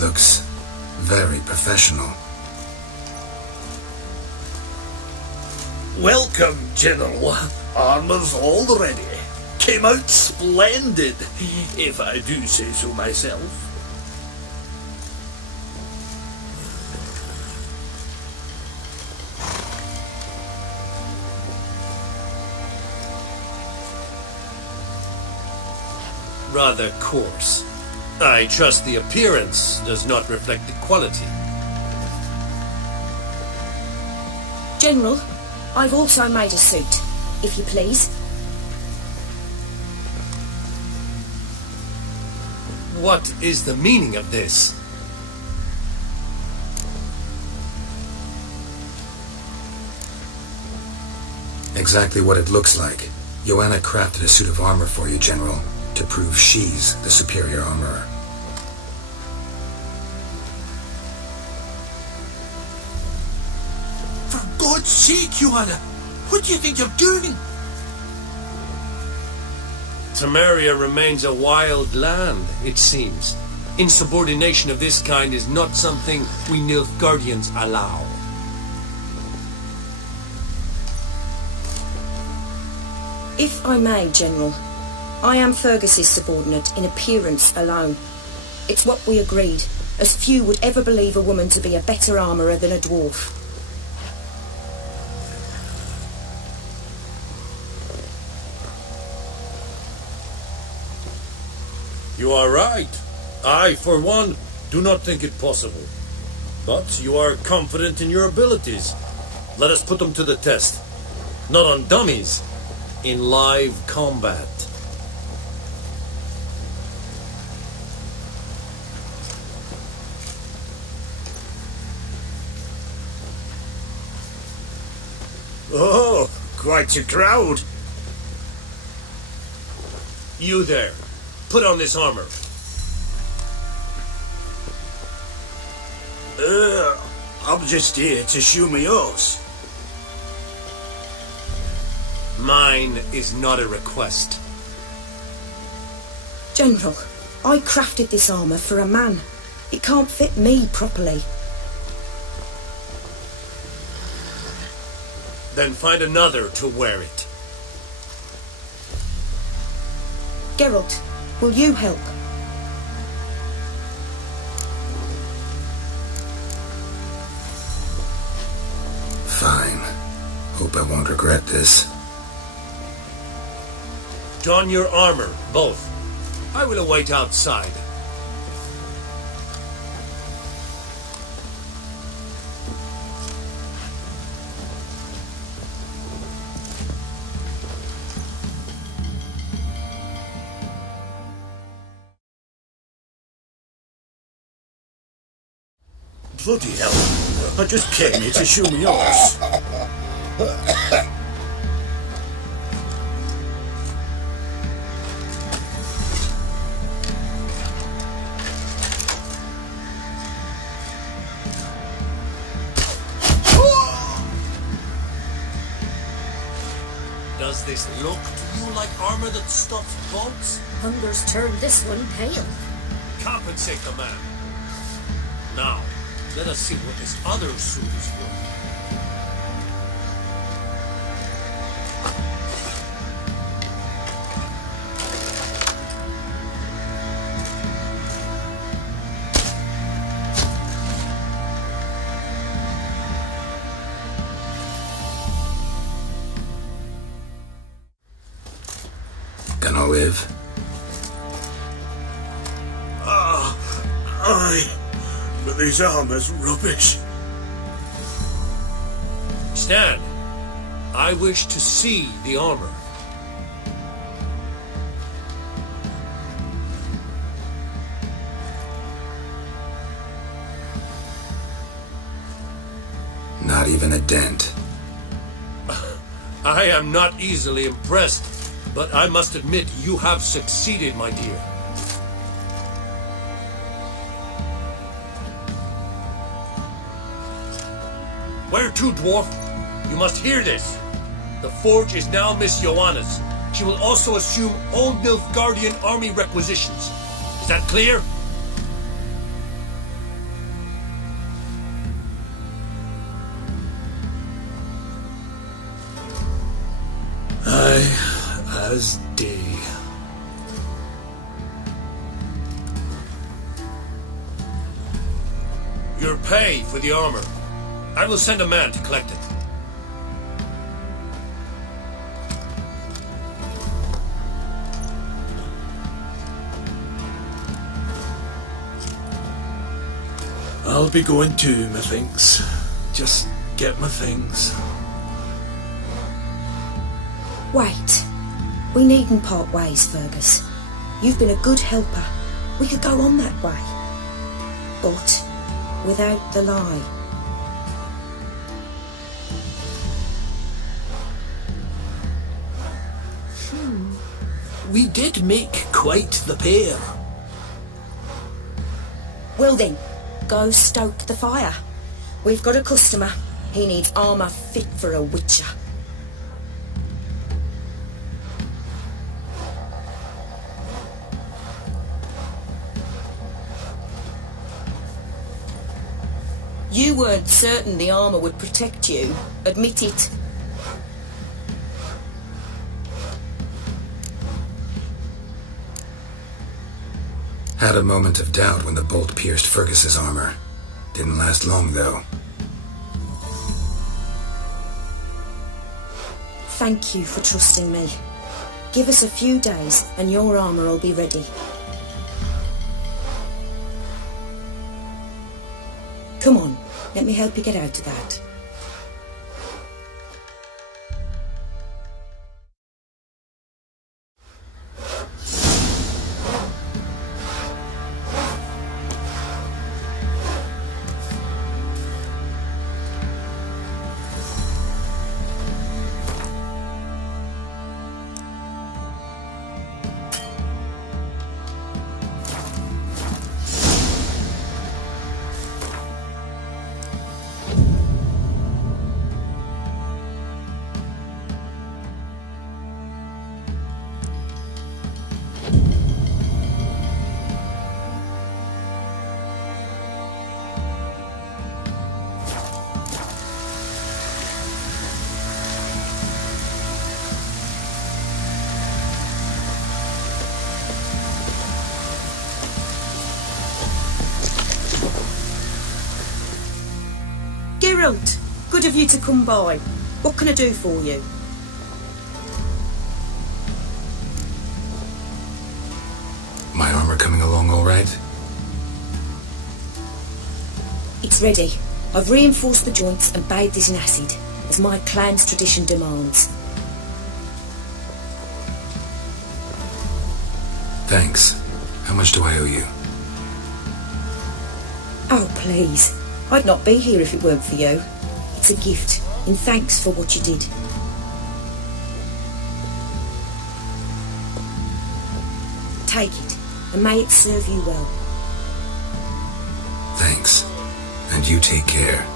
Looks very professional. Welcome, General. Armour's all ready. Came out splendid, if I do say so myself. Rather coarse. I trust the appearance does not reflect the quality. General, I've also made a suit, if you please. What is the meaning of this? Exactly what it looks like. Joanna crafted a suit of armor for you, General, to prove she's the superior armorer. For God's sake, Joanna! What do you think you're doing? Temeria remains a wild land, it seems. Insubordination of this kind is not something we Nilfgaardians allow. If I may, General, I am Fergus's subordinate in appearance alone. It's what we agreed, as few would ever believe a woman to be a better armourer than a dwarf. You are right. I, for one, do not think it possible. But you are confident in your abilities. Let us put them to the test. Not on dummies, in live combat. Oh, quite a crowd. You there. Put on this armor. I'm just here to show me yours. Mine is not a request. General, I crafted this armour for a man. It can't fit me properly. Then find another to wear it. Geralt, will you help? Fine. Hope I won't regret this. Don your armor, both. I will await outside. Bloody hell. I just came here to show me yours. Does this look to you like armor that stops bugs? Hunger's turned this one pale. Compensate the man. Now, let us see what this other suit is worth. Gonna live? Aye. But this armor's rubbish. Stand. I wish to see the armor. Not even a dent. I am not easily impressed, but I must admit you have succeeded, my dear. Where to, dwarf? You must hear this. The forge is now Miss Joanna's. She will also assume all Nilfgaardian army requisitions. Is that clear? Aye, as day. Your pay for the armor. I will send a man to collect it. I'll be going too, methinks. Just get my things. Wait. We needn't part ways, Fergus. You've been a good helper. We could go on that way. But without the lie. We did make quite the pair. Well then, go stoke the fire. We've got a customer. He needs armour fit for a witcher. You weren't certain the armour would protect you. Admit it. Had a moment of doubt when the bolt pierced Fergus's armor. Didn't last long, though. Thank you for trusting me. Give us a few days and your armour will be ready. Come on, let me help you get out of that. Geralt, good of you to come by. What can I do for you? My armor coming along all right? It's ready. I've reinforced the joints and bathed it in acid, as my clan's tradition demands. Thanks. How much do I owe you? Oh, please. I'd not be here if it weren't for you. It's a gift, in thanks for what you did. Take it, and may it serve you well. Thanks. And you take care.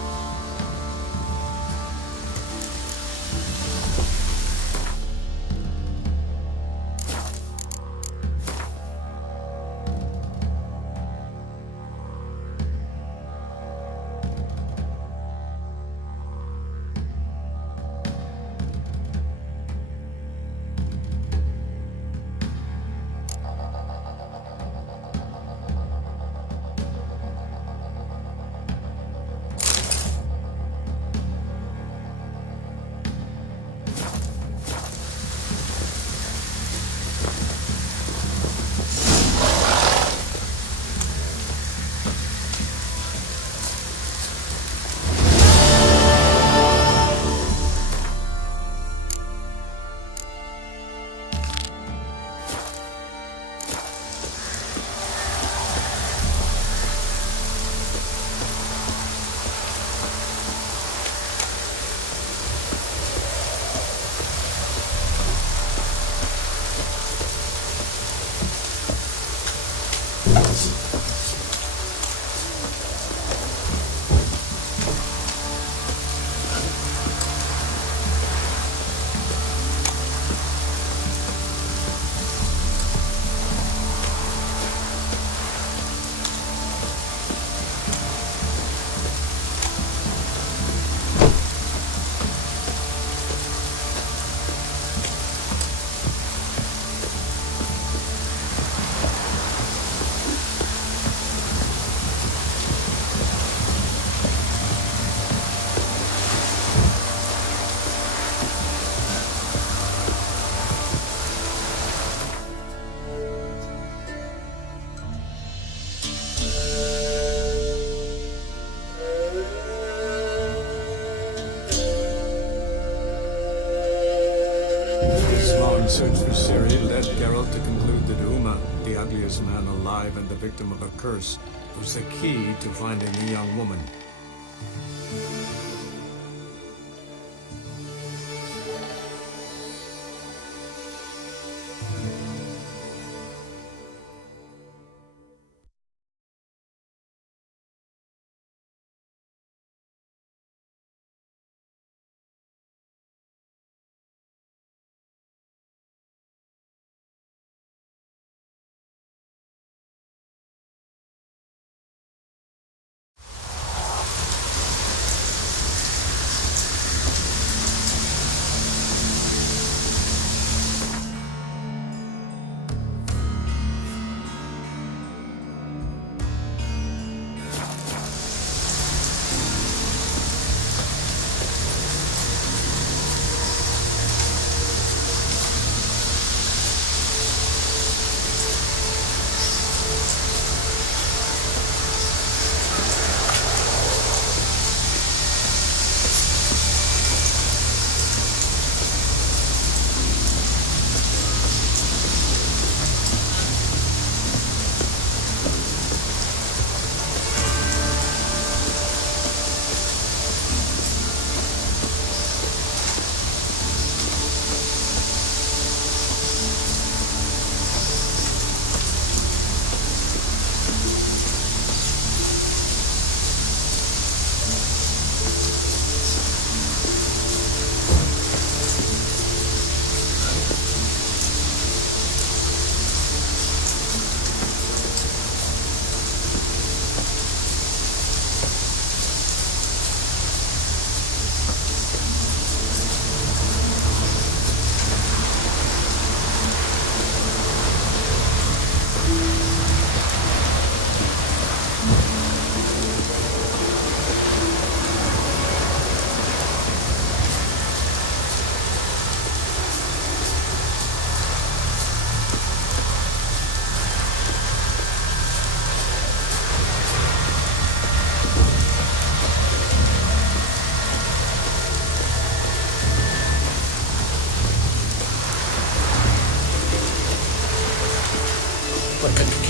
Search for Ciri led Geralt to conclude that Uma, the ugliest man alive and the victim of a curse, was the key to finding the young woman.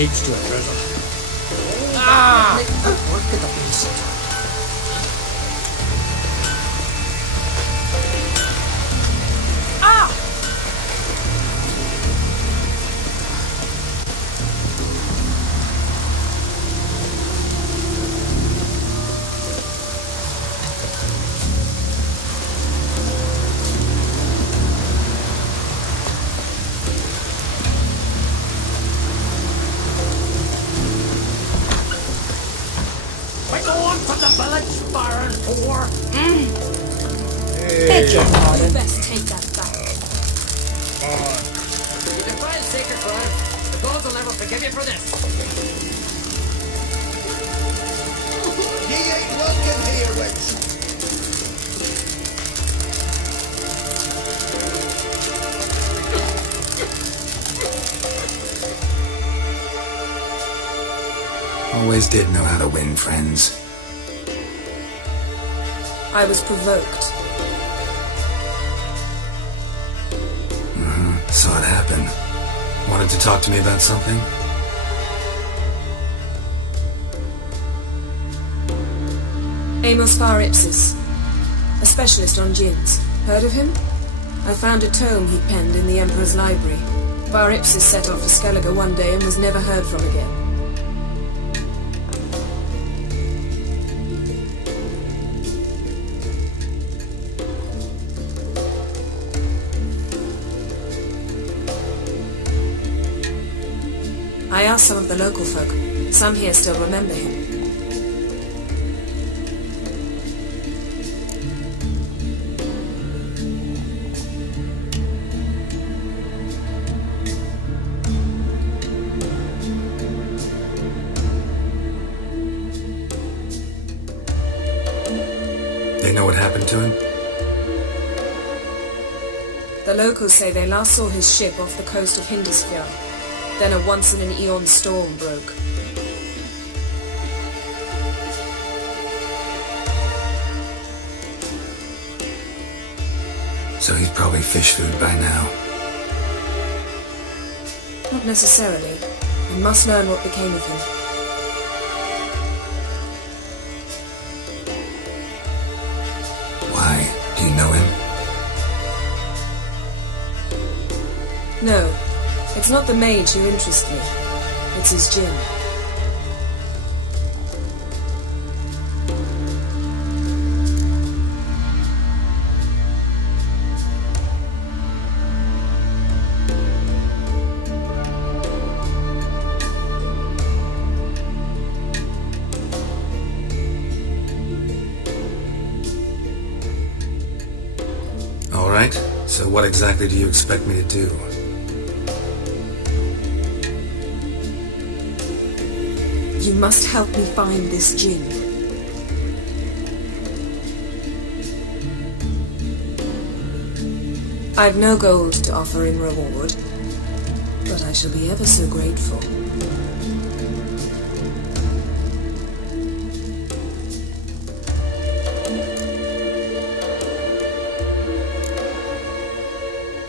keeps to a treasure. Work at the beast. Beg your pardon. You best take that back. You defiled sacred ground. The gods will never forgive you for this. Ye ain't welcome here, wench. Always did know how to win friends. I was provoked. Saw it happen. Wanted to talk to me about something? Amos Far Ipsis, a specialist on djinns. Heard of him? I found a tome he penned in the Emperor's library. Far Ipsis set off for Skellige one day and was never heard from again. I asked some of the local folk. Some here still remember him. They know what happened to him? The locals say they last saw his ship off the coast of Hindisfjord. Then a once-in-an-eon storm broke. So he's probably fish food by now. Not necessarily. I must learn what became of him. Why? Do you know him? No. It's not the mage who interests me. It's his djinn. All right. So what exactly do you expect me to do? You must help me find this djinn. I've no gold to offer in reward, but I shall be ever so grateful.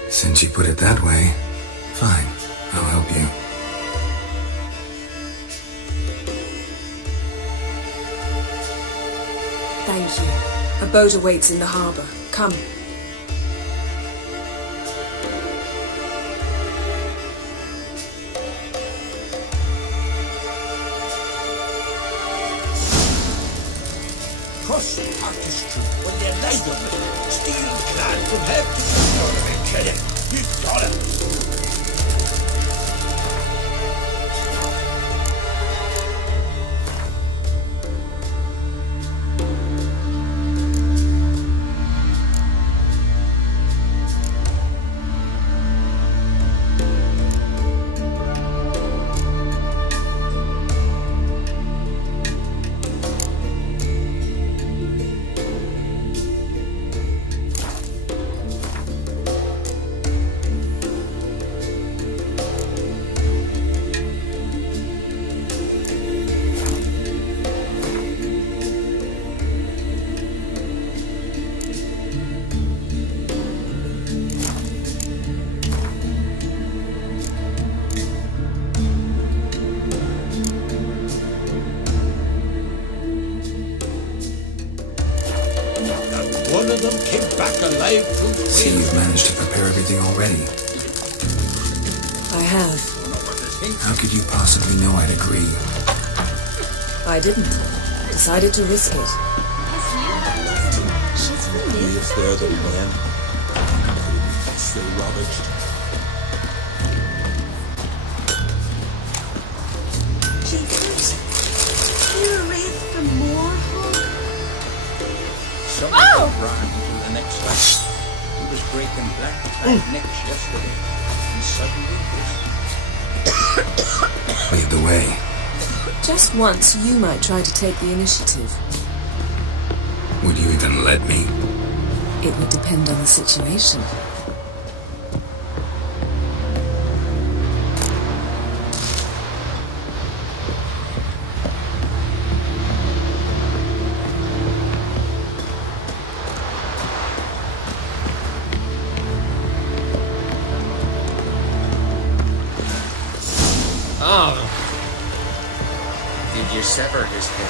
Since you put it that way, fine. I'll help you. Thank you. A boat awaits in the harbour. Come. Cross artistry when you lay them. Steel clad from head to toe. Kidding. You got it. See, you've managed to prepare everything already. I have. How could you possibly know I'd agree? I didn't. Decided to risk it. Be a fair little man. So ravaged. Jacobs, you're ready for more hope? Somebody ran into the next house. He was breaking black necks yesterday. And suddenly this. Lead the way. Just once, you might try to take the initiative. Would you even let me? It would depend on the situation. Oh. Did you sever his head?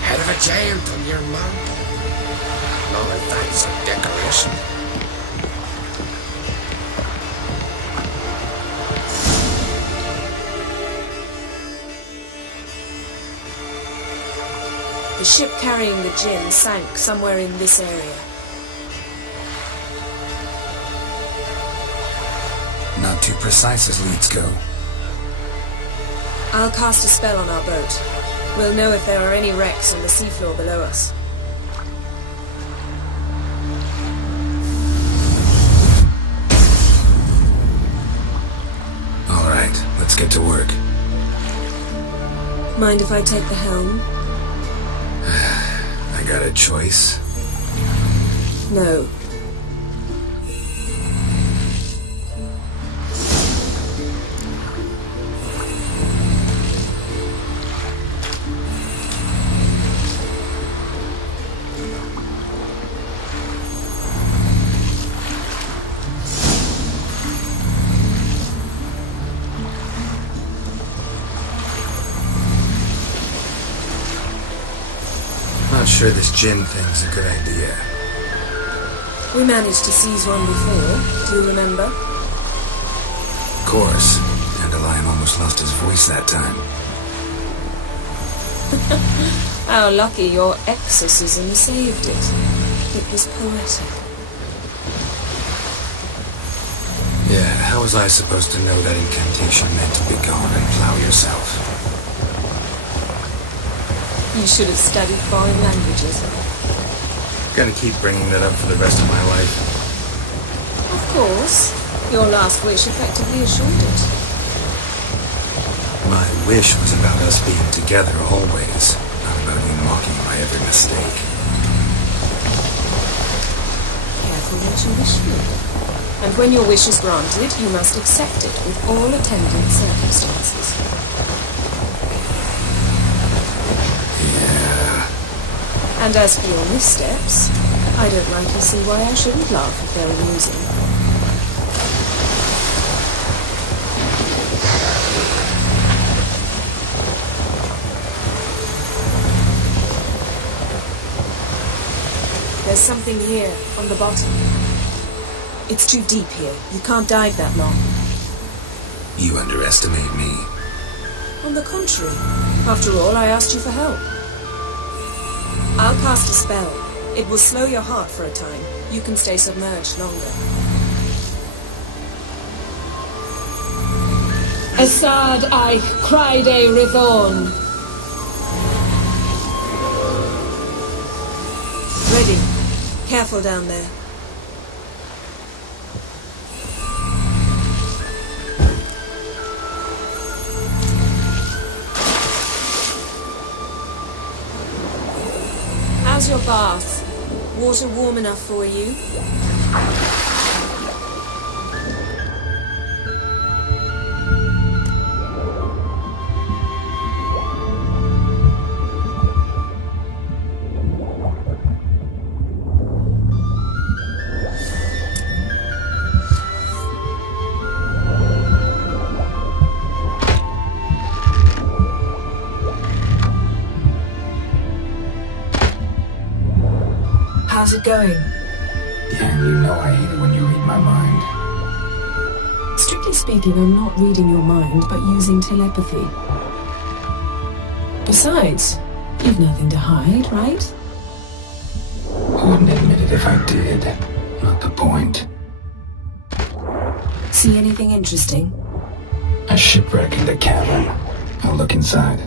Head of a giant on your mount? Not if that's a decoration. The ship carrying the gin sank somewhere in this area. Not too precise as leads go. I'll cast a spell on our boat. We'll know if there are any wrecks on the seafloor below us. All right, let's get to work. Mind if I take the helm? I got a choice. No. Not sure this gin thing's a good idea. We managed to seize one before. Do you remember? Of course. Dandelion almost lost his voice that time. How lucky your exorcism saved it. It was poetic. Yeah, how was I supposed to know that incantation meant to be gone and plow yourself? You should have studied foreign languages. Gonna keep bringing that up for the rest of my life. Of course. Your last wish effectively assured it. My wish was about us being together always, not about you mocking my every mistake. Careful what you wish for. And when your wish is granted, you must accept it with all attendant circumstances. And as for your missteps, I don't rightly see why I shouldn't laugh if they're amusing. There's something here, on the bottom. It's too deep here. You can't dive that long. You underestimate me. On the contrary. After all, I asked you for help. I'll cast a spell. It will slow your heart for a time. You can stay submerged longer. Assad I Criede Rithorn. Ready. Careful down there. How's your bath? Water warm enough for you? How's it going? And you know I hate it when you read my mind. Strictly speaking, I'm not reading your mind, but using telepathy. Besides, you've nothing to hide, right? Wouldn't admit it if I did. Not the point. See anything interesting? A shipwreck in the cavern. I'll look inside.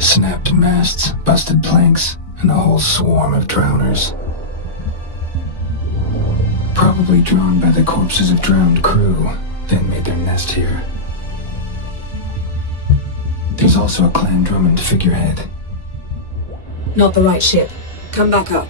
Snapped masts, busted planks, and a whole swarm of drowners. Probably drawn by the corpses of drowned crew, then made their nest here. There's also a Clan Drummond figurehead. Not the right ship. Come back up.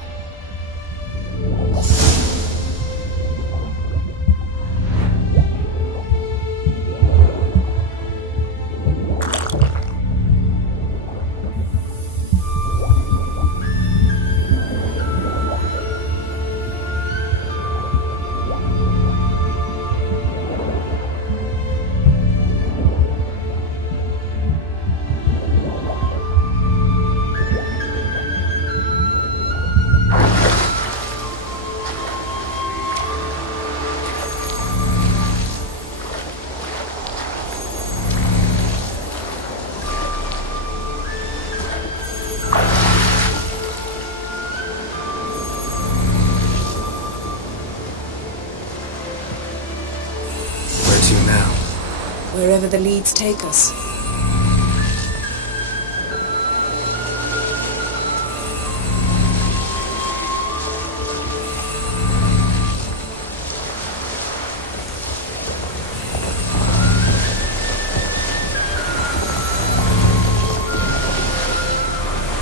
Wherever the leads take us.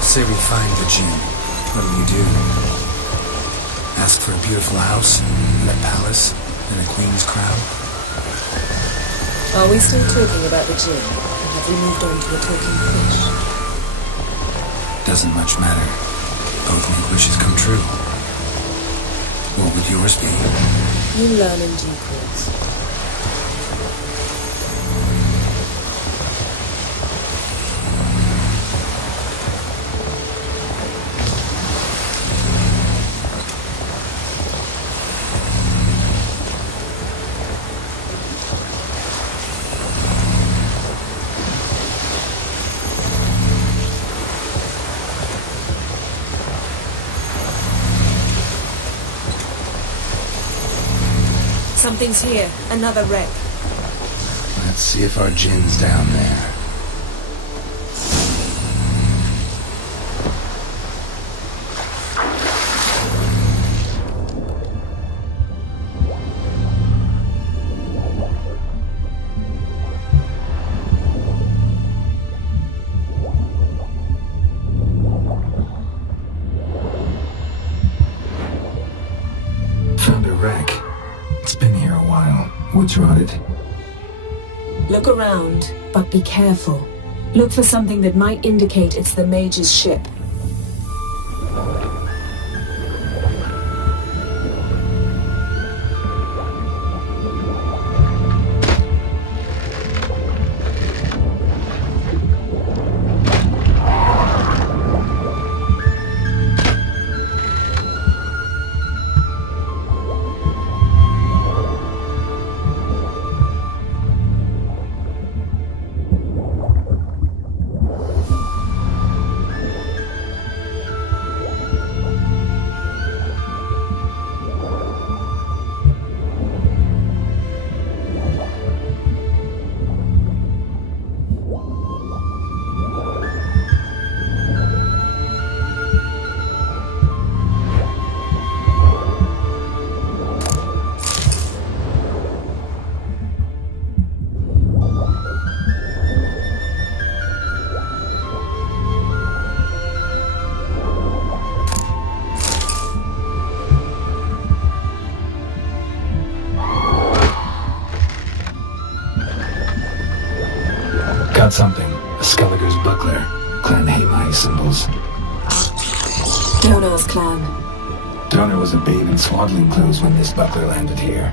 Say we find the gem. What'll you do? Ask for a beautiful house, and a palace, and a queen's crown? Are we still talking about the gin? Or have we moved on to a talking fish? Doesn't much matter. Both make wishes come true. What would yours be? You learn in due course. Something's here. Another wreck. Let's see if our gin's down there. Found a wreck. It's been here a while. Wood's rotted. Look around, but be careful. Look for something that might indicate it's the mage's ship. Got something. A Skelliger's buckler. Clan Hamai symbols. Donar's clan. Donar was a babe in swaddling clothes when this buckler landed here.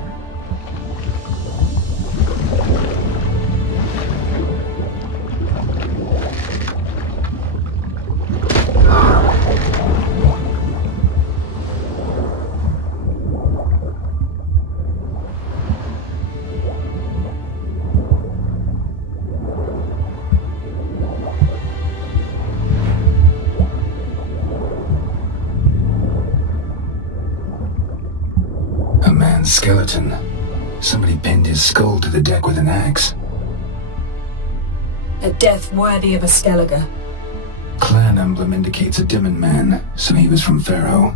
Skeleton. Somebody pinned his skull to the deck with an axe. A death worthy of a Skellige. Clan emblem indicates a Dimmen man, so he was from Pharaoh.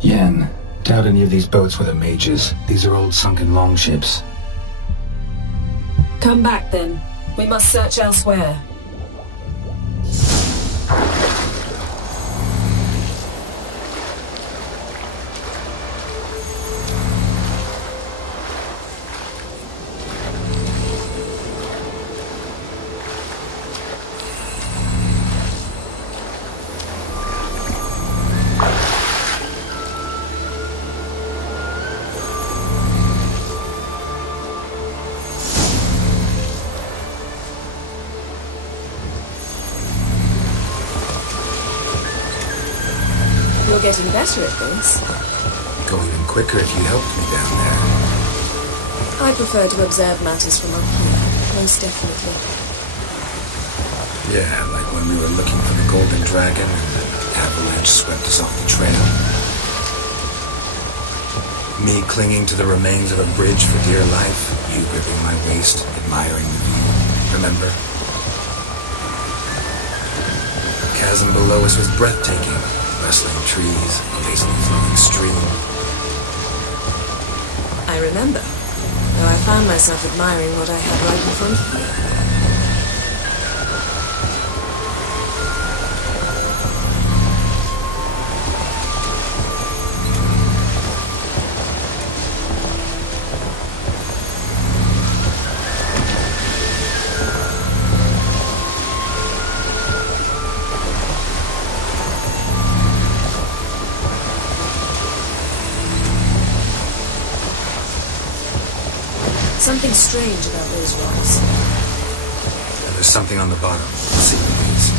Yen, doubt any of these boats were the mages. These are old sunken longships. Come back then. We must search elsewhere. You're getting better at this. Go even quicker if you helped me down there. I prefer to observe matters from up here, most definitely. Yeah, like when we were looking for the Golden Dragon and the avalanche swept us off the trail. Me clinging to the remains of a bridge for dear life, you gripping my waist, admiring the view. Remember? The chasm below us was breathtaking. Rustling trees, a lazily flowing stream. I remember, though I found myself admiring what I had right in front of me. Something strange about those rocks. And there's something on the bottom. Let's see what it is.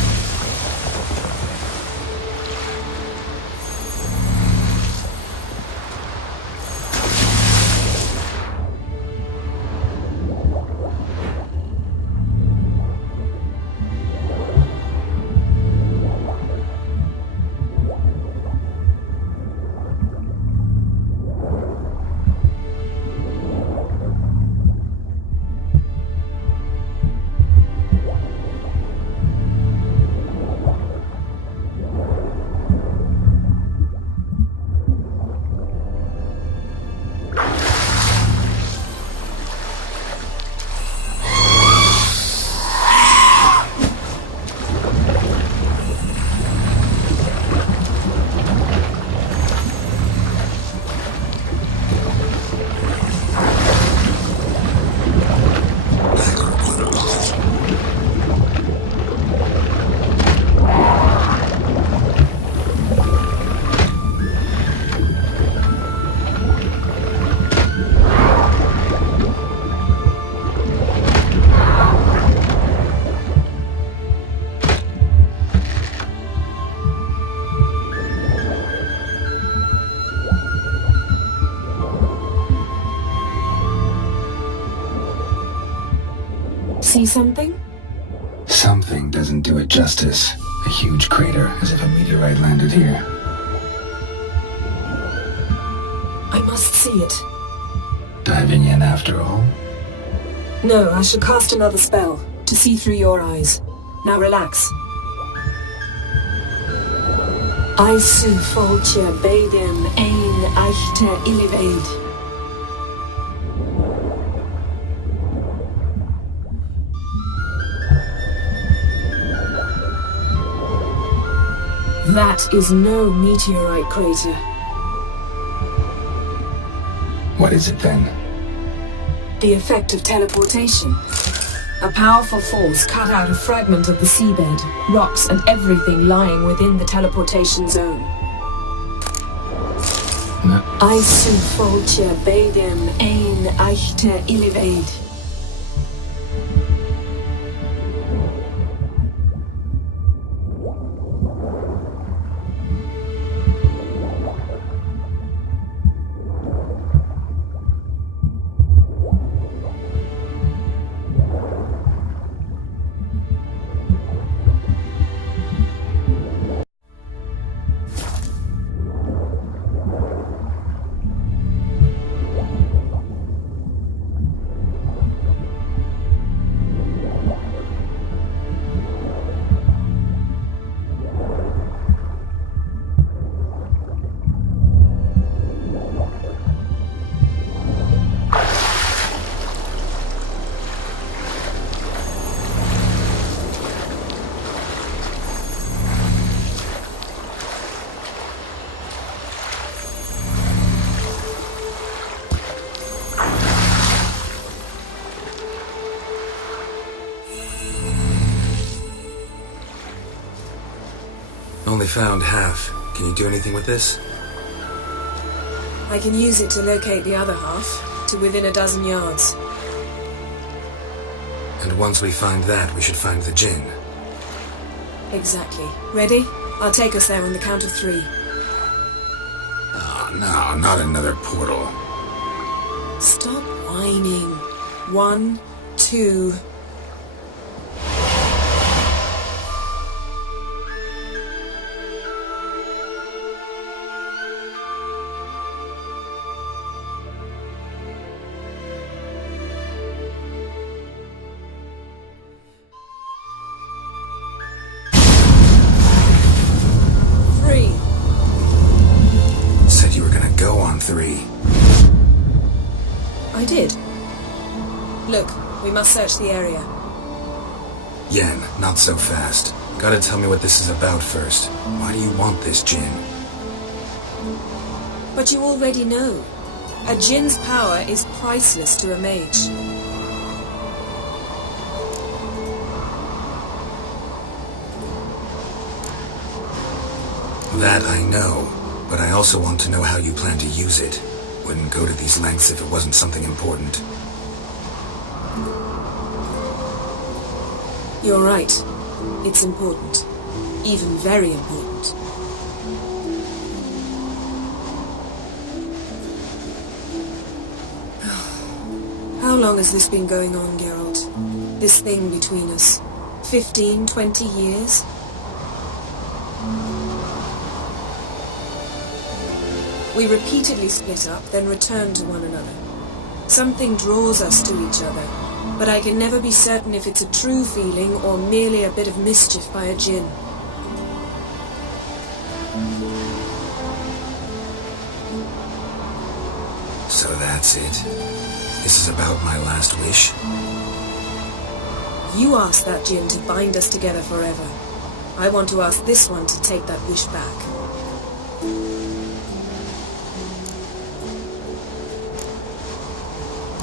See something? Something doesn't do it justice. A huge crater, as if a meteorite landed here. I must see it. Diving in after all? No, I shall cast another spell, to see through your eyes. Now relax. Aisu folche beidem ein eichte illiveid. That is no meteorite crater. What is it then? The effect of teleportation. A powerful force cut out a fragment of the seabed, rocks and everything lying within the teleportation zone. Ice and Fulcher Badem ein Eichte Illivaid. Only found half. Can you do anything with this? I can use it to locate the other half, to within a dozen yards. And once we find that, we should find the Jinn. Exactly. Ready? I'll take us there on the count of 3. Oh, no, not another portal. Stop whining. 1, 2... Said you were gonna go on 3. I did. Look, we must search the area. Yen, not so fast. Gotta tell me what this is about first. Why do you want this Jinn? But you already know. A Jinn's power is priceless to a mage. That I know, but I also want to know how you plan to use it. Wouldn't go to these lengths if it wasn't something important. You're right. It's important. Even very important. How long has this been going on, Geralt? This thing between us? 15, 20 years? We repeatedly split up, then return to one another. Something draws us to each other, but I can never be certain if it's a true feeling or merely a bit of mischief by a Jinn. So that's it? This is about my last wish? You asked that Jinn to bind us together forever. I want to ask this one to take that wish back.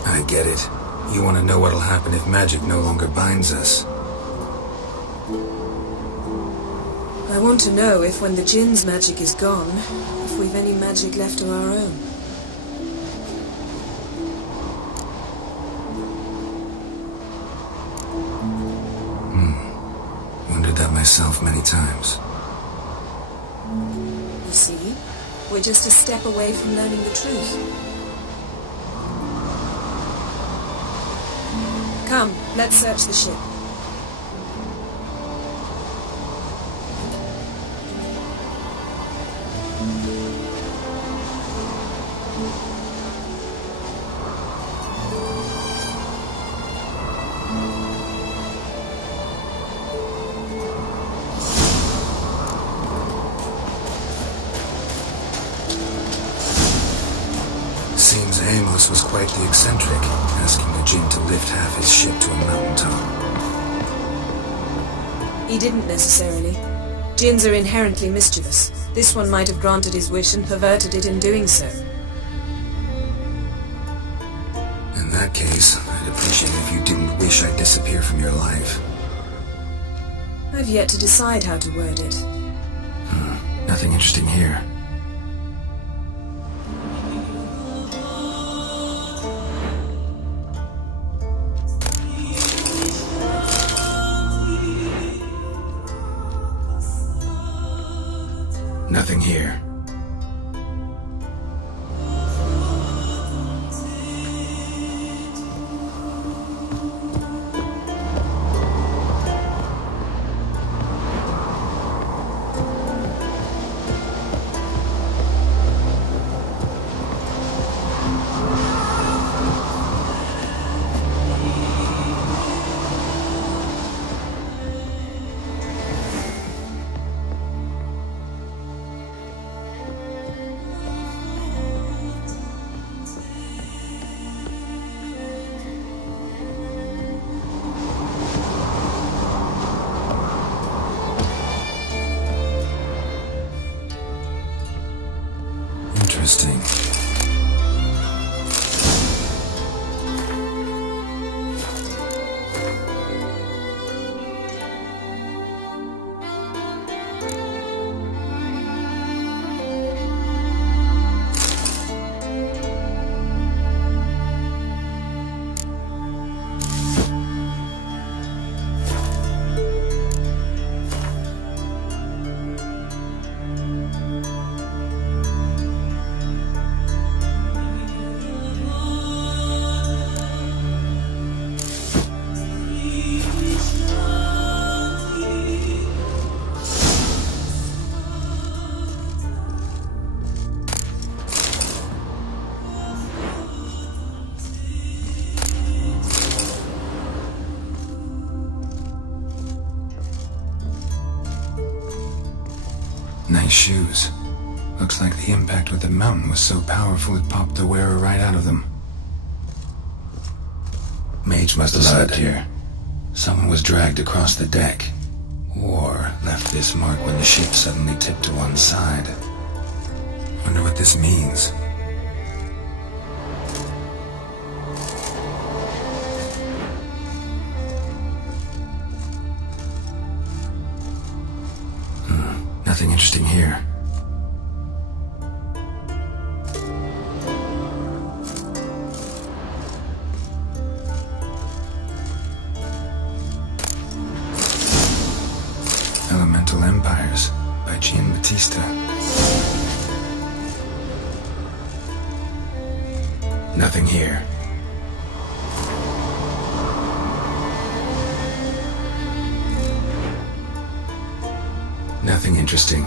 I get it. You want to know what'll happen if magic no longer binds us. I want to know if when the Jinn's magic is gone, if we've any magic left of our own. Wondered that myself many times. You see, we're just a step away from learning the truth. Come, let's search the ship. Seems Amos was quite the eccentric, asking the Jinn to lift half his ship to a mountaintop. He didn't necessarily. Jinns are inherently mischievous. This one might have granted his wish and perverted it in doing so. In that case, I'd appreciate if you didn't wish wish I'd disappear from your life. I've yet to decide how to word it. Nothing interesting here. Nothing here. Interesting. Nice shoes. Looks like the impact with the mountain was so powerful it popped the wearer right out of them. Mage must have slept here. Someone was dragged across the deck. Or left this mark when the ship suddenly tipped to one side. Wonder what this means. Nothing interesting here. Elemental Empires by Giambattista. Nothing here. Nothing interesting.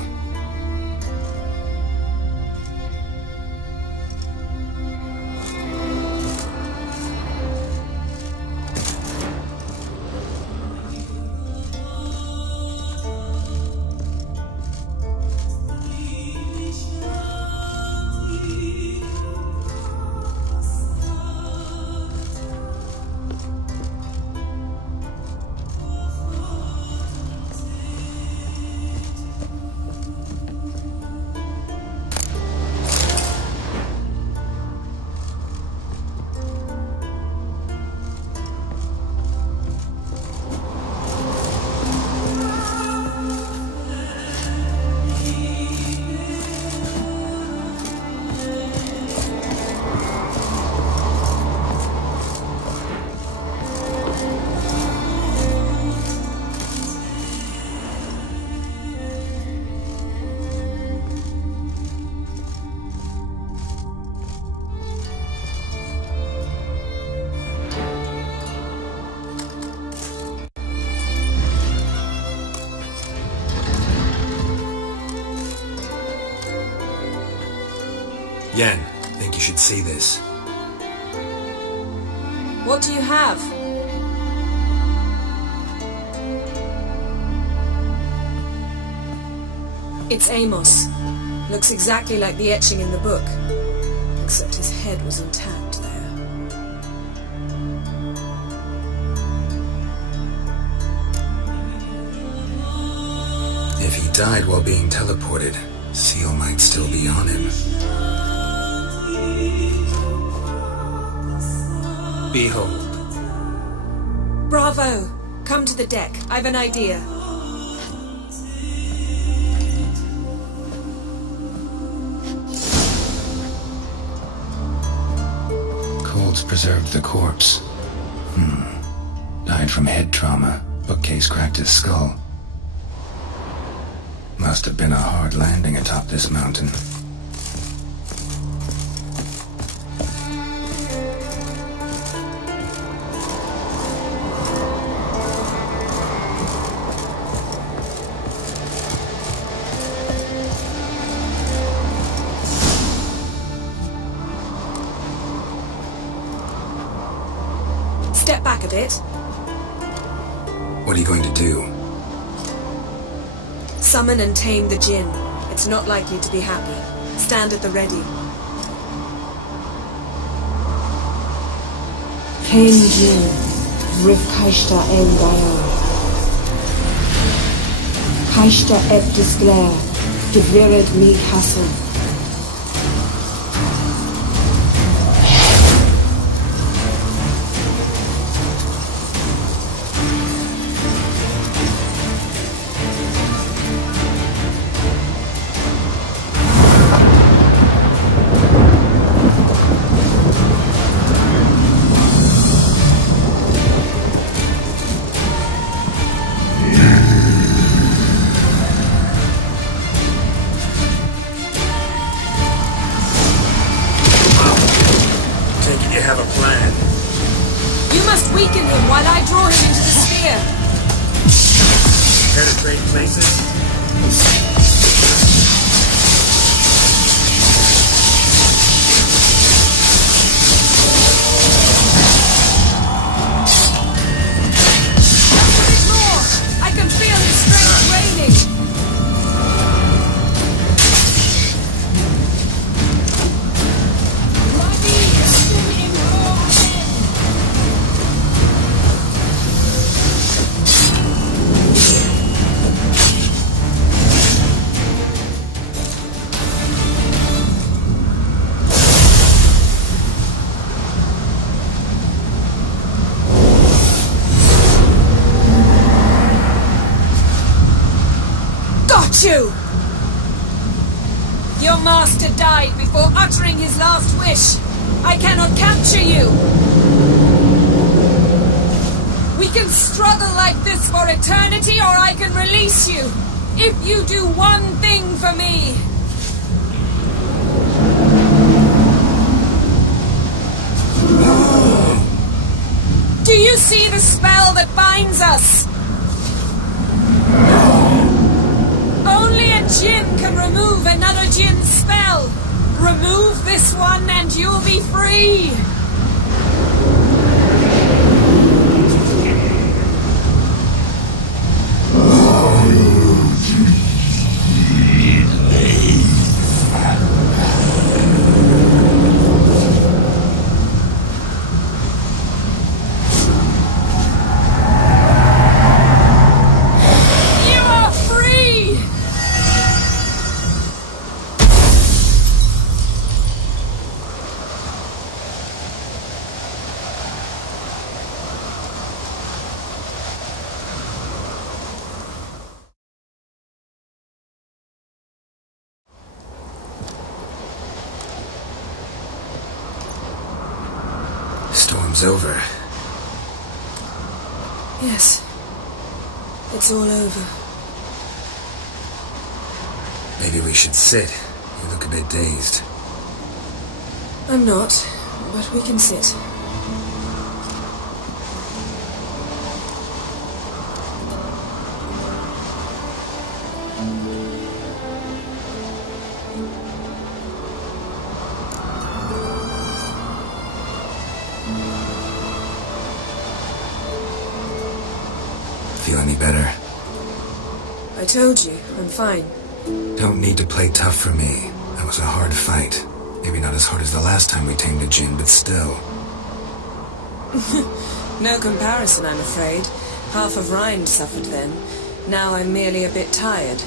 Yen, think you should see this. What do you have? It's Amos. Looks exactly like the etching in the book. Except his head was intact there. If he died while being teleported, Seal might still be on him. Behold. Bravo! Come to the deck. I've an idea. Colds preserved the corpse. Died from head trauma. Bookcase cracked his skull. Must have been a hard landing atop this mountain. Step back a bit. What are you going to do? Summon and tame the Jinn. It's not likely to be happy. Stand at the ready. Ken Jin, Rif Kaishta En Gaia. Kaishta Ep Disglair, Devirid Mi Castle. Weaken him while I draw him into the sphere. Penetrate places. I can feel his strength waning. You! Your master died before uttering his last wish. I cannot capture you. We can struggle like this for eternity, or I can release you. If you do one thing for me. Do you see the spell that binds us? Only a Jinn can remove another Jinn's spell. Remove this one and you'll be free. Storm's over. Yes. It's all over. Maybe we should sit. You look a bit dazed. I'm not, but we can sit. Feel any better? I told you, I'm fine. Don't need to play tough for me. That was a hard fight. Maybe not as hard as the last time we tamed a Jinn, but still. No comparison, I'm afraid. Half of Rhind suffered then. Now I'm merely a bit tired.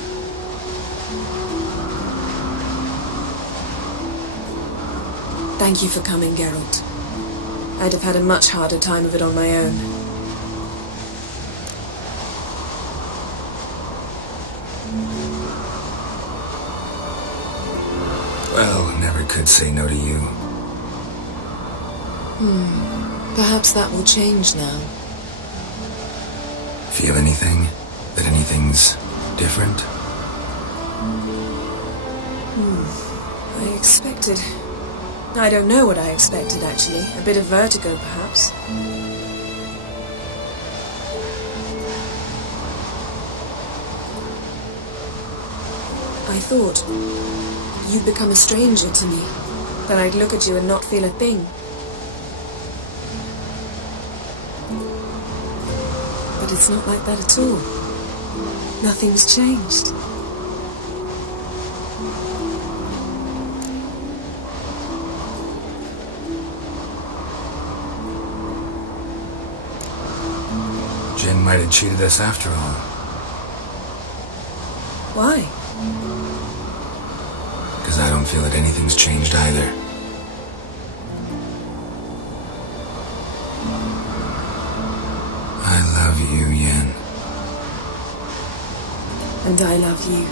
Thank you for coming, Geralt. I'd have had a much harder time of it on my own. could say no to you. Perhaps that will change now. Feel anything? That anything's different? I expected... I don't know what I expected, actually. A bit of vertigo, perhaps. I thought you'd become a stranger to me, that I'd look at you and not feel a thing. But it's not like that at all. Nothing's changed. Jen might have cheated us after all. Why? Because I don't feel that anything's changed either. I love you, Yen. And I love you.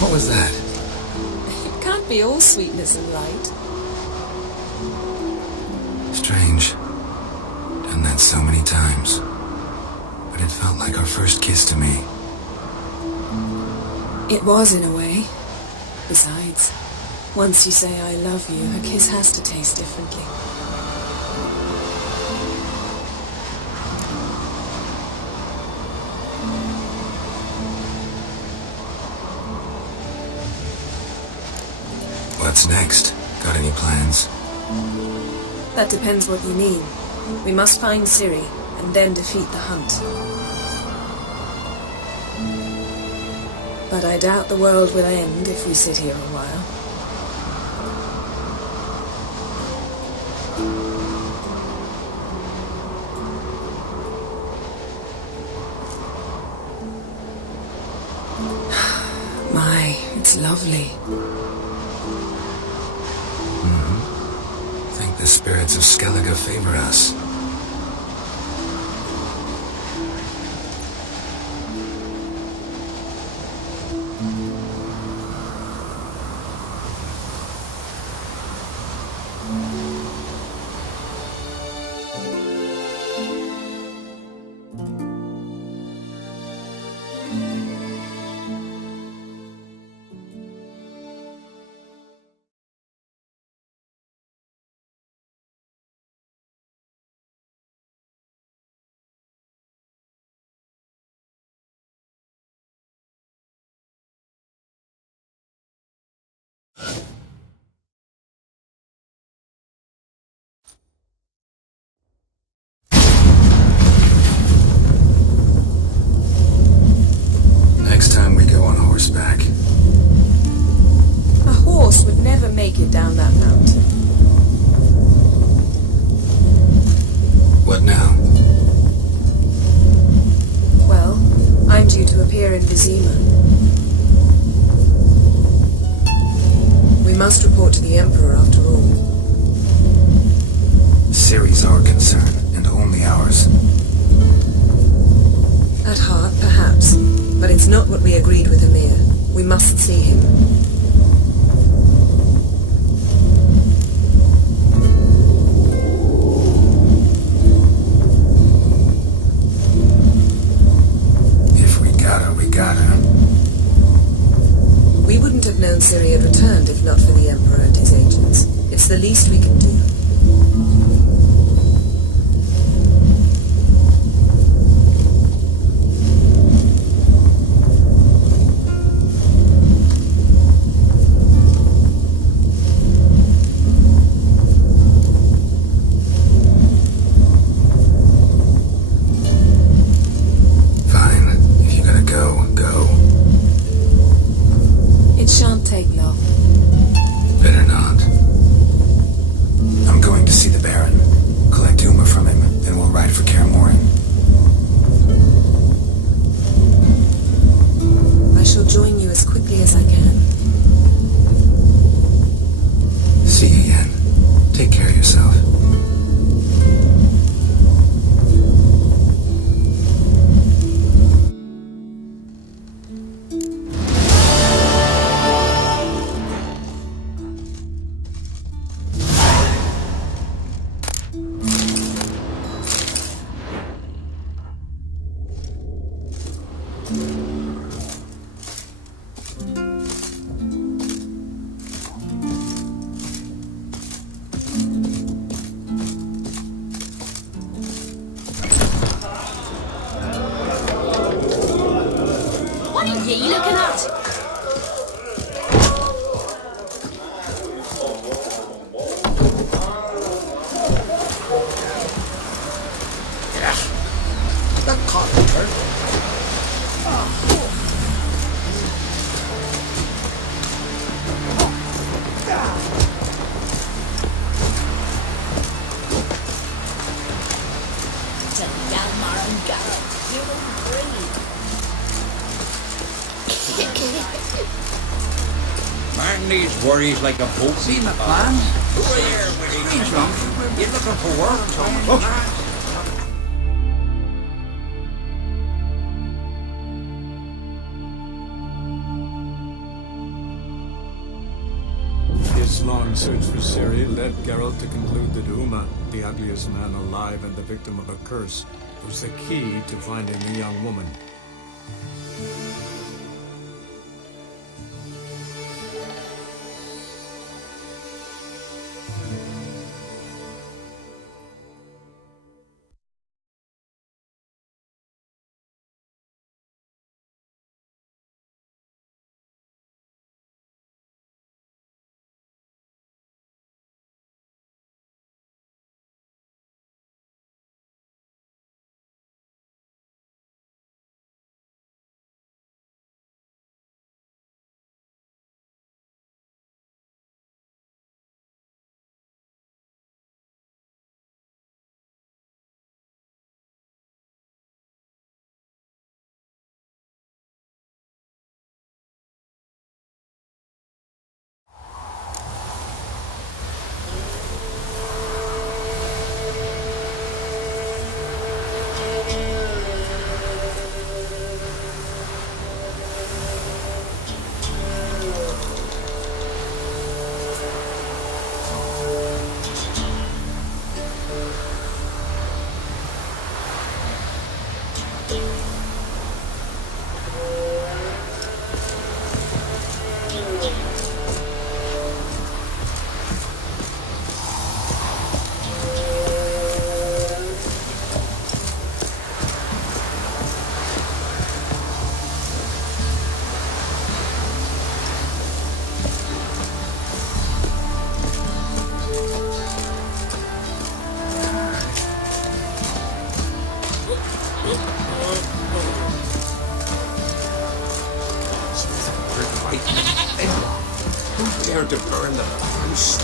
What was that? It can't be all sweetness and light. Strange. Done that so many times. But it felt like our first kiss to me. It was, in a way. Besides, once you say I love you, a kiss has to taste differently. What's next? Got any plans? That depends what you mean. We must find Ciri, and then defeat the hunt. But I doubt the world will end if we sit here a while. My, it's lovely. The spirits of Skellige favor us. Next time we go on horseback. A horse would never make it down that mountain. What now? Well, I'm due to appear in Vizima. We must report to the Emperor after all. Ciri's our concern, and only ours. At heart, perhaps. But it's not what we agreed with Emir. We must see him. If we gotta, we gotta. We wouldn't have known Ciri had returned if not for the Emperor and his agents. It's the least we can do. Shan't take long. Better not. I'm going to see the Baron. What are ye looking at? The carpenter. Man needs worries like a boat. See my plan? Hey, Trump, you looking for work, Tom? His long search for Ciri led Geralt to conclude that Uma, the ugliest man alive and the victim of a curse, was the key to finding the young woman. Who dared to burn the house?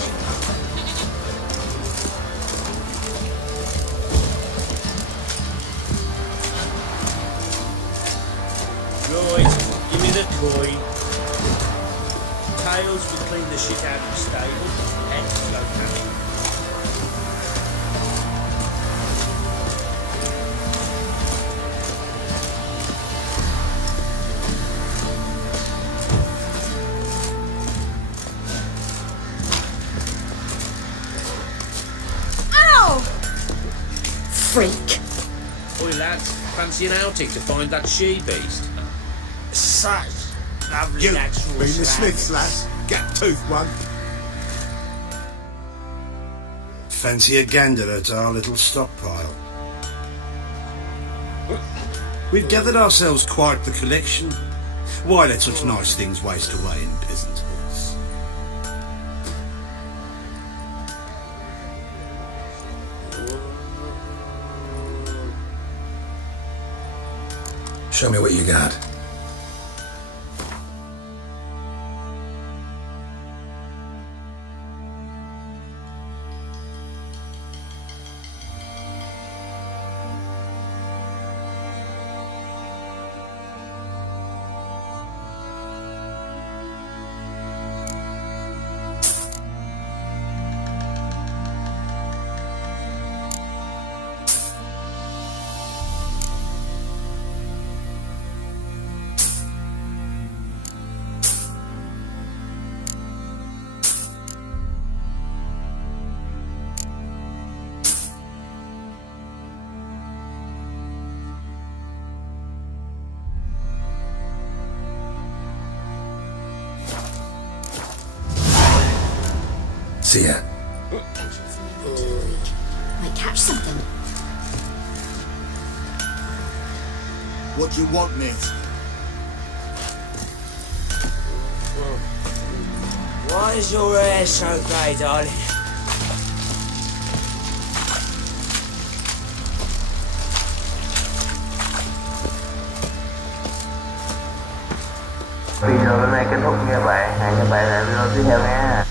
Right, give me the toy. Tails will clean the shit out of the stable. Let's go, Cammy. Freak. Oi, lads, fancy an outing to find that she-beast? Such lovely You natural been the slabs. Smiths, lass. Get tooth one. Fancy a gander at our little stockpile. We've gathered ourselves quite the collection. Why let such nice things waste away in peasant huts? Show me what you got. See ya. Might catch something. What do you want, mate? Why is your hair so grey, darling? Video lần này kết thúc như vậy. Hẹn gặp lại video tiếp theo nha.